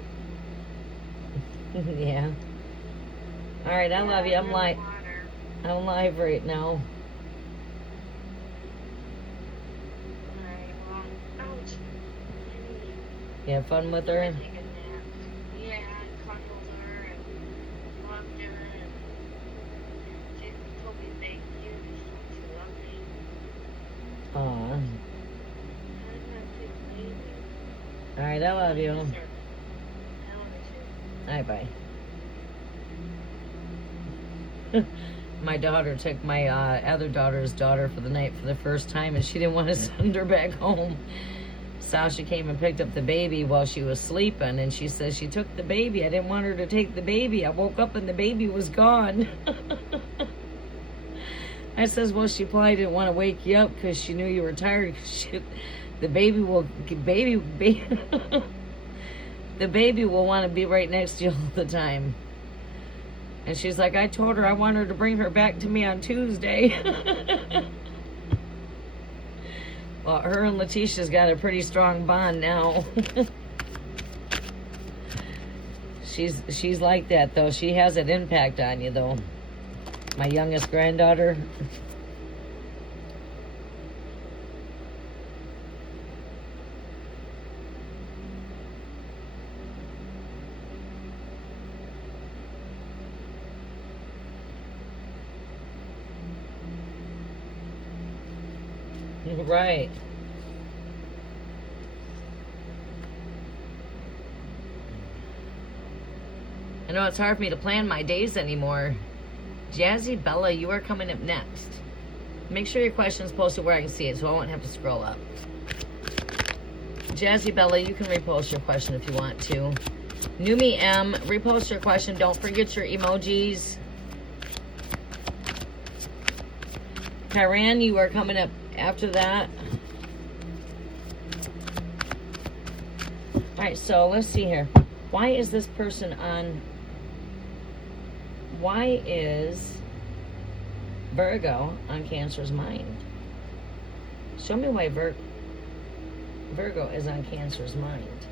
Yeah. Alright, I love you. I'm really live. want her. I'm live right now. Alright, well, ouch. You have fun with I her? take a nap. Yeah, I cuddled her and loved her and she told me thank you. She loved me. Aw. I didn't have to take the baby. Alright, I love you. I love you too. Alright, bye. My daughter took my other daughter's daughter for the night for the first time, and she didn't want to send her back home. Sasha came and picked up the baby while she was sleeping, and she says she took the baby. I didn't want her to take the baby. I woke up and the baby was gone. I says, well, she probably didn't want to wake you up because she knew you were tired. The baby will the baby will want to be right next to you all the time. And she's like, I told her I want her to bring her back to me on Tuesday. Well, her and Letitia's got a pretty strong bond now. She's like that, though. She has an impact on you, though. My youngest granddaughter. Right. I know it's hard for me to plan my days anymore. Jazzy Bella, you are coming up next. Make sure your question's posted where I can see it so I won't have to scroll up. Jazzy Bella, you can repost your question if you want to. Numi M, repost your question. Don't forget your emojis. Kyran, you are coming up after that. Alright, so let's see here. Why is this person on... Why is Virgo on Cancer's mind? Show me why Virgo is on Cancer's mind.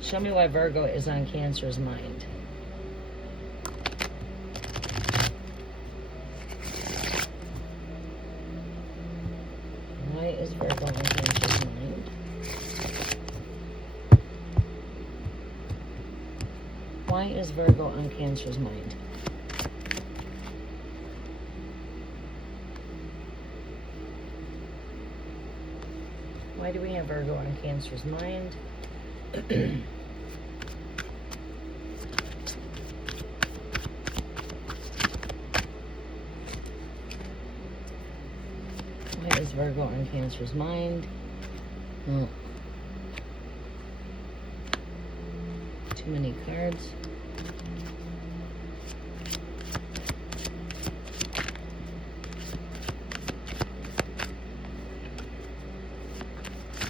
Show me why Virgo is on Cancer's mind. Why is Virgo on Cancer's mind? Why do we have Virgo on Cancer's mind? Why is Virgo on Cancer's mind? Oh. Too many cards.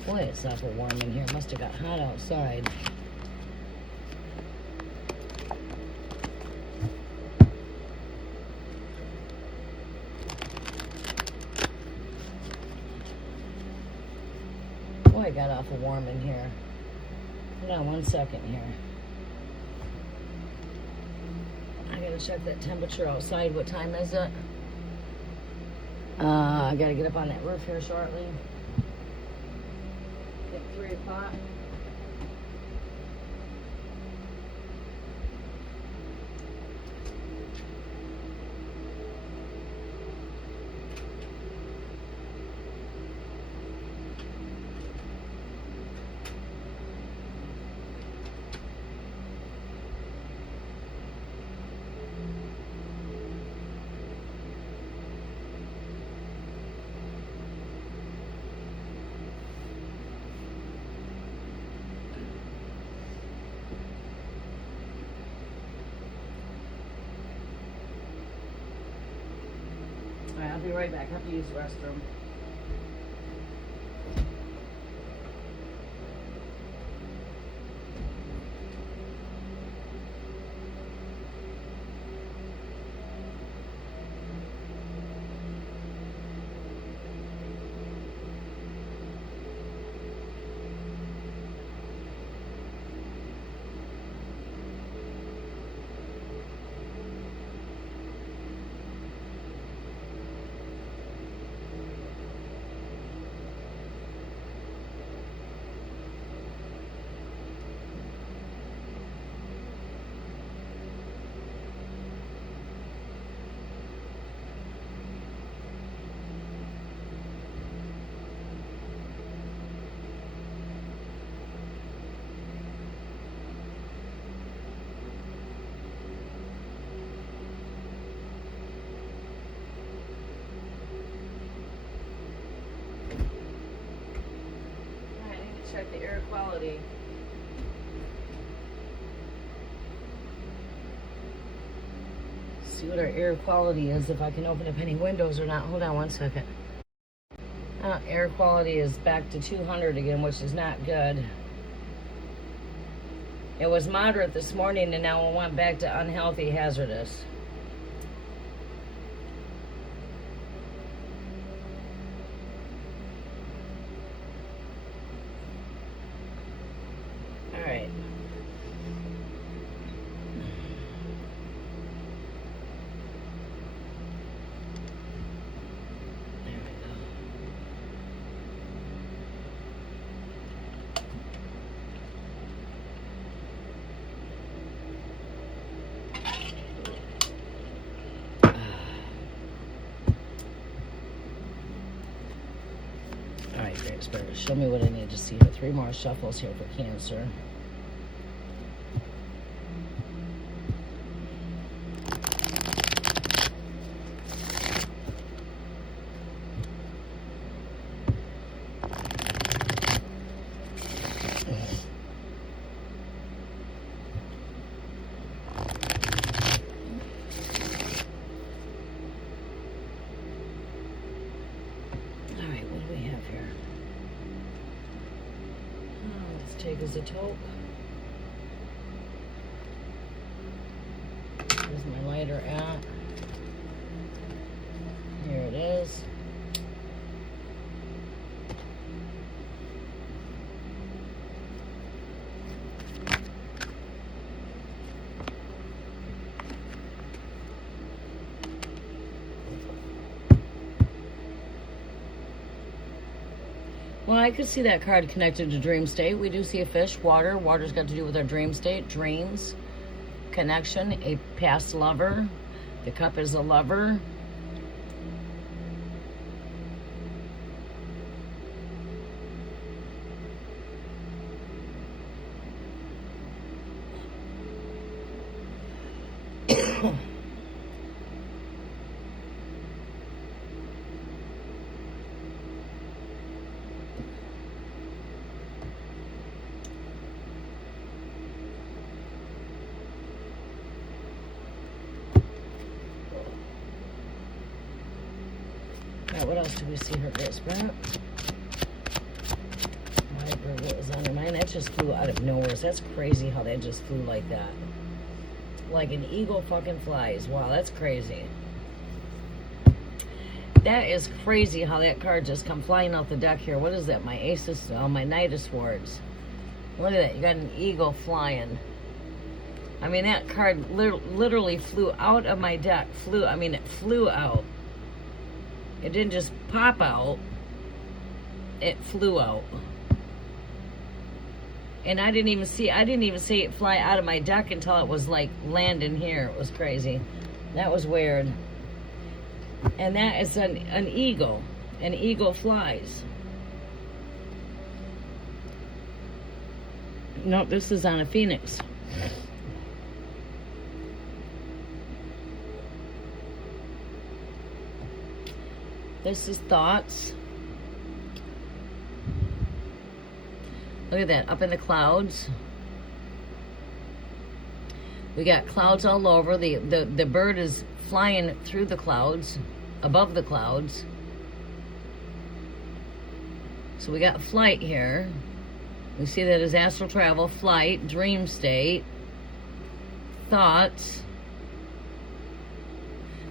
Boy, it's awful warm in here. Must have got hot outside. Boy, it got awful warm in here. Hold on 1 second here. I gotta check that temperature outside. What time is it? I gotta get up on that roof here shortly. At 3 o'clock. Alright, I'll be right back. I have to use the restroom. Check the air quality. See what our air quality is, if I can open up any windows or not. Hold on 1 second. Air quality is back to 200 again, which is not good. It was moderate this morning and now it went back to unhealthy, hazardous. Alright. There we go. Alright, Great Spirit, show me what I need to see here. 3 more shuffles here for Cancer. Take as a taupe. Where's my lighter at? Here it is. Well, I could see that card connected to dream state. We do see a fish, water. Water's got to do with our dream state, dreams. connection, a past lover. The cup is a lover. What else do we see her Great Spirit? Why Virgo is on her mind? That just flew out of nowhere. That's crazy how that just flew like that. Like an eagle fucking flies. Wow, that's crazy. That is crazy how that card just come flying out the deck here. What is that? My Ace of, my Knight of Swords. Look at that. You got an eagle flying. I mean, that card literally flew out of my deck. It flew out. It didn't just pop out. It flew out. And I didn't even see it fly out of my deck until it was like landing here. It was crazy. That was weird. And that is an eagle. An eagle flies. No, this is on a phoenix. This is thoughts. Look at that, up in the clouds. We got clouds all over. The bird is flying through the clouds, above the clouds. So we got flight here. We see that as astral travel, flight, dream state, thoughts.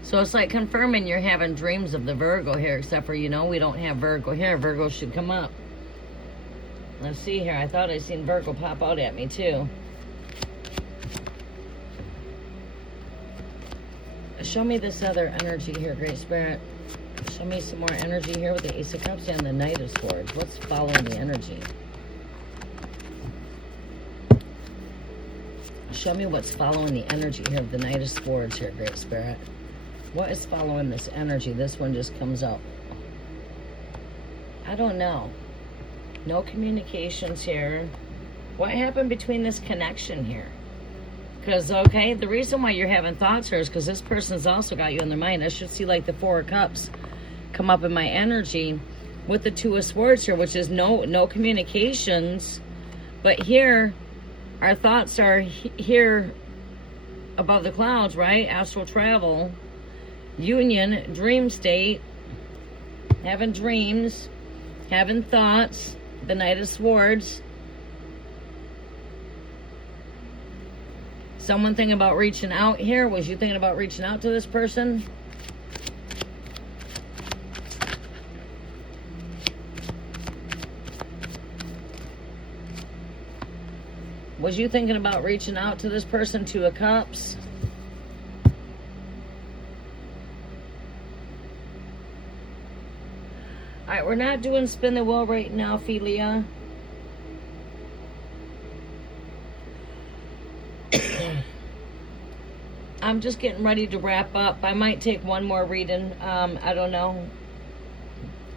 So it's like confirming you're having dreams of the Virgo here, except for, we don't have Virgo here. Virgo should come up. Let's see here. I thought I seen Virgo pop out at me too. Show me this other energy here, Great Spirit. Show me some more energy here with the Ace of Cups and the Knight of Swords. What's following the energy? Show me what's following the energy here of the Knight of Swords here, Great Spirit. What is following this energy? This one just comes up. I don't know. No communications here. What happened between this connection here? Because, okay, the reason why you're having thoughts here is because this person's also got you in their mind. I should see like the Four of Cups come up in my energy with the Two of Swords here, which is no communications. But here, our thoughts are here above the clouds, right? Astral travel. Union, dream state, having dreams, having thoughts, the Knight of Swords. Someone thinking about reaching out here. Was you thinking about reaching out to this person? Was you thinking about reaching out to this person? Two of Cups. All right, we're not doing spin the wheel right now, Philia. I'm just getting ready to wrap up. I might take one more reading. I don't know.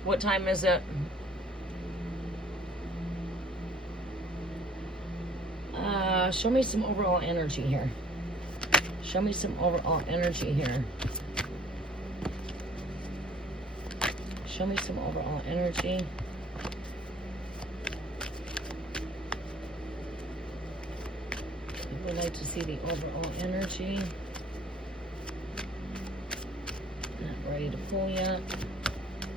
What time is it? Show me some overall energy here. Show me some overall energy here. Show me some overall energy. I would like to see the overall energy. Not ready to pull yet.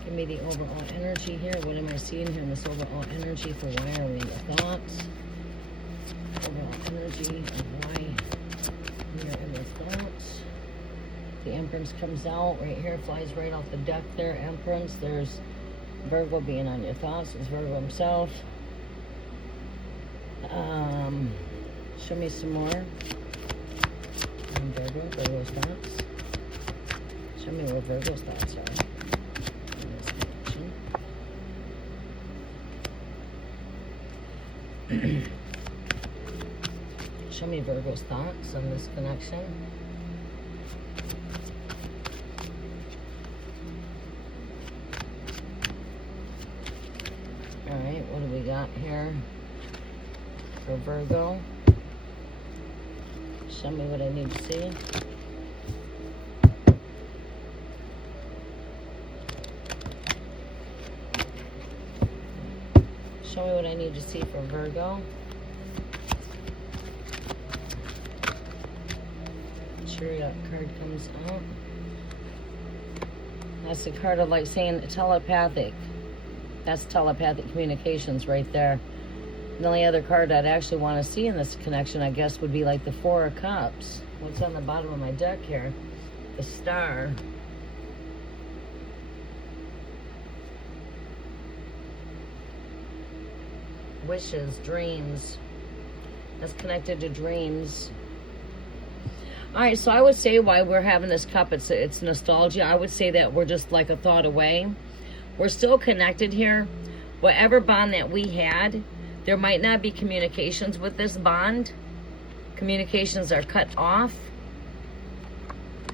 Give me the overall energy here. What am I seeing here in this overall energy for why are we in the thoughts? Overall energy of why we are in the thoughts. The Empress comes out right here, flies right off the deck there. Empress, there's Virgo being on your thoughts. It's Virgo himself. Show me some more. Virgo's thoughts. Show me where Virgo's thoughts are. In this connection. Show me Virgo's thoughts on this connection. All right, what do we got here for Virgo? Show me what I need to see. Show me what I need to see for Virgo. Chariot card comes out. That's the card of like saying telepathic. That's telepathic communications right there. The only other card I'd actually want to see in this connection, I guess, would be like the Four of Cups. What's on the bottom of my deck here? The Star. Wishes, dreams. That's connected to dreams. All right, so I would say why we're having this cup, it's nostalgia. I would say that we're just like a thought away. We're still connected here. Whatever bond that we had, there might not be communications with this bond. Communications are cut off.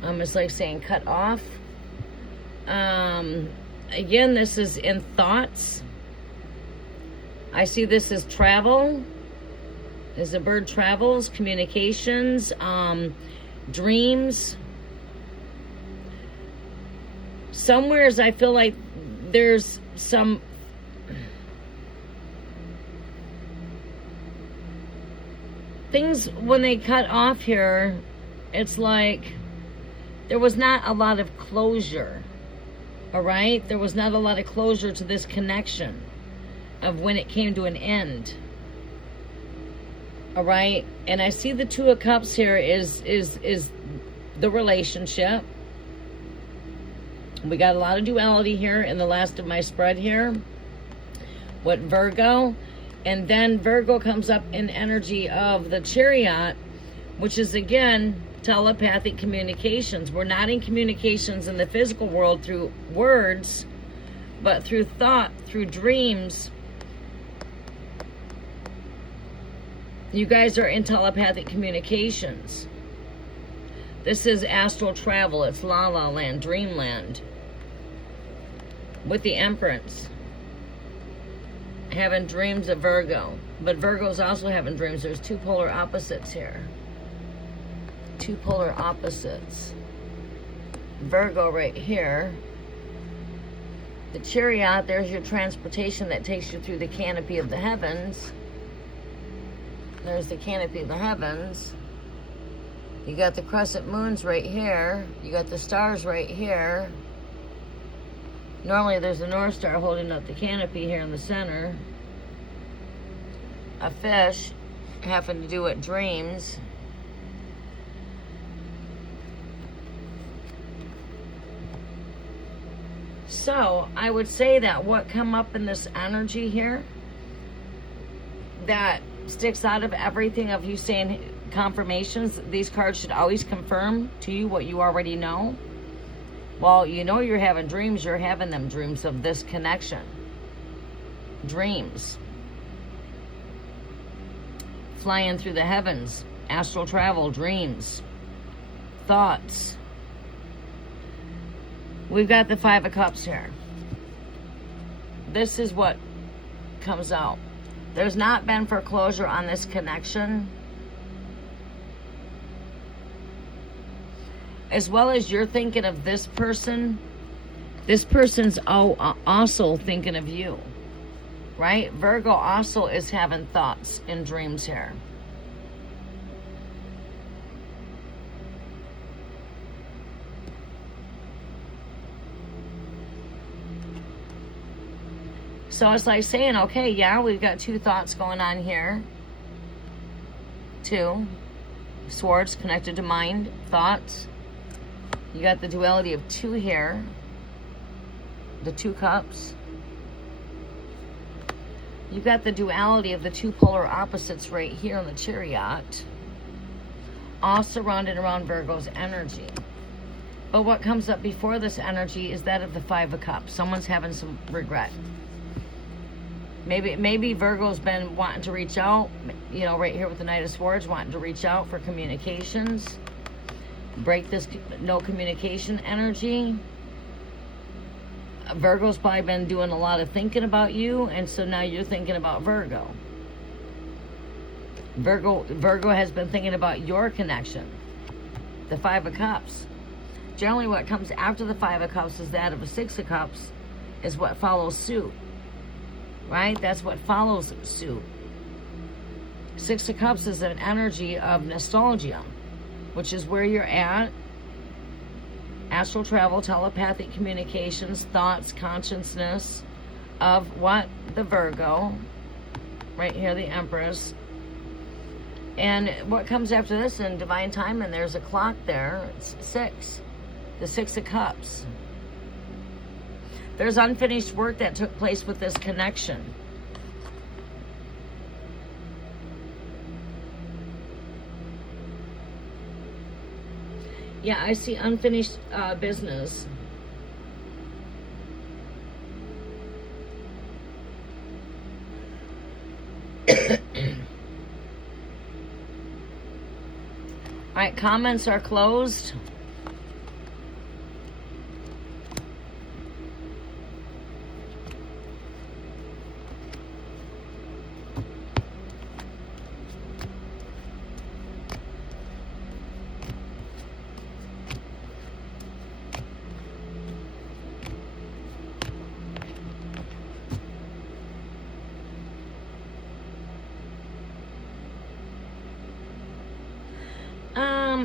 It's like saying cut off. Again, this is in thoughts. I see this as travel. As the bird travels, communications, dreams. Somewheres I feel like there's some things when they cut off here, it's like there was not a lot of closure. All right? There was not a lot of closure to this connection of when it came to an end. All right? And I see the Two of Cups here is the relationship. We got a lot of duality here in the last of my spread here. What Virgo? And then Virgo comes up in energy of the Chariot, which is again telepathic communications. We're not in communications in the physical world through words, but through thought, through dreams. You guys are in telepathic communications. This is astral travel. It's La La Land, dreamland. With the Empress. Having dreams of Virgo. But Virgo's also having dreams. There's two polar opposites here. Two polar opposites. Virgo right here. The Chariot, there's your transportation that takes you through the canopy of the heavens. There's the canopy of the heavens. You got the crescent moons right here. You got the stars right here. Normally there's a North Star holding up the canopy here in the center. A fish having to do with dreams. So I would say that what come up in this energy here that sticks out of everything of you saying confirmations, these cards should always confirm to you what you already know. Well, you know you're having dreams, you're having them dreams of this connection. Dreams. Flying through the heavens. Astral travel, dreams. Thoughts. We've got the Five of Cups here. This is what comes out. There's not been foreclosure on this connection. As well as you're thinking of this person, this person's also thinking of you, right? Virgo also is having thoughts and dreams here. So it's like saying, okay, yeah, we've got two thoughts going on here. Two. Swords connected to mind, thoughts. You got the duality of two here. The Two Cups. You got the duality of the two polar opposites right here on the Chariot. All surrounded around Virgo's energy. But what comes up before this energy is that of the Five of Cups. Someone's having some regret. Maybe Virgo's been wanting to reach out, you know, right here with the Knight of Swords, wanting to reach out for communications. Break this no communication energy. Virgo's probably been doing a lot of thinking about you, and so now you're thinking about Virgo. Virgo has been thinking about your connection. The Five of Cups. Generally what comes after the Five of Cups is that of a Six of Cups, is what follows suit. Right? That's what follows suit. Six of Cups is an energy of nostalgia, which is where you're at. Astral travel, telepathic communications, thoughts, consciousness of what? The Virgo. Right here, the Empress. And what comes after this in divine time, and there's a clock there, it's 6. The Six of Cups. There's unfinished work that took place with this connection. Yeah, I see unfinished business. All right, comments are closed.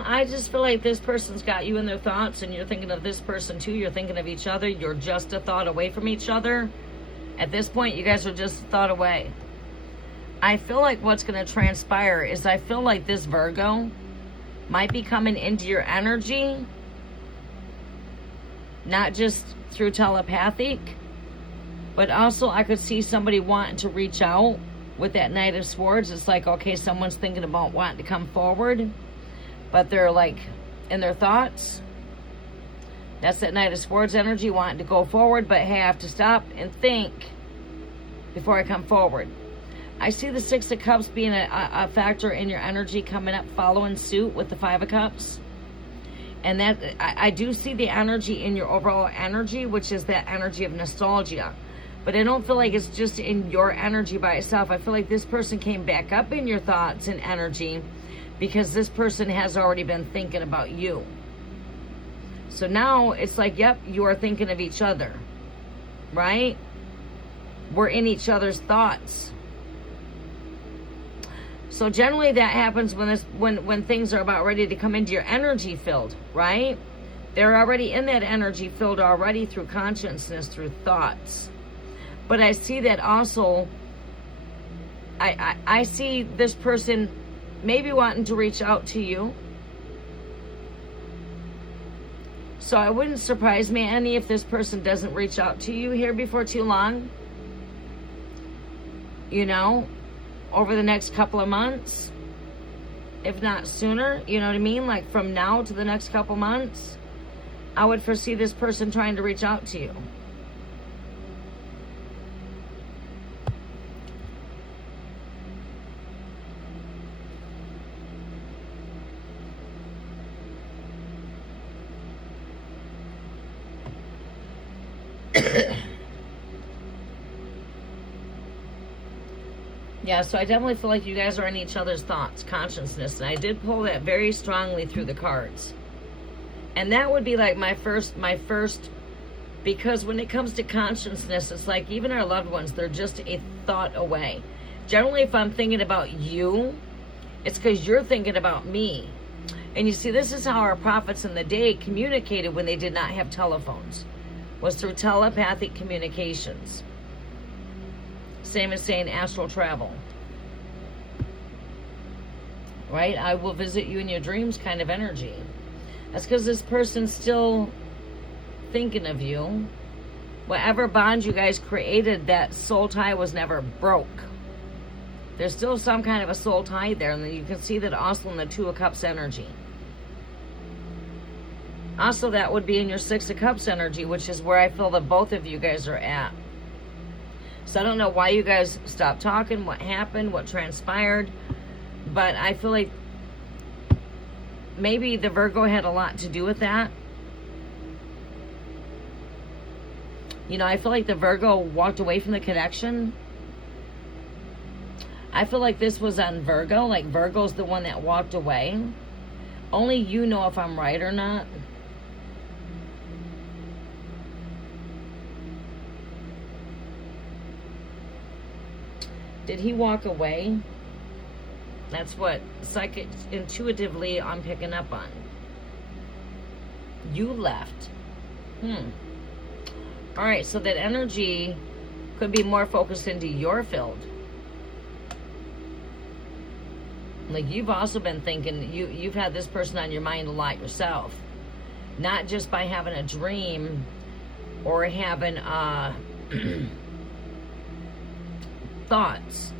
I just feel like this person's got you in their thoughts, and you're thinking of this person too. You're thinking of each other. You're just a thought away from each other. At this point, you guys are just a thought away. I feel like what's going to transpire is I feel like this Virgo might be coming into your energy, not just through telepathic, but also I could see somebody wanting to reach out with that Knight of Swords. It's like, okay, someone's thinking about wanting to come forward, but they're like in their thoughts. That's that Knight of Swords energy, wanting to go forward, but hey, I have to stop and think before I come forward. I see the Six of Cups being a factor in your energy coming up, following suit with the Five of Cups. And that I do see the energy in your overall energy, which is that energy of nostalgia. But I don't feel like it's just in your energy by itself. I feel like this person came back up in your thoughts and energy because this person has already been thinking about you. So now it's like, yep, you are thinking of each other, right? We're in each other's thoughts. So generally that happens when things are about ready to come into your energy field, right? They're already in that energy field already through consciousness, through thoughts. But I see that also, I see this person maybe wanting to reach out to you. So it wouldn't surprise me any if this person doesn't reach out to you here before too long. You know, over the next couple of months, if not sooner, you know what I mean? Like from now to the next couple months, I would foresee this person trying to reach out to you. Yeah, so I definitely feel like you guys are in each other's thoughts, consciousness, and I did pull that very strongly through the cards. And that would be like my first, because when it comes to consciousness, it's like even our loved ones, they're just a thought away. Generally, if I'm thinking about you, it's because you're thinking about me. And you see, this is how our prophets in the day communicated when they did not have telephones, was through telepathic communications. Same as saying astral travel. Right? I will visit you in your dreams kind of energy. That's because this person's still thinking of you. Whatever bond you guys created, that soul tie was never broke. There's still some kind of a soul tie there. And then you can see that also in the Two of Cups energy. Also, that would be in your Six of Cups energy, which is where I feel that both of you guys are at. So I don't know why you guys stopped talking, what happened, what transpired, but I feel like maybe the Virgo had a lot to do with that. You know, I feel like the Virgo walked away from the connection. I feel like this was on Virgo, like Virgo's the one that walked away. Only you know if I'm right or not. Did he walk away? That's what psychic intuitively I'm picking up on. You left. All right, so that energy could be more focused into your field. Like you've also been thinking, you've had this person on your mind a lot yourself. Not just by having a dream or having thoughts.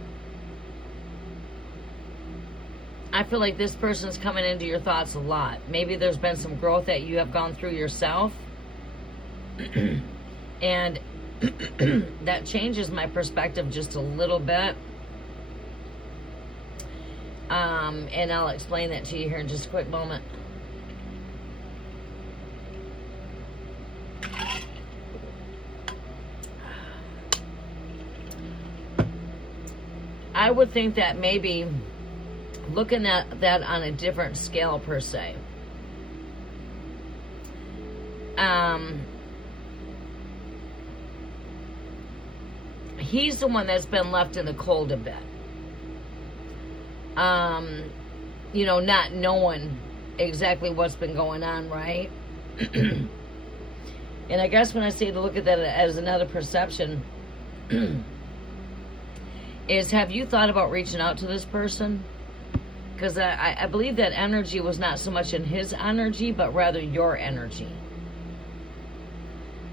I feel like this person's coming into your thoughts a lot. Maybe there's been some growth that you have gone through yourself. And that changes my perspective just a little bit. And I'll explain that to you here in just a quick moment. I would think that maybe looking at that on a different scale per se. He's the one that's been left in the cold a bit. You know, not knowing exactly what's been going on, right? And I guess when I say to look at that as another perception, is have you thought about reaching out to this person? Because I believe that energy was not so much in his energy, but rather your energy.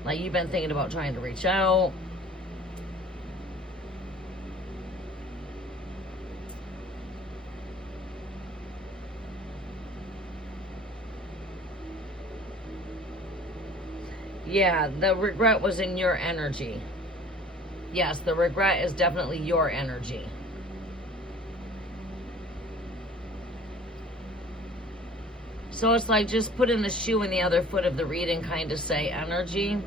Like you've been thinking about trying to reach out. Yeah, the regret was in your energy. Yes, the regret is definitely your energy. So it's like just putting the shoe in the other foot of the reading, kind of say energy.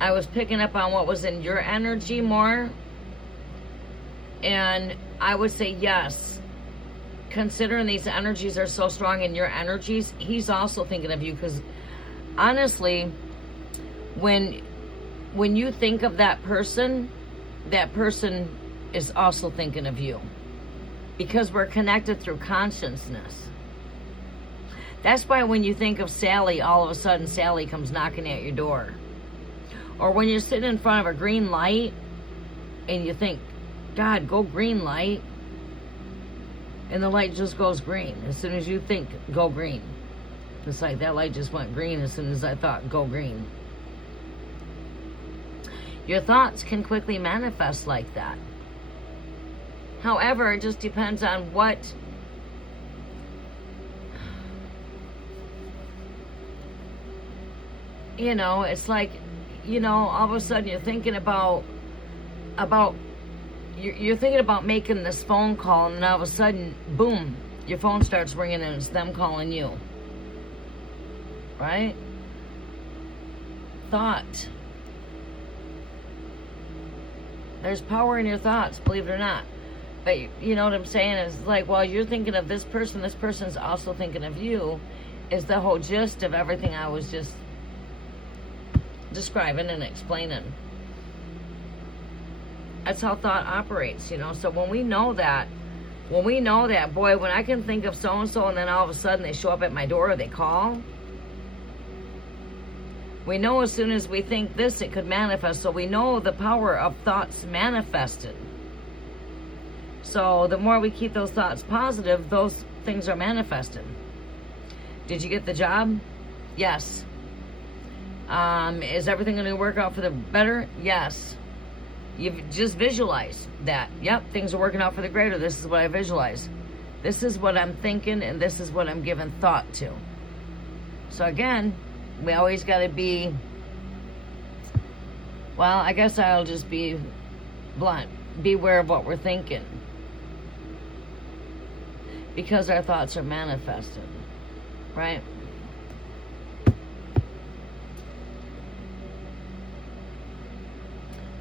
I was picking up on what was in your energy more. And I would say yes. Considering these energies are so strong in your energies, he's also thinking of you. Because honestly, when you think of that person is also thinking of you. Because we're connected through consciousness. That's why when you think of Sally, all of a sudden Sally comes knocking at your door. Or when you're sitting in front of a green light and you think, God, go green light. And the light just goes green as soon as you think, go green. It's like that light just went green as soon as I thought, go green. Your thoughts can quickly manifest like that. However, it just depends on what you know. It's like, you know, all of a sudden you're thinking about you're thinking about making this phone call, and then all of a sudden, boom, your phone starts ringing and it's them calling you. Right? Thought. There's power in your thoughts, believe it or not. But you know what I'm saying? It's like, while you're thinking of this person's also thinking of you, is the whole gist of everything I was just describing and explaining. That's how thought operates, you know. So when we know that, boy, when I can think of so-and-so and then all of a sudden they show up at my door or they call, we know as soon as we think this, it could manifest. So we know the power of thoughts manifested. So the more we keep those thoughts positive, those things are manifested. Did you get the job? Yes. Is everything going to work out for the better? Yes. You've just visualized that. Yep, things are working out for the greater. This is what I visualize. This is what I'm thinking, and this is what I'm giving thought to. So again, we always got to be Well, I guess I'll just be blunt. Beware of what we're thinking. Because our thoughts are manifested. Right?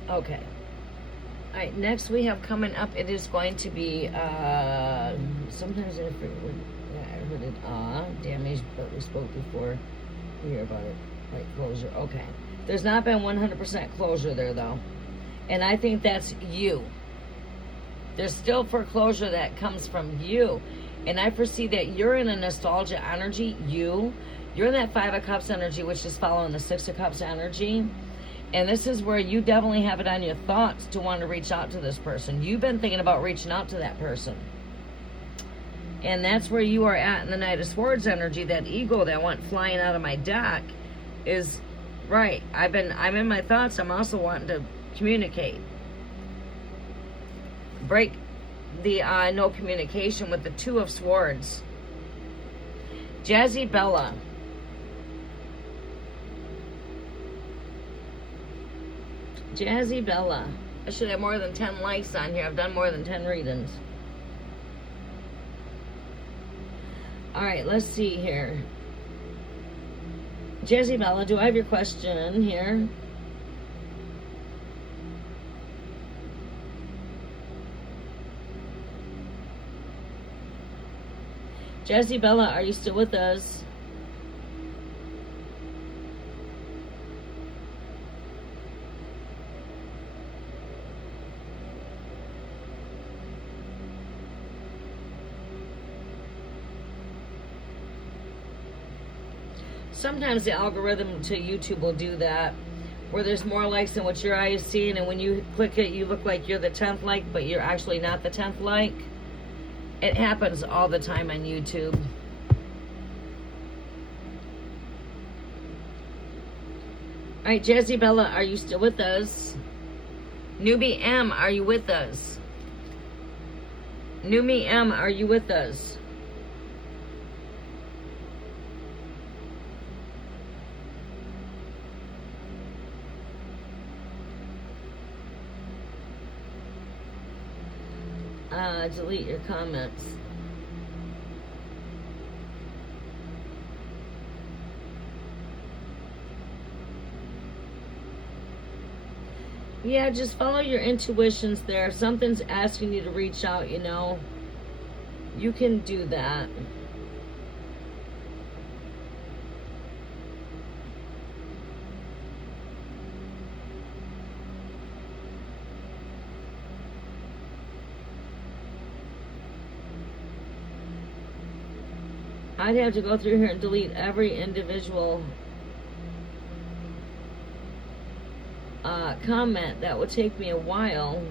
Okay. Alright, next we have coming up, it is going to be, sometimes I heard it, damage, but we spoke before. We hear about it. Right, closure. Okay. There's not been 100% closure there, though. And I think that's you. There's still foreclosure that comes from you. And I foresee that you're in a nostalgia energy, you're in that 5 of Cups energy, which is following the 6 of Cups energy. And this is where you definitely have it on your thoughts to want to reach out to this person. You've been thinking about reaching out to that person. And that's where you are at in the Knight of Swords energy. That ego that went flying out of my deck is right. I'm in my thoughts. I'm also wanting to communicate. Break the no communication with the 2 of Swords. Jazzy Bella. Jazzy Bella. I should have more than 10 likes on here. I've done more than 10 readings. Alright, let's see here. Jazzy Bella, do I have your question here? Jazzy Bella, are you still with us? Sometimes the algorithm to YouTube will do that, where there's more likes than what your eye is seeing, and when you click it, you look like you're the 10th like, but you're actually not the 10th like. It happens all the time on YouTube. Alright, Jazzy Bella, are you still with us? Newbie M, are you with us? Newbie M, are you with us? Delete your comments. Yeah, just follow your intuitions there. If something's asking you to reach out, you can do that. I'd have to go through here and delete every individual comment. That would take me a while.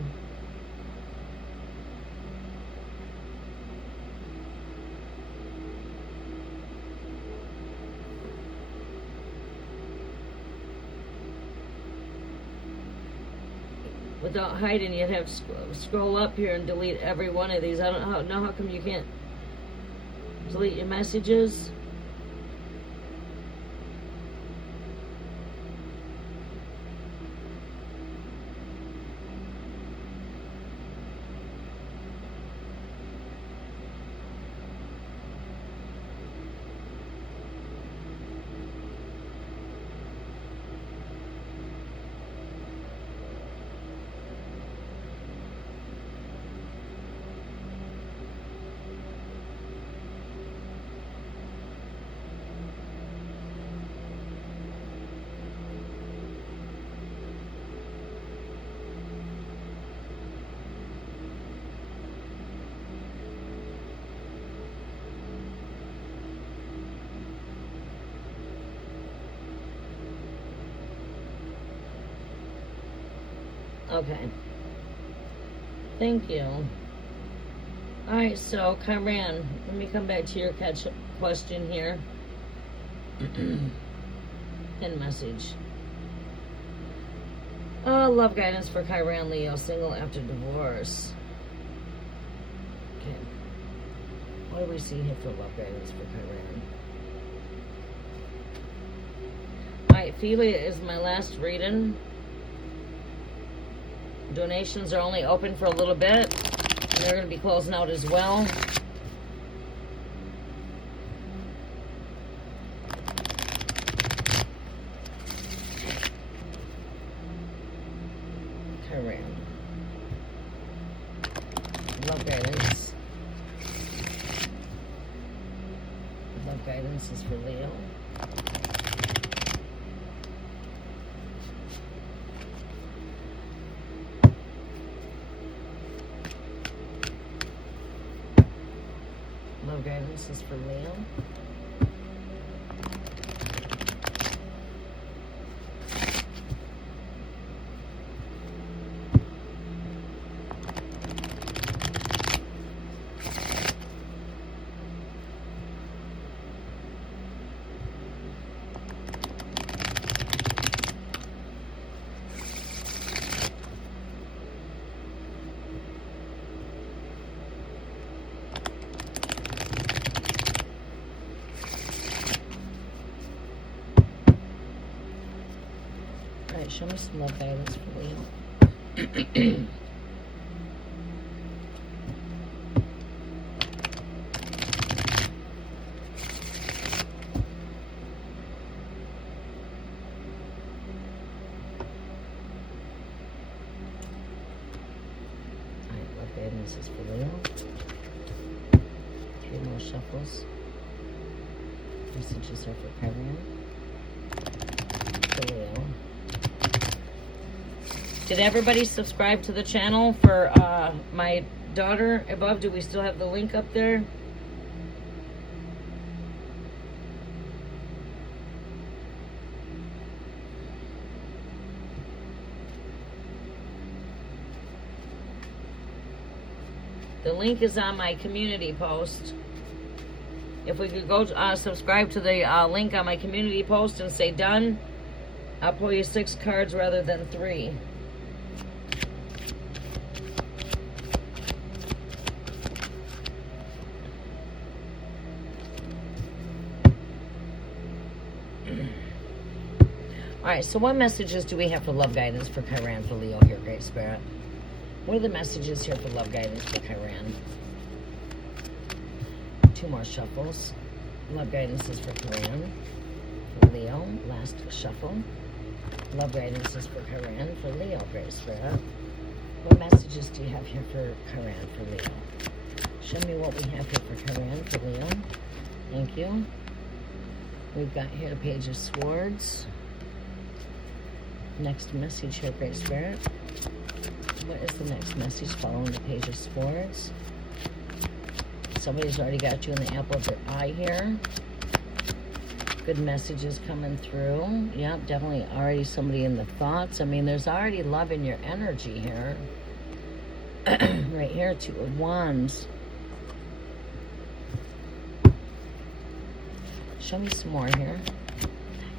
Without hiding, you'd have to scroll up here and delete every one of these. I don't know how come you can't delete your messages. Okay. Thank you. Alright, so Kyran, let me come back to your question here. End message. Love guidance for Kyran Leo, single after divorce. Okay. What do we see here for love guidance for Kyran? Alright, Philia is my last reading. donations are only open for a little bit. And they're going to be closing out as well. Karen. Love guidance. Love guidance is for Leo. Love guidance is for Leo. Alright, show me some love guidance for Leo. Guidance is for Leo. 3 more shuffles. Messages are for Karen. For Leo. Did everybody subscribe to the channel for my daughter above? Do we still have the link up there? The link is on my community post. If we could go subscribe to the link on my community post and say done, I'll pull you 6 cards rather than 3. Alright, so what messages do we have for love guidance for Chiron for Leo here, Great Spirit? What are the messages here for love guidance for Chiron? 2 more shuffles. Love guidance is for Chiron, for Leo. Last shuffle. Love guidance is for Chiron, for Leo, Great Spirit. What messages do you have here for Chiron, for Leo? Show me what we have here for Chiron, for Leo. Thank you. We've got here the Page of Swords. Next message here, Great Spirit. What is the next message following the Page of Swords? Somebody's already got you in the apple of their eye here. Good messages coming through. Yep, definitely already somebody in the thoughts. I mean, there's already love in your energy here. Right here, 2 of Wands. Show me some more here.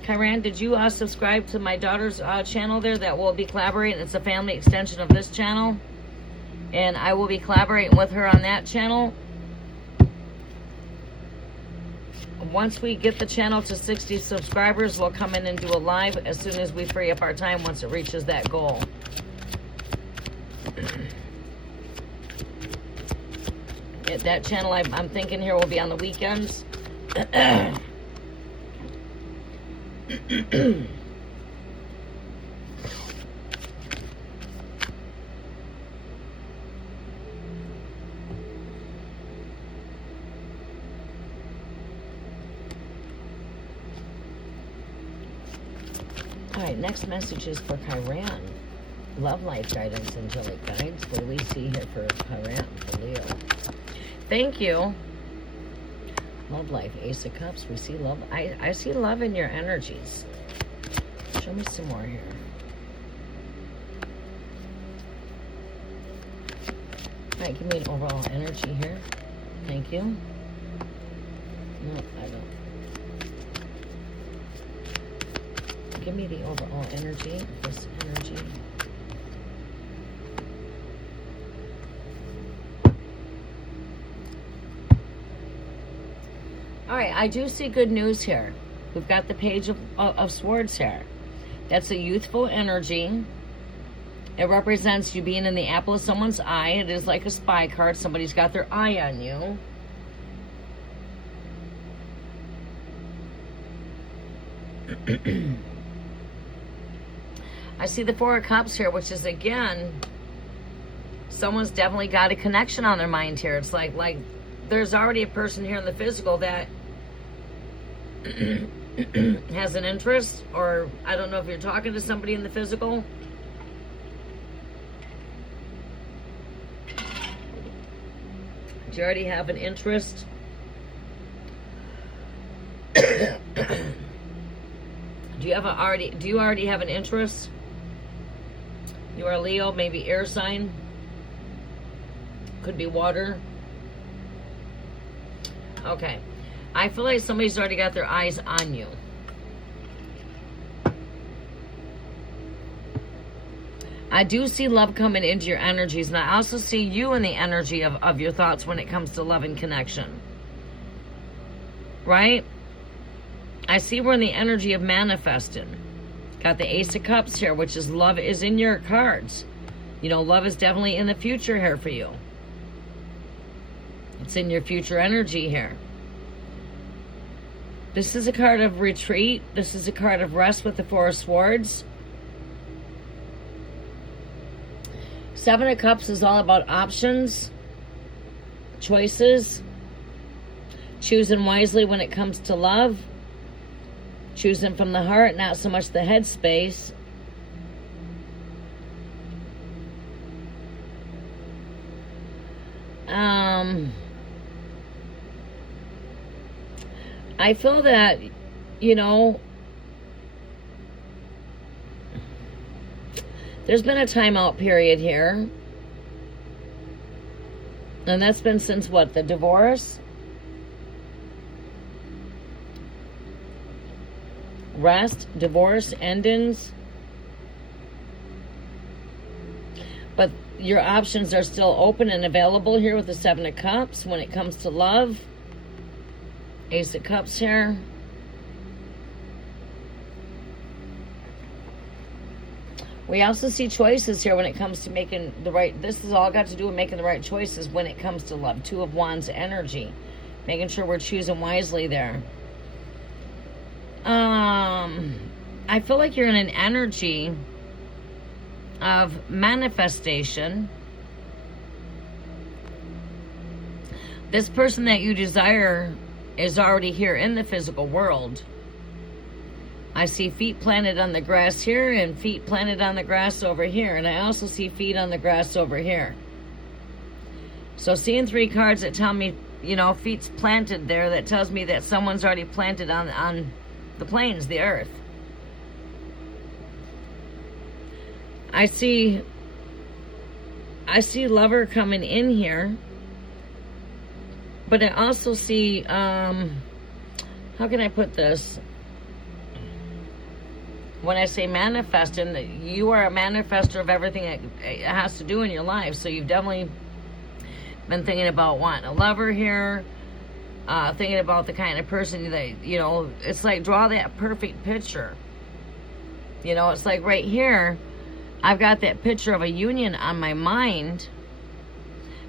Chiron, did you subscribe to my daughter's channel there that will be collaborating? It's a family extension of this channel. And I will be collaborating with her on that channel. Once we get the channel to 60 subscribers, we'll come in and do a live as soon as we free up our time once it reaches that goal. That channel, I'm thinking here, will be on the weekends. All right, next message is for Chiron. Love life guidance, angelic guides. What do we see here for Chiron, for Leo? Thank you. Love life, Ace of Cups. We see love. I see love in your energies. Show me some more here. All right, give me an overall energy here. Thank you. No, I don't. Give me the overall energy, this energy. All right, I do see good news here. We've got the Page of Swords here. That's a youthful energy. It represents you being in the apple of someone's eye. It is like a spy card. Somebody's got their eye on you. I see the Four of Cups here, which is, again, someone's definitely got a connection on their mind here. It's like there's already a person here in the physical that has an interest, or I don't know if you're talking to somebody in the physical. Do you already have an interest? Do you already have an interest? You are Leo, maybe air sign. Could be water. Okay. I feel like somebody's already got their eyes on you. I do see love coming into your energies, and I also see you in the energy of your thoughts when it comes to love and connection. Right? I see we're in the energy of manifesting. Got the Ace of Cups here, which is love is in your cards. You know, love is definitely in the future here for you. It's in your future energy here. This is a card of retreat. This is a card of rest with the Four of Swords. Seven of Cups is all about options, choices, choosing wisely when it comes to love, choosing from the heart, not so much the head space. I feel that, you know, there's been a timeout period here. And that's been since what? The divorce? Rest, divorce, endings. But your options are still open and available here with the Seven of Cups when it comes to love. Ace of Cups here. We also see choices here when it comes to making the right... This has all got to do with making the right choices when it comes to love. Two of Wands energy. Making sure we're choosing wisely there. I feel like you're in an energy of manifestation. This person that you desire is already here in the physical world. I see feet planted on the grass here and feet planted on the grass over here. And I also see feet on the grass over here. So seeing three cards that tell me, you know, feet's planted there, that tells me that someone's already planted on the plains, the earth. I see lover coming in here. But I also see, how can I put this? When I say manifesting, you are a manifester of everything that it has to do in your life. So you've definitely been thinking about wanting a lover here, thinking about the kind of person that, you know, it's like draw that perfect picture. You know, it's like right here, I've got that picture of a union on my mind.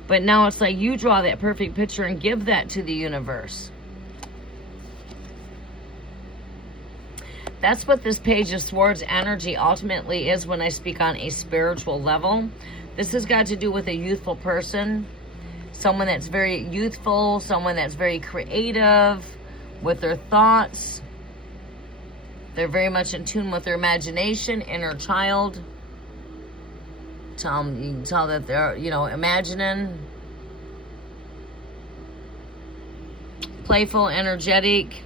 But now it's like you draw that perfect picture and give that to the universe. That's what this Page of Swords energy ultimately is when I speak on a spiritual level. This has got to do with a youthful person. Someone that's very youthful, someone that's very creative with their thoughts. They're very much in tune with their imagination, inner child. You can tell that they're, you know, imagining. Playful, energetic.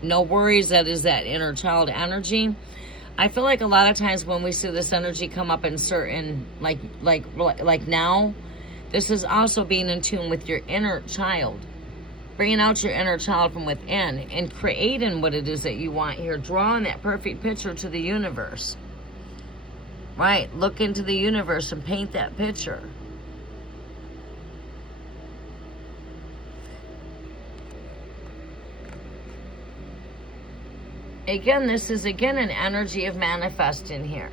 No worries, that is that inner child energy. I feel like a lot of times when we see this energy come up in certain, like now, this is also being in tune with your inner child. Bringing out your inner child from within and creating what it is that you want here. Drawing that perfect picture to the universe. Right, look into the universe and paint that picture. Again, this is again an energy of manifesting here.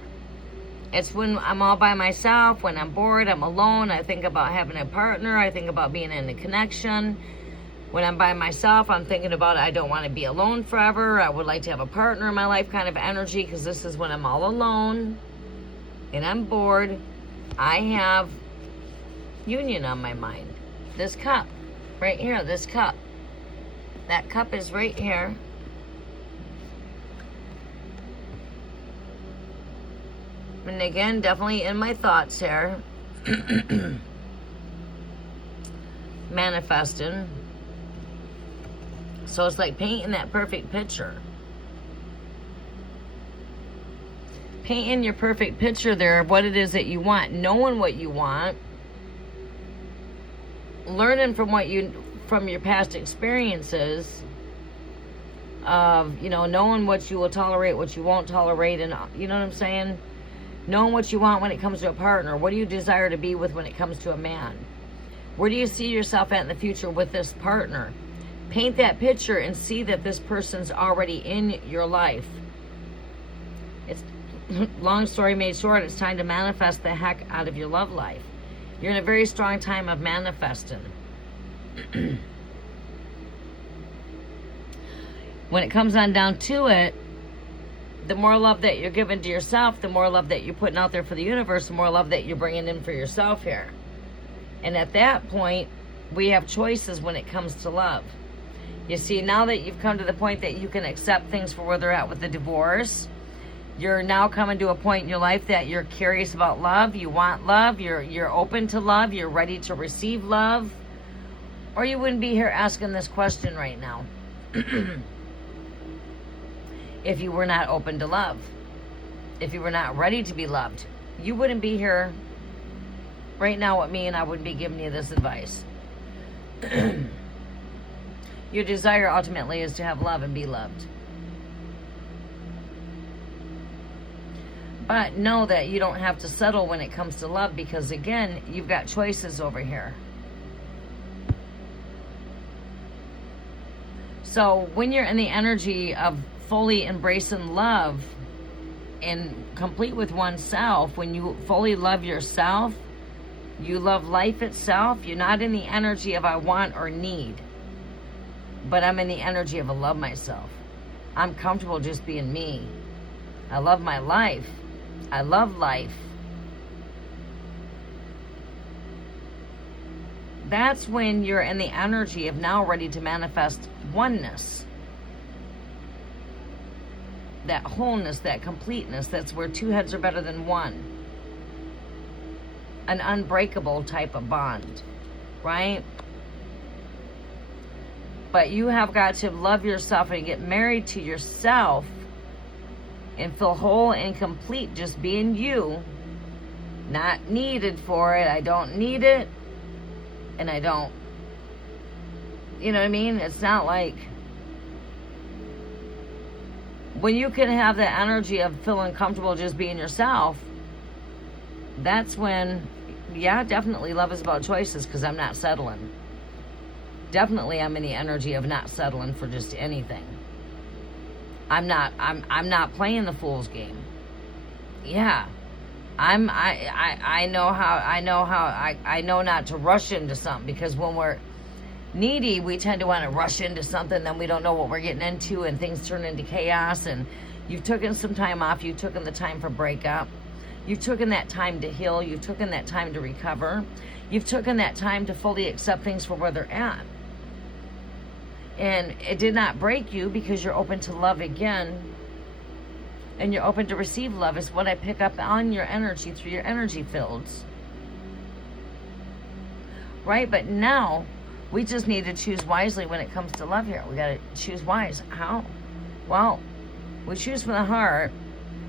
It's when I'm all by myself, when I'm bored, I'm alone. I think about having a partner. I think about being in a connection. When I'm by myself, I'm thinking about I don't want to be alone forever. I would like to have a partner in my life kind of energy, because this is when I'm all alone and I'm bored. I have union on my mind. This cup right here, this cup. That cup is right here. And again, definitely in my thoughts here. Manifesting. So it's like painting that perfect picture. Painting your perfect picture there of what it is that you want. Knowing what you want. Learning from your past experiences. Of, knowing what you will tolerate, what you won't tolerate. And you know what I'm saying? Knowing what you want when it comes to a partner. What do you desire to be with when it comes to a man? Where do you see yourself at in the future with this partner? Paint that picture and see that this person's already in your life. It's long story made short, it's time to manifest the heck out of your love life. You're in a very strong time of manifesting. When it comes on down to it, the more love that you're giving to yourself, the more love that you're putting out there for the universe, the more love that you're bringing in for yourself here. And at that point, we have choices when it comes to love. You see, now that you've come to the point that you can accept things for where they're at with the divorce, you're now coming to a point in your life that you're curious about love, you want love, you're open to love, you're ready to receive love, or you wouldn't be here asking this question right now. If you were not open to love, if you were not ready to be loved, you wouldn't be here right now with me, and I wouldn't be giving you this advice. Your desire ultimately is to have love and be loved. But know that you don't have to settle when it comes to love, because again, you've got choices over here. So when you're in the energy of fully embracing love and complete with oneself, when you fully love yourself, you love life itself, you're not in the energy of I want or need, but I'm in the energy of I love myself. I'm comfortable just being me. I love my life. I love life. That's when you're in the energy of now ready to manifest oneness. That wholeness, that completeness, that's where two heads are better than one. An unbreakable type of bond, right? But you have got to love yourself and get married to yourself and feel whole and complete just being you, not needed for it. I don't need it, and I don't, you know what I mean? It's not like, when you can have that energy of feeling comfortable just being yourself, that's when, yeah, definitely love is about choices, because I'm not settling. Definitely I'm in the energy of not settling for just anything. I'm not playing the fool's game. Yeah. I know not to rush into something, because when we're needy, we tend to want to rush into something, then we don't know what we're getting into, and things turn into chaos. And you've taken some time off, you've taken the time for breakup, you've taken that time to heal, you've taken that time to recover, you've taken that time to fully accept things for where they're at. And it did not break you, because you're open to love again, and you're open to receive love, is what I pick up on your energy through your energy fields. Right? But now we just need to choose wisely when it comes to love here. We got to choose wise. How? Well, we choose from the heart,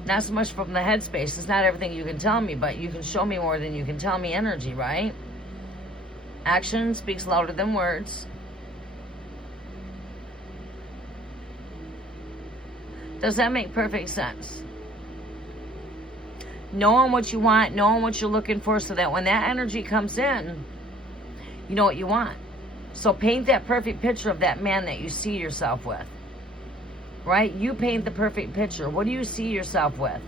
not so much from the headspace. It's not everything you can tell me, but you can show me more than you can tell me energy, right? Action speaks louder than words. Does that make perfect sense? Knowing what you want, knowing what you're looking for, so that when that energy comes in, you know what you want. So paint that perfect picture of that man that you see yourself with. Right? You paint the perfect picture. What do you see yourself with?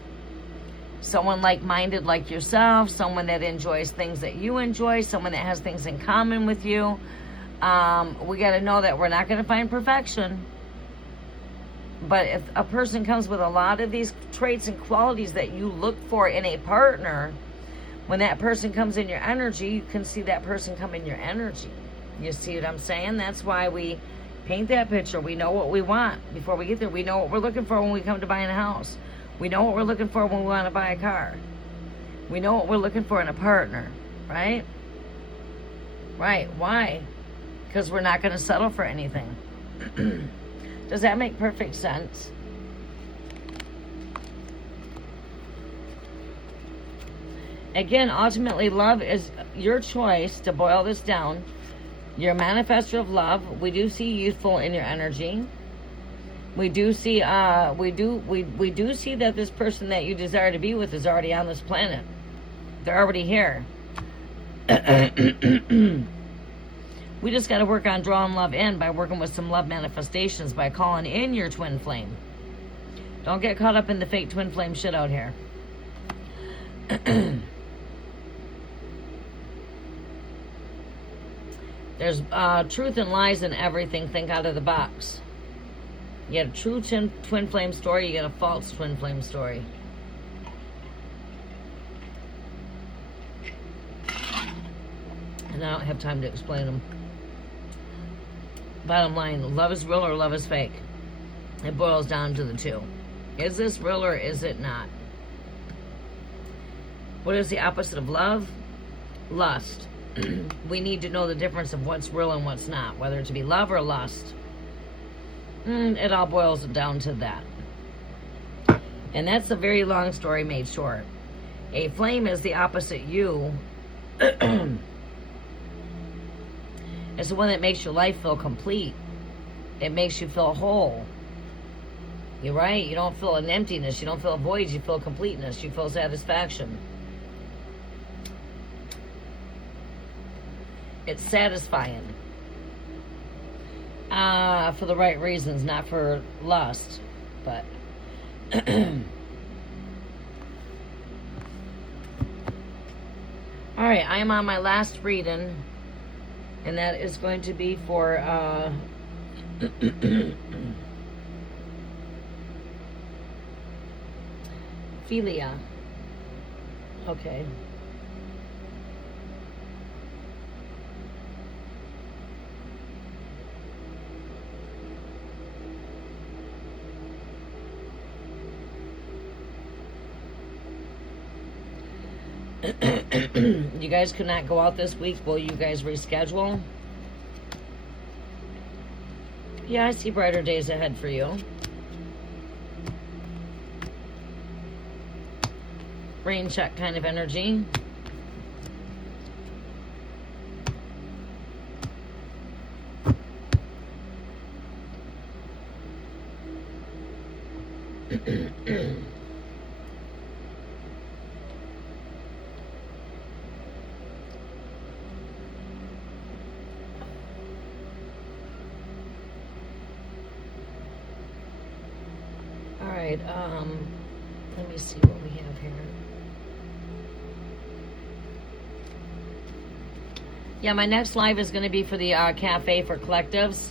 someone like-minded like yourself, someone that enjoys things that you enjoy, someone that has things in common with you. We got to know that we're not going to find perfection. But if a person comes with a lot of these traits and qualities that you look for in a partner, when that person comes in your energy, you can see that person come in your energy. You see what I'm saying? That's why we paint that picture. We know what we want before we get there. We know what we're looking for when we come to buying a house. We know what we're looking for when we want to buy a car. We know what we're looking for in a partner, right? Right. Why? Because we're not going to settle for anything. Does that make perfect sense? Again, ultimately, love is your choice. To boil this down, you're a manifester of love. We do see youthful in your energy. We do see we do see that this person that you desire to be with is already on this planet. They're already here. We just got to work on drawing love in by working with some love manifestations, by calling in your twin flame. Don't get caught up in the fake twin flame shit out here. There's truth and lies in everything. Think out of the box. You get a true twin flame story, you get a false twin flame story. And I don't have time to explain them. Bottom line, love is real or love is fake. It boils down to the two. Is this real or is it not? What is the opposite of love? Lust. We need to know the difference of what's real and what's not, whether it to be love or lust. It all boils down to that. And that's a very long story made short. A flame is the opposite you. It's the one that makes your life feel complete. It makes you feel whole. You're right. You don't feel an emptiness. You don't feel a void. You feel completeness. You feel satisfaction. It's satisfying. For the right reasons, not for lust. But alright, I am on my last reading. And that is going to be for Philia. Okay. You guys could not go out this week. Will you guys reschedule? Yeah, I see brighter days ahead for you. Rain check kind of energy. Alright, let me see what we have here. Yeah, my next live is going to be for the cafe for collectives.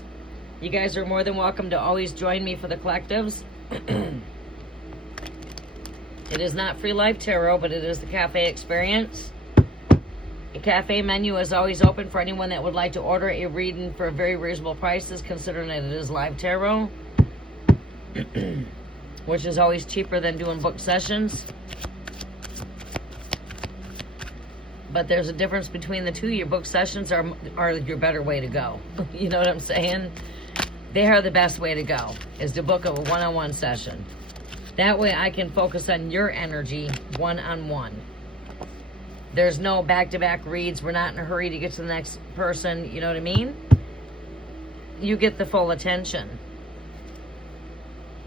You guys are more than welcome to always join me for the collectives. It is not free live tarot, but it is the cafe experience. The cafe menu is always open for anyone that would like to order a reading for very reasonable prices, considering that it is live tarot. Which is always cheaper than doing book sessions. But there's a difference between the two. Your book sessions are your better way to go. You know what I'm saying? They are the best way to go, is to book a one-on-one session. That way I can focus on your energy one-on-one. There's no back-to-back reads. We're not in a hurry to get to the next person. You know what I mean? You get the full attention.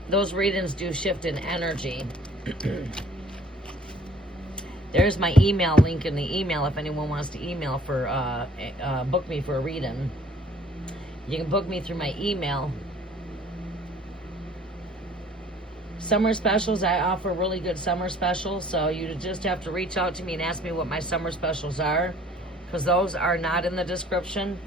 Those readings do shift in energy. There's my email link in the email if anyone wants to email for, book me for a reading. You can book me through my email. Summer specials, I offer really good summer specials, so you just have to reach out to me and ask me what my summer specials are, because those are not in the description.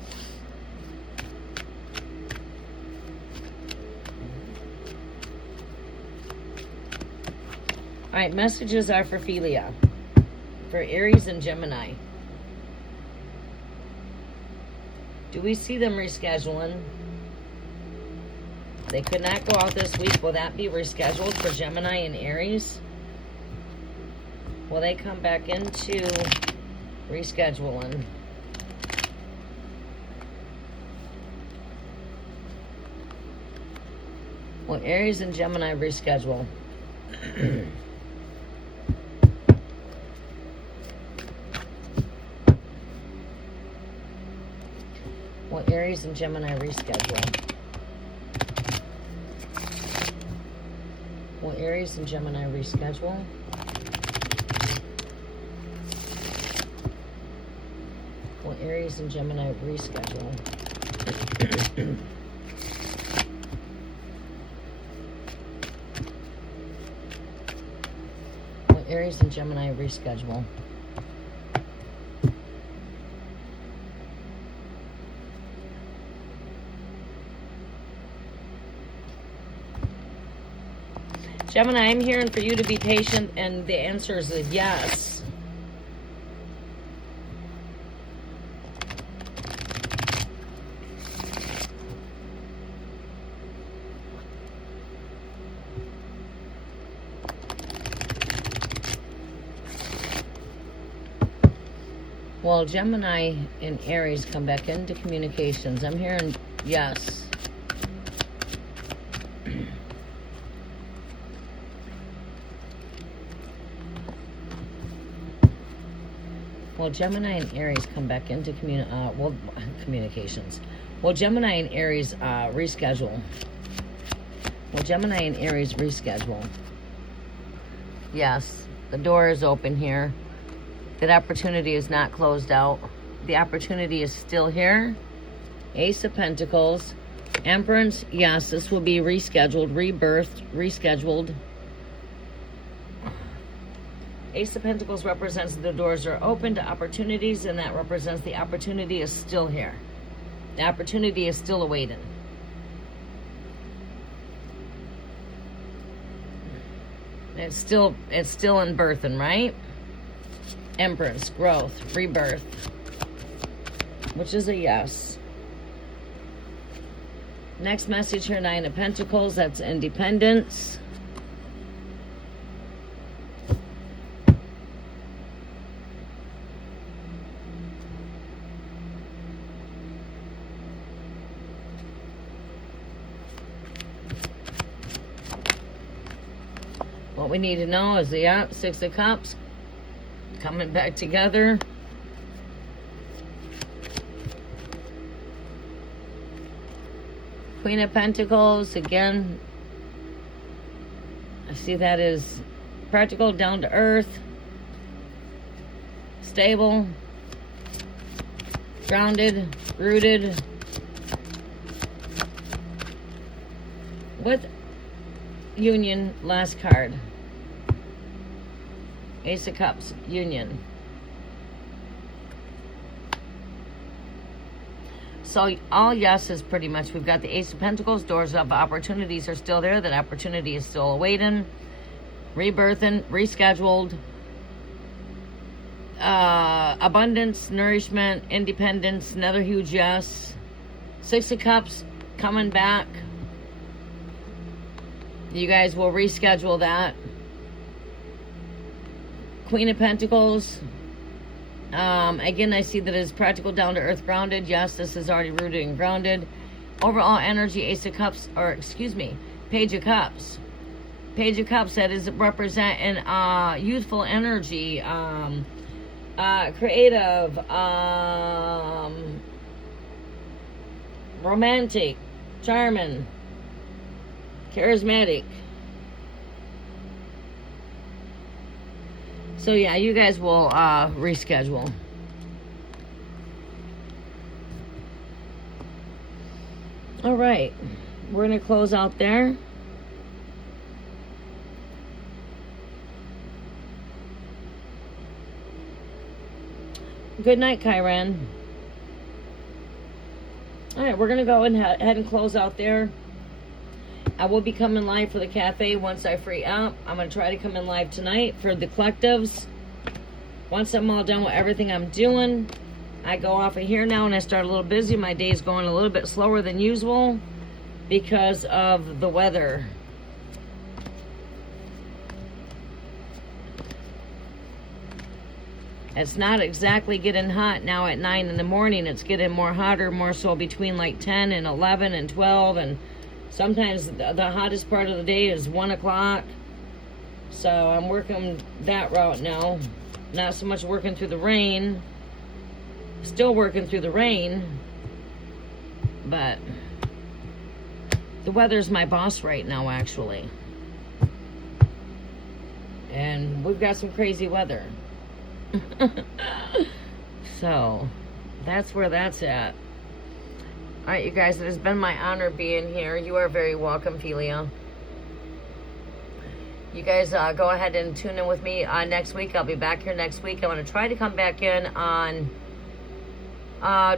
All right, messages are for Philia, for Aries and Gemini. Do we see them rescheduling? They could not go out this week. Will that be rescheduled for Gemini and Aries? Will they come back into rescheduling? Will Aries and Gemini reschedule? Will Aries and Gemini reschedule? Will Aries and Gemini reschedule? Will Aries and Gemini reschedule? Will Aries and Gemini reschedule? Gemini, I'm hearing for you to be patient, and the answer is yes. Well, Gemini and Aries come back into communications. I'm hearing yes. Well, Gemini and Aries come back into communications. Well, Gemini and Aries reschedule. Well, Gemini and Aries reschedule. Yes, the door is open here. That opportunity is not closed out. The opportunity is still here. Ace of Pentacles. Empress, yes, this will be rescheduled, rebirthed, rescheduled. Ace of Pentacles represents the doors are open to opportunities, and that represents the opportunity is still here. The opportunity is still awaiting. It's still in birthing, right? Empress, growth, rebirth, which is a yes. Next message here, Nine of Pentacles, that's independence. What we need to know is the Six of Cups coming back together. Queen of Pentacles, again, I see that is practical, down to earth, stable, grounded, rooted. With union, last card. Ace of Cups, union. So all yeses pretty much. We've got the Ace of Pentacles, doors of opportunities are still there. That opportunity is still awaiting. Rebirthing, rescheduled. Abundance, nourishment, independence, another huge yes. Six of Cups, coming back. You guys will reschedule that. Queen of Pentacles. Again, I see that it's practical, down to earth, grounded. Yes, this is already rooted and grounded. Overall energy, Ace of Cups, or excuse me, Page of Cups. Page of Cups, that is representing youthful energy, creative, romantic, charming, charismatic. So yeah, you guys will reschedule. All right, we're gonna close out there. Good night, Kyran. All right, we're going to go ahead and close out there. I will be coming live for the cafe once I free up. I'm going to try to come in live tonight for the collectives. Once I'm all done with everything I'm doing, I go off of here now and I start a little busy. My day's going a little bit slower than usual because of the weather. It's not exactly getting hot now at 9 in the morning. It's getting more hotter, more so between like 10 and 11 and 12. And sometimes the hottest part of the day is 1 o'clock. So I'm working that route now. Not so much working through the rain. Still working through the rain. But the weather's my boss right now, actually. And we've got some crazy weather. So that's where that's at. All right, you guys, it has been my honor being here. You are very welcome, Felia. You guys go ahead and tune in with me next week. I'll be back here next week. I want to try to come back in on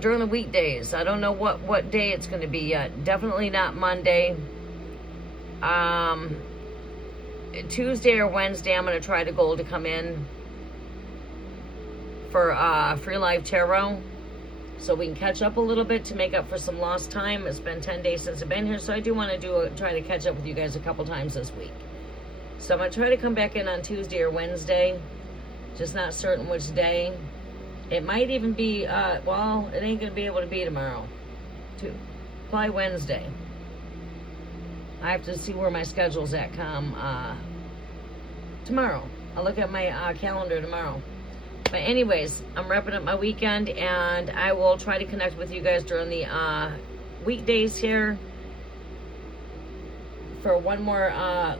during the weekdays. I don't know what day it's going to be yet. Definitely not Monday. Tuesday or Wednesday, I'm going to try the goal to come in for Free Live Tarot, so we can catch up a little bit to make up for some lost time. It's been 10 days since I've been here, so I do want to try to catch up with you guys a couple times this week. So I'm going to try to come back in on Tuesday or Wednesday, just not certain which day. It might even be, well, it ain't going to be able to be tomorrow. Probably Wednesday. I have to see where my schedule's at come tomorrow. I'll look at my calendar tomorrow. But anyways, I'm wrapping up my weekend, and I will try to connect with you guys during the weekdays here for one more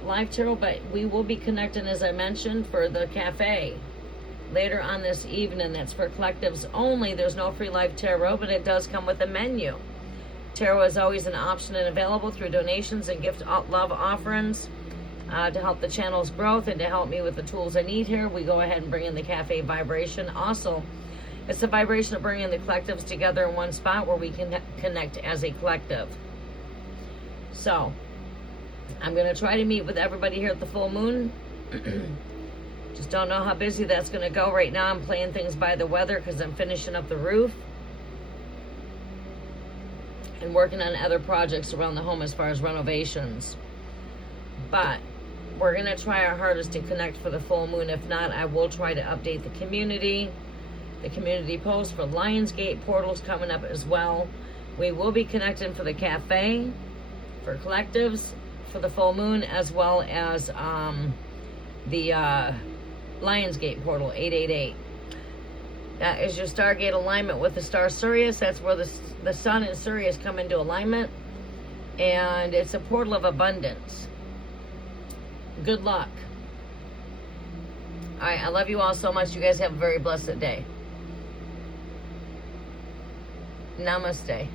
live tarot. But we will be connecting, as I mentioned, for the cafe later on this evening. That's for collectives only. There's no free live tarot, but it does come with a menu. Tarot is always an option and available through donations and gift love offerings. To help the channel's growth and to help me with the tools I need here, we go ahead and bring in the cafe vibration. Also, it's the vibration of bringing the collectives together in one spot where we can connect as a collective. So, I'm going to try to meet with everybody here at the full moon. Just don't know how busy that's going to go right now. I'm playing things by the weather because I'm finishing up the roof and working on other projects around the home as far as renovations. But we're going to try our hardest to connect for the full moon. If not, I will try to update the community post for Lionsgate portals coming up as well. We will be connecting for the cafe, for collectives, for the full moon, as well as the Lionsgate portal 888. That is your Stargate alignment with the star Sirius. That's where the sun and Sirius come into alignment. And it's a portal of abundance. Good luck. All right, I love you all so much. You guys have a very blessed day. Namaste.